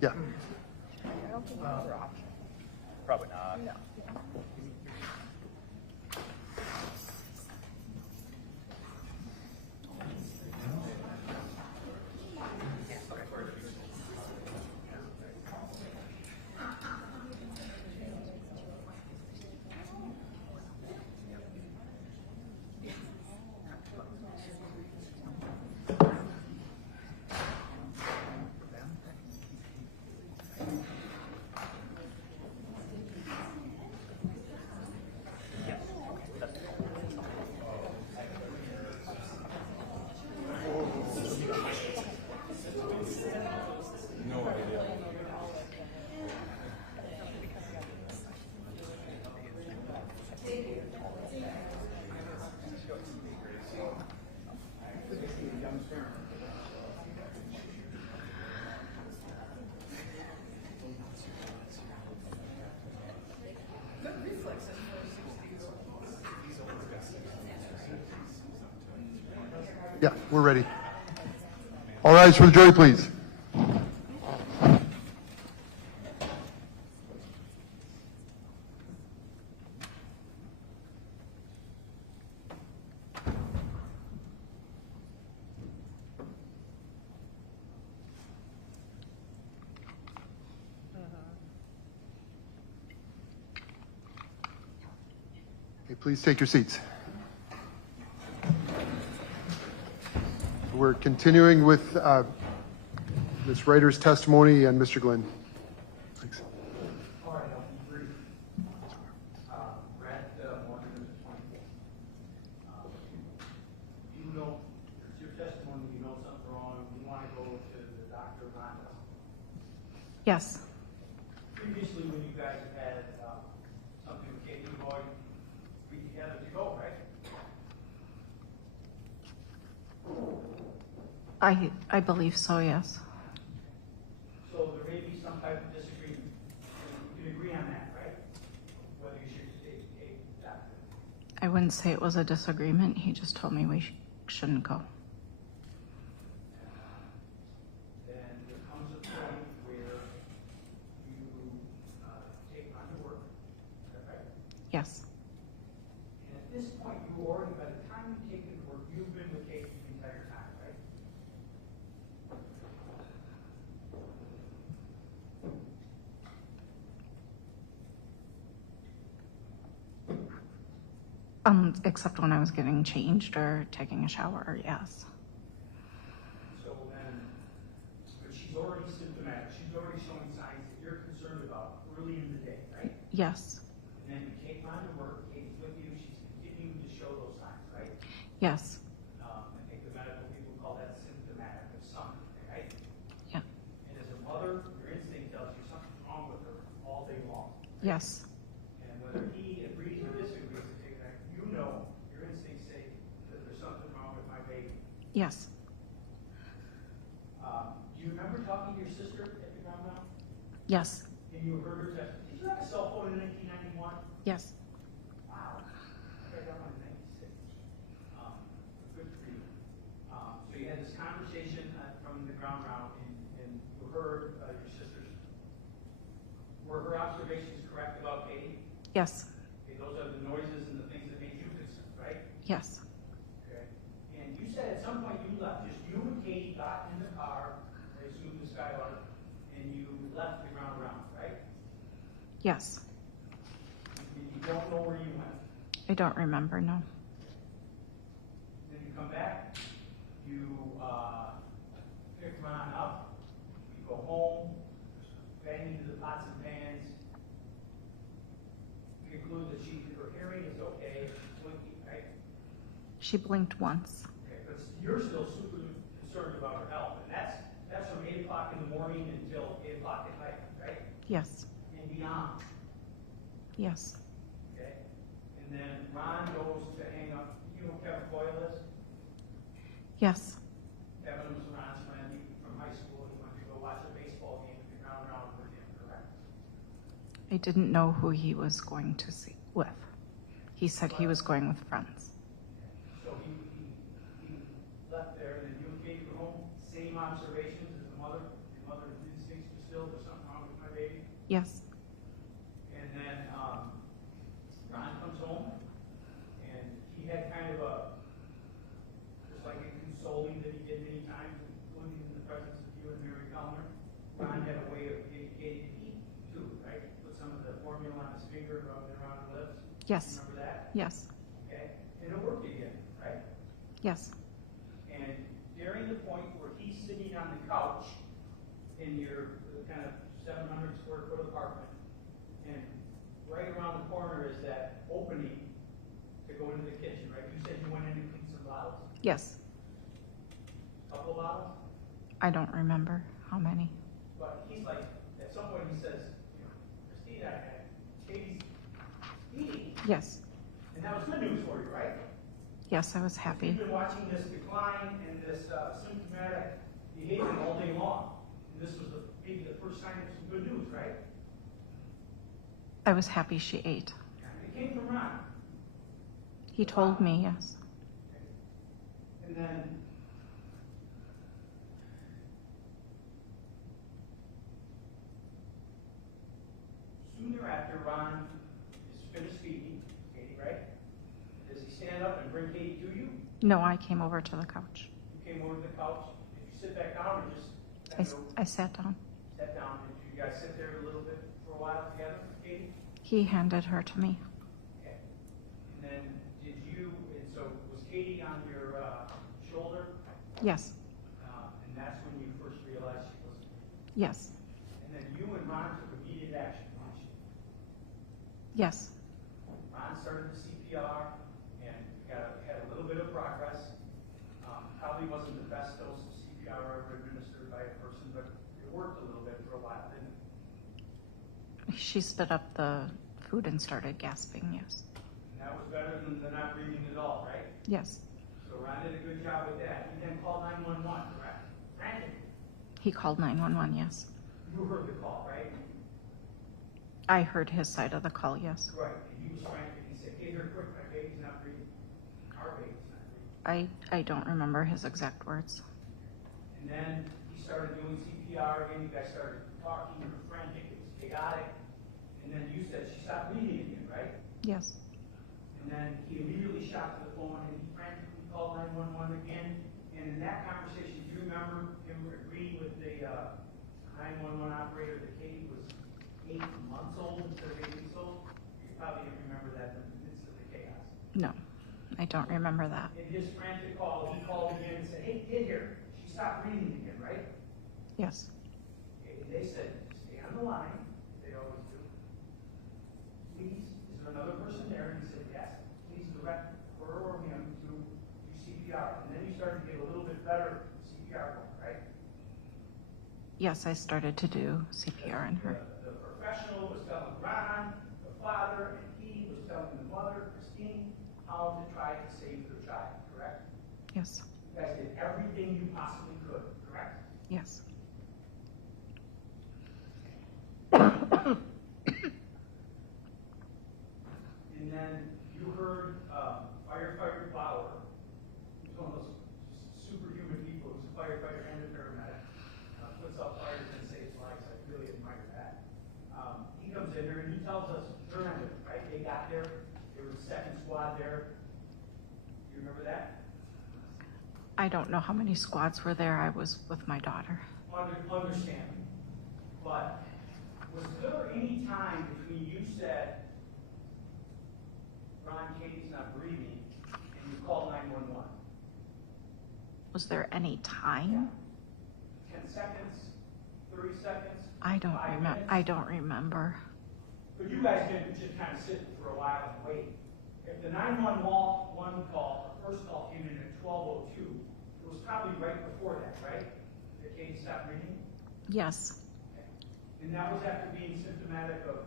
Yeah. Probably not. Yeah, we're ready. All rise for the jury, please. Okay, please take your seats. We're continuing with Ms. Ryder's testimony and Mr. Glenn. Thanks. All right, I'll be brief. Brad Morgan is 24. You know, it's your testimony, you know something wrong, you want to go to the doctor, Rhonda. Yes. Previously, when you guys have had something with Katie Boy, we together to go, right? I believe so, yes. So there may be some type of disagreement. You can agree on that, right? Whether you should take a doctor. I wouldn't say it was a disagreement. He just told me we shouldn't go. Then there comes a point where you take on your work, is that right? Yes. And at this point, you already, by the time you take it to work, you've been with Kate the entire time, right? Except when I was getting changed or taking a shower, yes. So then, but she's already symptomatic, she's already showing signs that you're concerned about early in the day, right? Yes. And then you take on to work, Kate's with you, she's continuing to show those signs, right? Yes. I think the medical people call that symptomatic of something, right? Yeah. And as a mother, your instinct tells you something's wrong with her all day long. Yes. And whether he agrees or disagrees to take that, you know, your instincts say that there's something wrong with my baby. Yes. Do you remember talking to your sister at the ground now? Yes. And you heard her test. Did you have a cell phone in 1991? Yes. Wow. I got one in 96. Good for you. So you had this conversation from the ground round, and you heard your sister's. Were her observations correct about Katie? Yes. Okay, those are the noises and the things that made you concerned, right? Yes. Okay. And you said at some point you left, just you and Katie got in the car, I assume the Skylark, and you left the ground round, right? Yes. And you don't know where you went. I don't remember, no. Then you come back, you pick Ron up, you go home, bang into the pots and pans, conclude that her hearing is okay, she's blinking, right? She blinked once. Okay, but you're still super concerned about her health, and that's from 8 o'clock in the morning until 8 o'clock at night, right? Yes. And beyond, Yes. okay? And then Ron goes to hang up, you know who Kevin Coyle is? Yes. Kevin was Ron's friend from high school, he went to go watch a baseball game at the ground round with him, correct? I didn't know who he was going to see with. He said he was going with friends. So he left there, and then you and Katie were home, same observations as the mother? The mother's instincts were still, there's something wrong with my baby? Yes, And then, Ron comes home, and he had kind of just like a consoling that he did many times, including in the presence of you and Mary Kellner. Ron had a way of getting Katie to eat too, right? Put some of the formula on his finger, rub it around her lips. yes, Remember that? yes, Okay, and it worked again, right? yes, And during the point where he's sitting on the couch in your kind of 700 square foot apartment, and right around the corner is that opening to go into the kitchen, right? You said you went in to clean some bottles, yes. couple of bottles, I don't remember how many. but he's like, at some point he says, you know, Christina, Katie's eating, Yes, and that was good news for you, right? yes, I was happy. You've been watching this decline and this symptomatic behavior all day long. And this was maybe the first sign of some good news, right? I was happy she ate. It came from Ron. He told me, yes. And then soon thereafter, Ron is finished feeding Katie, right? Does he stand up and bring Katie to you? No, I came over to the couch. You came over to the couch. Did you sit back down or just I sat down. sat down? Did you guys sit there a little bit for a while together, Katie? He handed her to me. Okay. And then did you, and so was Katie on your shoulder? Yes, And that's when you first realized she was, yes, and then you and Ron took immediate action, didn't you? yes, Ron started the CPR and had a little bit of progress. Probably wasn't the best dose of CPR ever administered by a person, but it worked a little bit for a while, didn't it? she spit up the food and started gasping, yes, And that was better than the not breathing at all, right? yes. So Ron did a good job with that. He then called 911, correct? Frantic. He called 911, yes. You heard the call, right? I heard his side of the call, yes. Right. And he was frantic. He said, "Get her quick, my baby's not breathing. Our baby's not breathing." I don't remember his exact words. And then he started doing CPR again. You guys started talking. You were frantic. It was chaotic. And then you said she stopped breathing again, right? Yes, And then he immediately shot to the phone and he frantically called 911 again. And in that conversation, do you remember him agreeing with the 911 operator that Katie was 8 months old instead of 8 weeks old? You probably don't remember that in the midst of the chaos. no, I don't remember that. In his frantic call, he called again and said, "Hey, get here." She stopped breathing again, right? Yes, And they said, "Stay on the line." They always do. "Please, is there another person there?" And he said, "Yes." "Please direct her or him to do CPR." And then you started to get a little bit better CPR going, right? yes, I started to do CPR on her. The professional was telling Ron, the father, and he was telling the mother, Christine, how to try to save their child, correct? Yes, You guys did everything you possibly could, correct? yes, And then you heard firefighter Bauer, who's one of those superhuman people, who's a firefighter and a paramedic, puts out fires and saves lives. I really admire that. He comes in there and he tells us they're on it, right? They got there. There was a second squad there. You remember that? I don't know how many squads were there. I was with my daughter. Understand. But was there any time between you said, "Ron, Katie's not breathing," and you called 911? Was there any time? 10 seconds, 30 seconds? I don't 5 remember. minutes? I don't remember. But you guys didn't just kind of sit for a while and wait. If the 911 call, the first call came in at 12:02, it was probably right before that, right? That Katie stopped breathing? Yes, And that was after being symptomatic of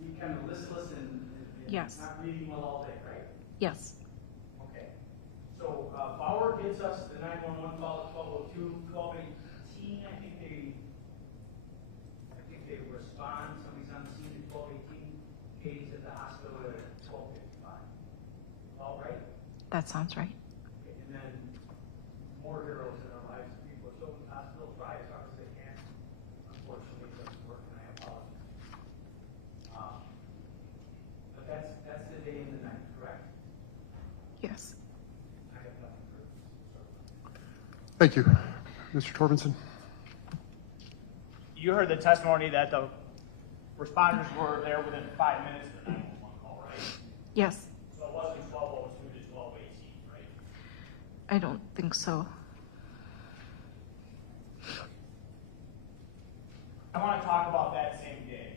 being kind of listless and Yes. not breathing well all day, right? yes, Okay. So Bauer gives us the 911 call at 12:02, 12:18. I think they respond. Somebody's on the scene at 12:18. Katie's at the hospital at 12:55. That sounds right. And then more heroes in our lives. People are so in the hospital, try as hard as they can. Unfortunately, it doesn't work, and I apologize. But that's the day and the night, correct? Yes. I have nothing for this. Thank you. Mr. Torbenson? You heard the testimony that the responders were there within 5 minutes of the 911 call, right? Yes. So it wasn't 12:02 to 12:18, right? I don't think so. I want to talk about that same day,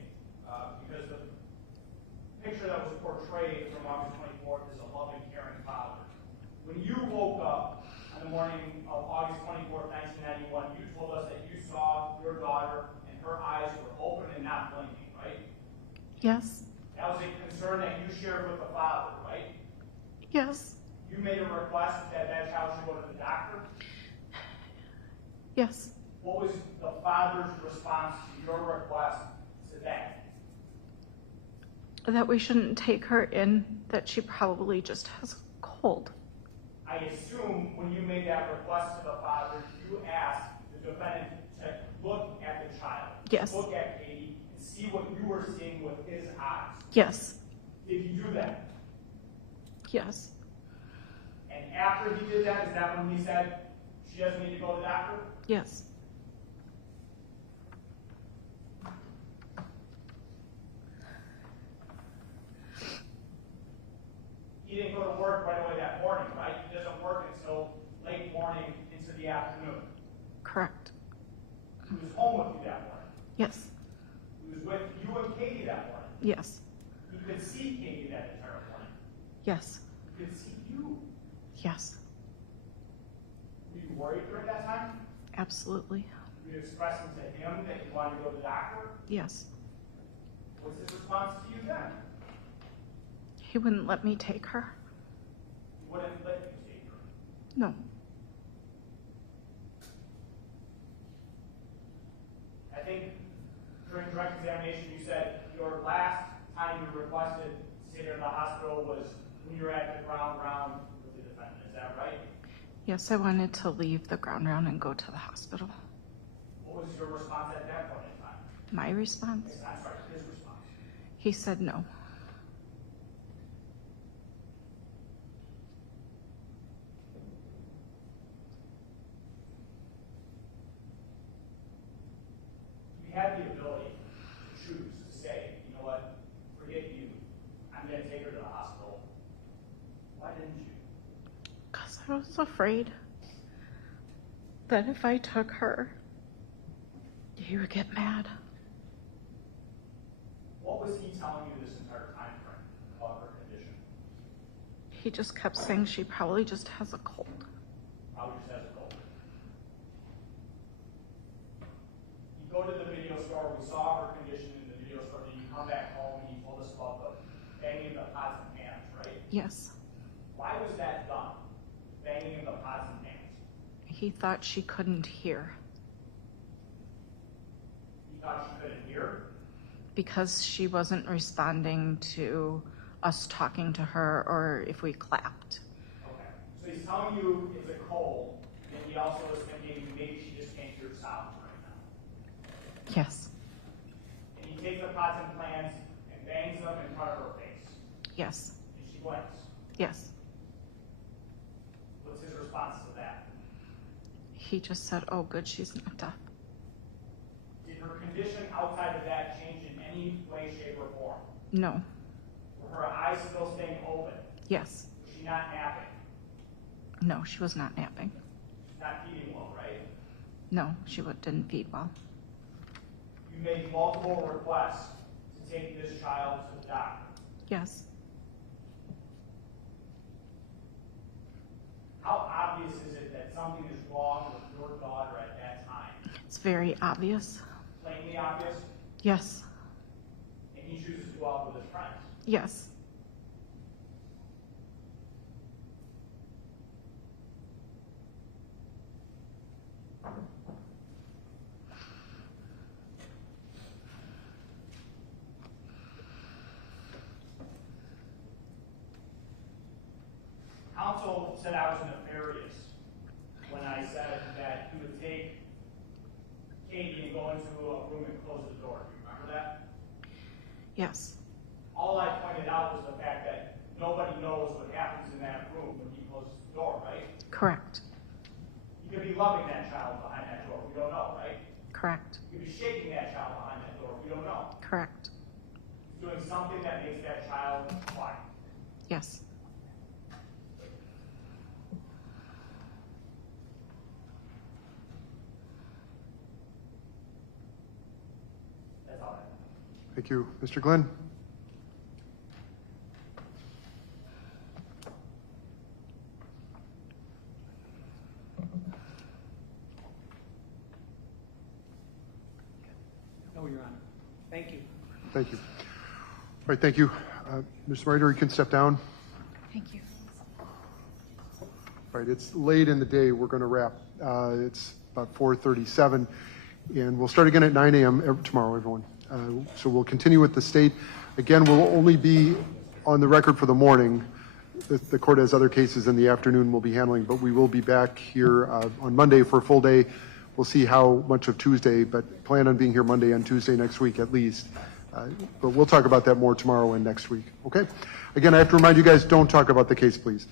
because the picture that was portrayed from August 24th is a loving, caring father. When you woke up on the morning of August 24th, 1991, you told us that you saw your daughter and her eyes were open and not blinking, right? Yes. That was a concern that you shared with the father, right? Yes. You made a request that that child should go to the doctor. Yes. What was the father's response to your request to that? That we shouldn't take her in, that she probably just has a cold. I assume when you made that request to the father, you asked the defendant to look at the child. Yes. Look at Katie and see what you were seeing with his eyes. Yes. Did he do that? Yes. And after he did that, is that when he said she doesn't need to go to the doctor? Yes. He didn't go to work right away that morning, right? He doesn't work until late morning into the afternoon. Correct. He was home with you that morning. Yes. He was with you and Katie that morning. Yes. He could see Katie that entire morning. Yes. He could see you. Yes. Were you worried during that time? Absolutely. Were you expressing to him that you wanted to go to the doctor? Yes. What's his response to you then? He wouldn't let me take her. He wouldn't let you take her. No. I think during direct examination you said your last time you requested to stay there in the hospital was when you were at the ground round with the defendant. Is that right? Yes, I wanted to leave the ground round and go to the hospital. What was your response at that point in time? My response? I'm sorry, his response. He said no. You had the ability to choose to say, you know what, forget you. I'm going to take her to the hospital. Why didn't you? Because I was afraid that if I took her, he would get mad. What was he telling you this entire time frame about her condition? He just kept saying she probably just has a cold. Probably just has a cold. You go to the video store, we saw her condition in the video store, then you come back home and you told us about the banging of the pots and pans, right? Yes. Why was that done? Banging of the pots and pans. He thought she couldn't hear You thought she couldn't hear? because she wasn't responding to us talking to her or if we clapped. Okay. So he's telling you it's a cold, and he also is thinking maybe she just can't hear sound right now. Yes. And he takes the pots and pans and bangs them in front of her face. Yes. And she blinks. Yes. What's his response to that? He just said, oh, good, she's not deaf. Did her condition outside of that change in any way, shape, or form? No. Were her eyes still staying open? Yes. Was she not napping? No, she was not napping. She's not feeding well, right? No, she didn't feed well. You made multiple requests to take this child to the doctor. Yes. How obvious is it that something is wrong with your daughter at that time? It's very obvious. Plainly obvious? Yes. And he chooses to go out with his friends. Yes. Counsel also said I was nefarious when I said that you would take Katie and go into a room and close the door. Do you remember that? Yes, All I pointed out was the fact that nobody knows what happens in that room when he closes the door, right? correct, You could be loving that child behind that door. We don't know, right? correct, You could be shaking that child behind that door. We don't know. correct, Doing something that makes that child quiet. yes. That's all I have. Thank you. Mr. Glenn? No, Your Honor. Thank you. Thank you. All right, thank you. Ms. Ryder, you can step down. Thank you. All right, it's late in the day. We're going to wrap. It's about 4:37, and we'll start again at 9 a.m. tomorrow, everyone. So we'll continue with the state. Again, we'll only be on the record for the morning. The court has other cases in the afternoon we'll be handling, but we will be back here on Monday for a full day. We'll see how much of Tuesday, but plan on being here Monday and Tuesday next week at least. But we'll talk about that more tomorrow and next week, okay? Again, I have to remind you guys, don't talk about the case, please.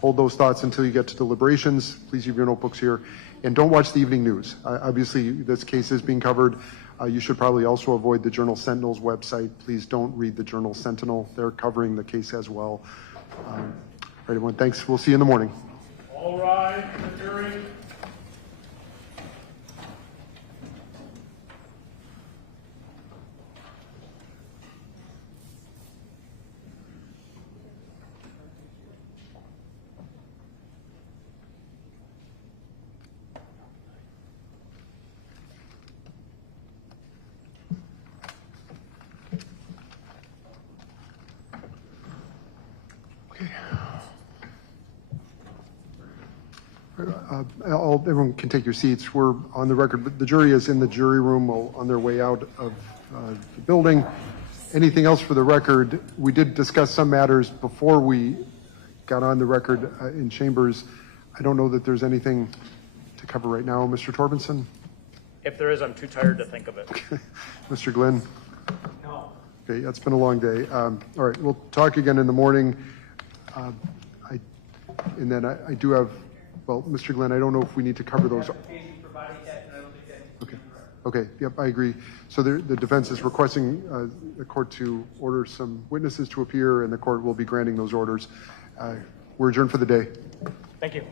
Hold those thoughts until you get to deliberations. Please leave your notebooks here. And don't watch the evening news. Obviously, this case is being covered. You should probably also avoid the Journal Sentinel's website. Please don't read the Journal Sentinel. They're covering the case as well. All right, everyone, thanks. We'll see you in the morning. All rise for the hearing. Everyone can take your seats. We're on the record, but the jury is in the jury room on their way out of the building. Anything else for the record? We did discuss some matters before we got on the record in chambers. I don't know that there's anything to cover right now. Mr. Torbenson? If there is, I'm too tired to think of it. Mr. Glenn? No. Okay, it's been a long day. All right, we'll talk again in the morning. And then I do have, well, Mr. Glenn, I don't know if we need to cover those. Application provided that, and I don't think that's. Okay. Okay, yep, I agree. So the defense is requesting the court to order some witnesses to appear, and the court will be granting those orders. We're adjourned for the day. Thank you.